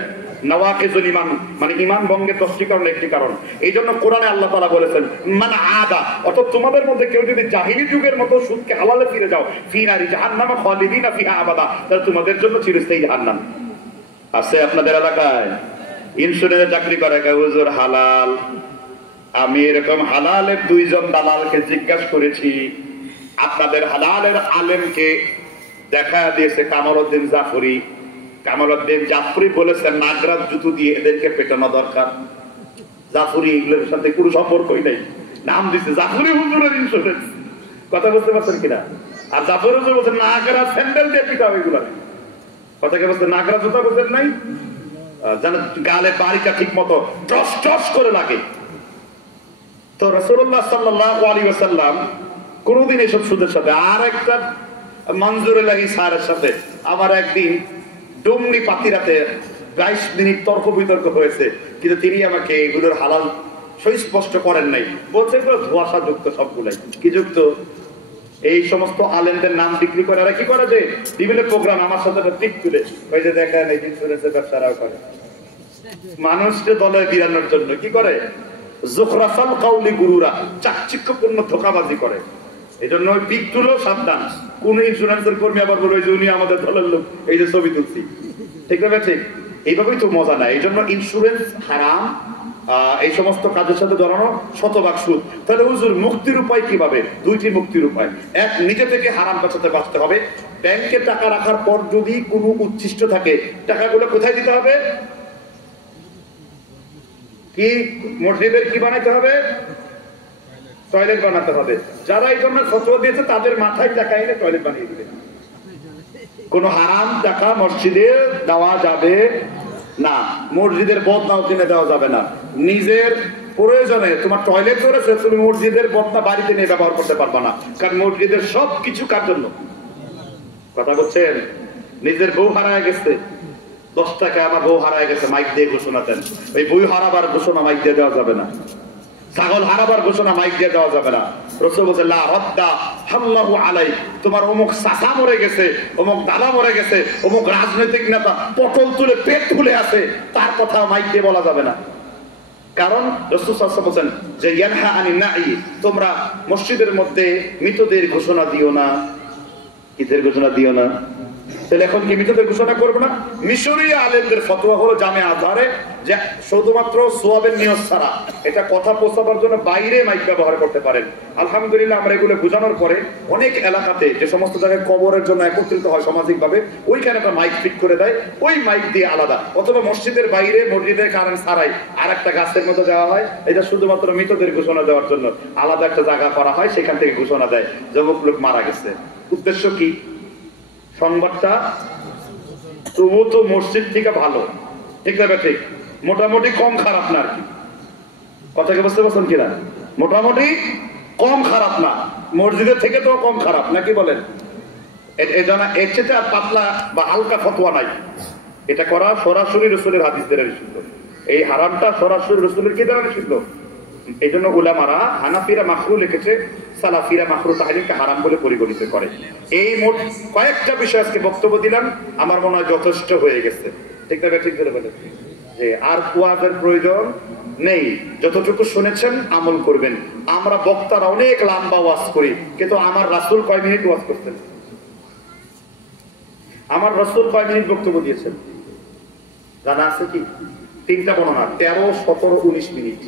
নওয়াকিজুল ঈমান, মানে ঈমান ভঙ্গের 10টি কারণ, একটি কারণ। এই জন্য কোরআনে আল্লাহ তাআলা বলেছেন, মান আদা, অর্থাৎ তোমাদের মধ্যে কেউ যদি জাহিলি যুগের মতো সুদকে হালালে ফিরে যাও, ফি নারি জাহান্নাম খালিদিনা ফিহা আবাদা, তাহলে তোমাদের জন্য চিরস্থায়ী জাহান্নাম। আছে আপনাদের এলাকায় ইন্স্যুরেন্সের চাকরি করে, হুজুর হালাল। আমি এরকম হালালের 2 জন দালালকে জিজ্ঞাসা করেছি, আপনাদের হালালের আলেমকে দেখা দিয়েছে কামালউদ্দিন জাফরি। কামালউদ্দিন জাফরি বলেছেন নাগরাজ জুতো দিয়ে এদেরকে পেটানো দরকার। জাফরি এগুলোর সাথে কোনো সম্পর্কই নেই, নাম দিচ্ছে জাফরি হুজুরের ইন্স্যুরেন্স। কথা বুঝতে পারছেন কিনা? আর জাফরি হুজুর বলছেন নাগরাজ স্যান্ডেল দিয়ে পিটাও এগুলো। কথা কে বলছে? নাগরাজ জুতা বলছেন নাই, যেন গালে বাড়িটা ঠিক মতো টস টস করে লাগে। তো রাসূলুল্লাহ সাল্লাল্লাহু আলাইহি ওয়াসাল্লাম কোনদিন এসব সুদের সাথে, আর একটা মনজুরুল্লাহি স্যারের সাথে আমার একদিন ডুমনি পাতিরাতে 22 মিনিট তর্ক বিতর্ক হয়েছে, কিন্তু তিনি আমাকে এগুলোর হালাল সুস্পষ্ট করেন নাই। বলছে এগুলো ধোঁয়াশা যুক্ত, সবগুলাই কি যুক্ত? এই সমস্ত আলেমদের নাম বিক্রি করে এরা কি করে, যে বিভিন্ন প্রোগ্রাম আমার সাথে টিক তুলে ওই যে দেখেন এই ইন্স্যুরেন্সের ব্যবসারাও করে, মানুষকে দলে বিরানোর জন্য কি করে, জুখরাফাল কাউলি গুরুরা, চাকচিক্যপূর্ণ ধোঁকাবাজি করে। এই জন্য ওই পিক তুলো সাবধান। কোন ইন্স্যুরেন্সের কর্মী আবার বলবে যে উনি আমাদের দলের লোক, এই যে ছবি তুলছি, ঠিক না? ঠিক এইভাবেই তো মজা নাই। এই জন্য ইন্স্যুরেন্স হারাম, এই সমস্ত কাজের সাথে জড়ানো শতভাগ সুদ। তাহলে হুজুর মুক্তির উপায় কিভাবে? 2টি মুক্তির উপায়। এক, নিজে থেকে হারাম বাঁচাতে বাঁচতে হবে। ব্যাংকে টাকা রাখার পর যদি কোনো উচ্ছিষ্ট থাকে, টাকাগুলো কোথায় দিতে হবে? কি মসজিদের কি বানাইতে হবে? টয়লেট বানাতে হবে। যারা এই জন্য ফতোয়া দিয়েছে তাদের মাথায় টাকা এনে টয়লেট বানিয়ে দিবে। কোন হারাম টাকা মসজিদে দেওয়া যাবে না, মসজিদের বদনাও কিনে দেওয়া যাবে না। নিজের প্রয়োজনে তোমার টয়লেট করেছে, তুমি মসজিদের বদনা বাড়িতে নিয়ে ব্যবহার করতে পারবা না, কারণ মসজিদের সব কিছু কার জন্য? কথা বলছেন? নিজের বউ হারায় গেছে, 10 টাকায় আমার বউ হারায় গেছে, মাইক দিয়ে ঘোষণা দেন। ওই বই হারাবার ঘোষণা মাইক দিয়ে দেওয়া যাবে না। ছাগল হারাবার ঘোষণা মাইক দিয়ে দেওয়া যাবে না। রাসূল বলেন লা রাদ্দা আল্লাহু আলাই, তোমার অমুক চাচা মরে গেছে, অমুক দাদা মরে গেছে, অমুক রাজনৈতিক নেতা পটল তুলে পেট তুলে আছে, তার কথা মাইক দিয়ে বলা যাবে না। কারণ রাসূল সাল্লাল্লাহু আলাইহি ওয়াসাল্লাম বলেন যে ইয়ানহা আনিন নাঈ, তোমরা মসজিদের মধ্যে মৃতদের ঘোষণা দিও না। ঈদের ঘোষণা দিও না, তাহলে এখন কি মৃতদের ঘোষণা করবো না? মিশরীয় আলেমদের ফতোয়া হলো জামে আজহারে যে শুধুমাত্র সোয়াবের নিয়ত ছাড়া এটা কথা পৌঁছাবার জন্য বাইরে মাইক ব্যবহার করতে পারেন। আলহামদুলিল্লাহ আমরা এগুলো বোঝানোর পরে অনেক এলাকাতে যে সমস্ত জায়গায় কবরের জন্য একত্রিত হয় সামাজিক ভাবে, ওইখানে একটা মাইক ফিট করে দেয়, ওই মাইক দিয়ে আলাদা, অথবা মসজিদের বাইরে মসজিদের কারেন্ট ছাড়াই আর একটা গাছের মতো দেওয়া হয়, এটা শুধুমাত্র মৃতদের ঘোষণা দেওয়ার জন্য আলাদা একটা জায়গা করা হয়, সেখান থেকে ঘোষণা দেয় যে অমুক লোক মারা গেছে। উদ্দেশ্য কি? সংবাদটা তবু তো মসজিদ থেকে ভালো, ঠিক না? ঠিক, মোটামুটি কম খারাপ না আর কি, কথাকে বুঝতে পারছেন কিনা? মোটামুটি কম খারাপ না, মসজিদের থেকে তো কম খারাপ নাকি বলেন? এর চেয়ে আর পাতলা বা হালকা ফতোয়া নাই। এটা করা সরাসরি রাসূলের হাদিস দ্বারা নিষিদ্ধ, এই হারামটা সরাসরি রাসূলের কি দ্বারা নিষিদ্ধ। এই জন্য উলামারা হানাফিরা মাকরু লিখেছে, সালাফিরা মাকরু তাহরিমকে হারাম বলে পরিগণিত করে। এই মোট কয়েকটা বিষয় আজকে বক্তব্য দিলাম, আমার মনে হয় যথেষ্ট হয়ে গেছে, ঠিক না? ঠিক ধরে বলেন যে আর ওয়াজের প্রয়োজন নেই, যতটুকু শুনেছেন আমল করবেন। আমরা বক্তারা অনেক লম্বা ওয়াজ করি, কিন্তু আমার রাসূল কয় মিনিট ওয়াজ করতেন? আমার রাসূল কয় মিনিট বক্তব্য দিয়েছেন জানা আছে কি? তিনটা বর্ণনা, 13, 17, 19 মিনিট,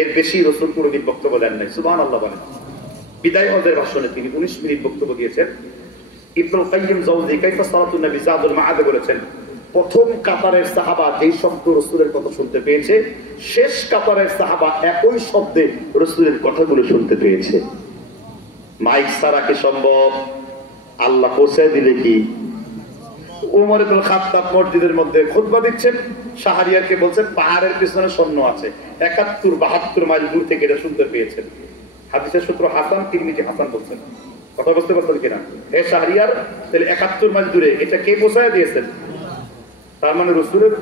এর বেশি রাসূল কোনদিন বক্তব্য দেন নাই। সুবহানাল্লাহ বলেন। বিদায় হজের ভাষণে তিনি 19 মিনিট বক্তব্য দিয়েছেন। ইবনুল কাইয়িম জাওজি কাইফা সালাতুন নবী জাদুল মাআদে বলেছেন, প্রথম কাতারের সাহাবা যেই শব্দ রাসূলের কথা শুনতে পেয়েছে, শেষ কাতারের সাহাবা একই শব্দে রাসূলের কথাগুলো শুনতে পেয়েছে। মাইক ছাড়া কি সম্ভব? আল্লাহ পৌঁছে দিলে কি? ওমর ইবনে খাত্তাব মসজিদের মধ্যে খুতবা দিচ্ছেন, শাহরিয়ারকে বলছেন পাহাড়ের পিছনে সৈন্য আছে, 71-72 মাইল দূর থেকে এটা শুনতে পেয়েছেন। হাদিসের সূত্র হাসান, তিরমিজি হাসান বলছেন। কথা বুঝতে পারছেন কিনা? হে শাহরিয়ার, তাহলে 71 মাইল দূরে এটা কে পৌঁছায় দিয়েছেন? তার মানে রাসূলের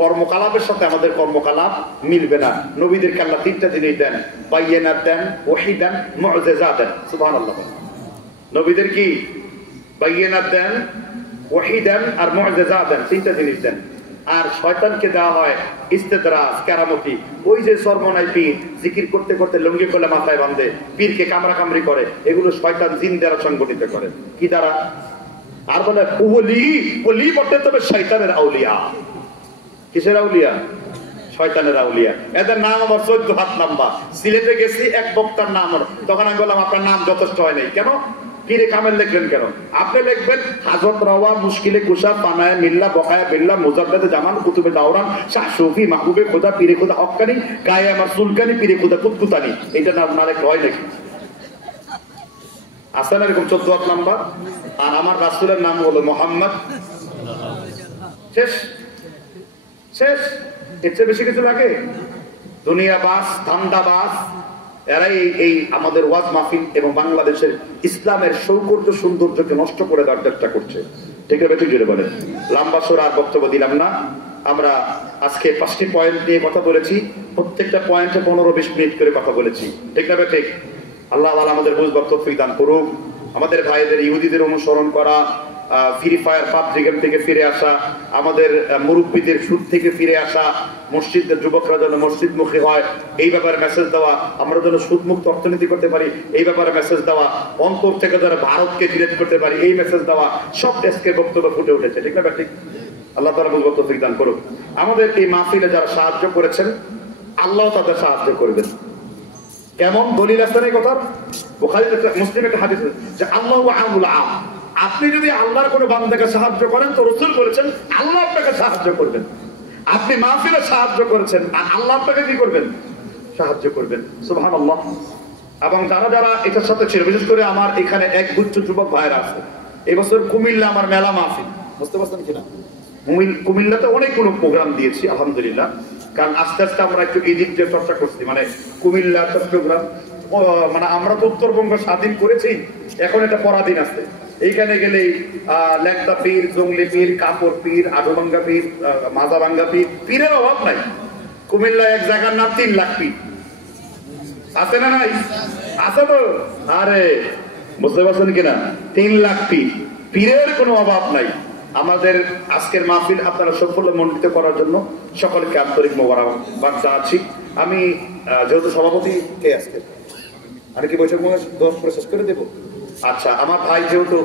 কর্মকলাপের সাথে আমাদের কর্মকলাপ মিলবে না। নবীদেরকে আল্লাহ তিনটা জিনিস দেন, বায়্যিনাত দেন, ওহী দেন, মুআজিজাত দেন। সুবহানাল্লাহ। নবীদের কি বায়্যিনাত দেন, ওহী দেন আর মুআজিজাত দেন, তিনটা জিনিস দেন। আর শয়তানকে দেওয়া হয় ইস্তেদরাজ, কেরামতি। ওই যে সর্বনাই পীর জিকির করতে করতে লুঙ্গি খুলে মাথায় বাঁধে, পীরকে কামড়া কামড়ি করে, এগুলো শয়তান জিন দ্বারা সংগঠিত করে। কি দ্বারা? আর বলে ওলি বটে, তবে শয়তানের আউলিয়া। কিসের আউলিয়া? শয়তানের আউলিয়া। এদের নাম আমার 14 হাত লম্বা। সিলেটে গেছি, এক বক্তার নাম, তখন আমি বললাম আপনার নাম যথেষ্ট হয় নাই, কেন পীরে কামেল লিখলেন কেন? আপনি লিখবেন হাজরত রওয়া, মুশকিলে কুশা, পানায়ে মিল্লা, বকায়া বিল্লাহ, মুজাদ্দেদে জামান, কুতুবে দাওরান, শাহ শফি, মাহবুবে খোদা, পীরে খোদা হক্কানি, গায়ে আমার সুলকানি, পীরে খোদা কুতকুতানি। এটা নাম না লেখা হয় নাকি? আছে না এরকম 14 হাত লম্বা? আর আমার রাসূলের নাম হলো মুহাম্মদ। শেষ শেষ, এর চেয়ে বেশি কিছু লাগে? দুনিয়াবাস, ধান্দাবাস, এরাই এই আমাদের ওয়াজ মাহফিল এবং বাংলাদেশের ইসলামের সৌন্দর্য সৌন্দর্যকে নষ্ট করে দেওয়ার চেষ্টা করছে। ঠিক আছে, ঠিক জোরে বলেন। লম্বা সূরা আর বক্তব্য দিলাম না। আমরা আজকে 5টি পয়েন্ট নিয়ে কথা বলেছি, প্রত্যেকটা পয়েন্টে 15-20 মিনিট করে কথা বলেছি। ঠিক না? ঠিক। আল্লাহ তাআলা আমাদের বুঝবার তৌফিক দান করুক। আমাদের ভাইদের ইহুদিদের অনুসরণ করা, ফ্রি ফায়ার পাবজি গেম থেকে ফিরে আসা, আমাদের মুরব্বীদের সুদ থেকে ফিরে আসা, মসজিদের যুবকরা যেন মসজিদমুখী হয়, এই ব্যাপারে মেসেজ দেওয়া, আমরা যেন সুদমুক্ত অর্থনীতি করতে পারি, এই ব্যাপারে মেসেজ দেওয়া, অন্তর থেকে যেন ভারতকে ডিলেট করতে পারি, এই মেসেজ দেওয়া, সব দেশকে বক্তব্য ফুটে উঠেছে। ঠিক না? ঠিক। আল্লাহ তাআলা বুঝবার তৌফিক দান করুক। আমাদের এই মাহফিলে যারা সাহায্য করেছেন, আল্লাহ তাদের সাহায্য করবেন। কেমন দলিল আছে না এই কথা? বুখারী মুসলিম একটা হাদিস আছে যে আল্লাহু আউনুল আম, আপনি যদি আল্লাহর কোনো বান্দাকে সাহায্য করেন তো রাসূল বলেছেন আল্লাহ আপনাকে সাহায্য করবেন। আপনি মাহফিলে সাহায্য করেছেন আর আল্লাহ আপনাকে কি করবেন? সাহায্য করবেন। সুবহানাল্লাহ। এবং যারা যারা এটার সাথে ছিল, বিশেষ করে আমার এখানে এক গুচ্ছ যুবক ভাইরা আছে, এবছর কুমিল্লা আমার মেলা মাহফিল, বুঝতে পারছেন কিনা? কুমিল্লাতে অনেকগুলো প্রোগ্রাম দিয়েছি আলহামদুলিল্লাহ, কারণ আস্তে আস্তে আমরা একটু ইজিপ্টের চর্চা করছি, মানে কুমিল্লা চট্টগ্রাম, মানে আমরা তো উত্তরবঙ্গ স্বাধীন করেছি, এখন এটা পরাধীন আছে। এইখানে গেলেই ল্যাংটা পীর, জঙ্গলি পীর, কাপড় পীর, আধুভাঙ্গা পীর, মাজাভাঙ্গা পীর, পীরের অভাব নাই। কুমিল্লা এক জায়গার নাম 3 লাখ পীর আছে না নাই? আছে তো? আরে বুঝতে পারছেন কিনা? 3 লাখ পীর, পীরের কোনো অভাব নাই। আমাদের আজকের মাহফিল আপনারা সফল মণ্ডিত করার জন্য সকলকে আন্তরিক মোবারকবাদ জানাচ্ছি। আমি যেহেতু সভাপতি কে আজকে, আমি কি বৈঠক শেষ করে দেবো? আচ্ছা, আমার ভাই যেহেতু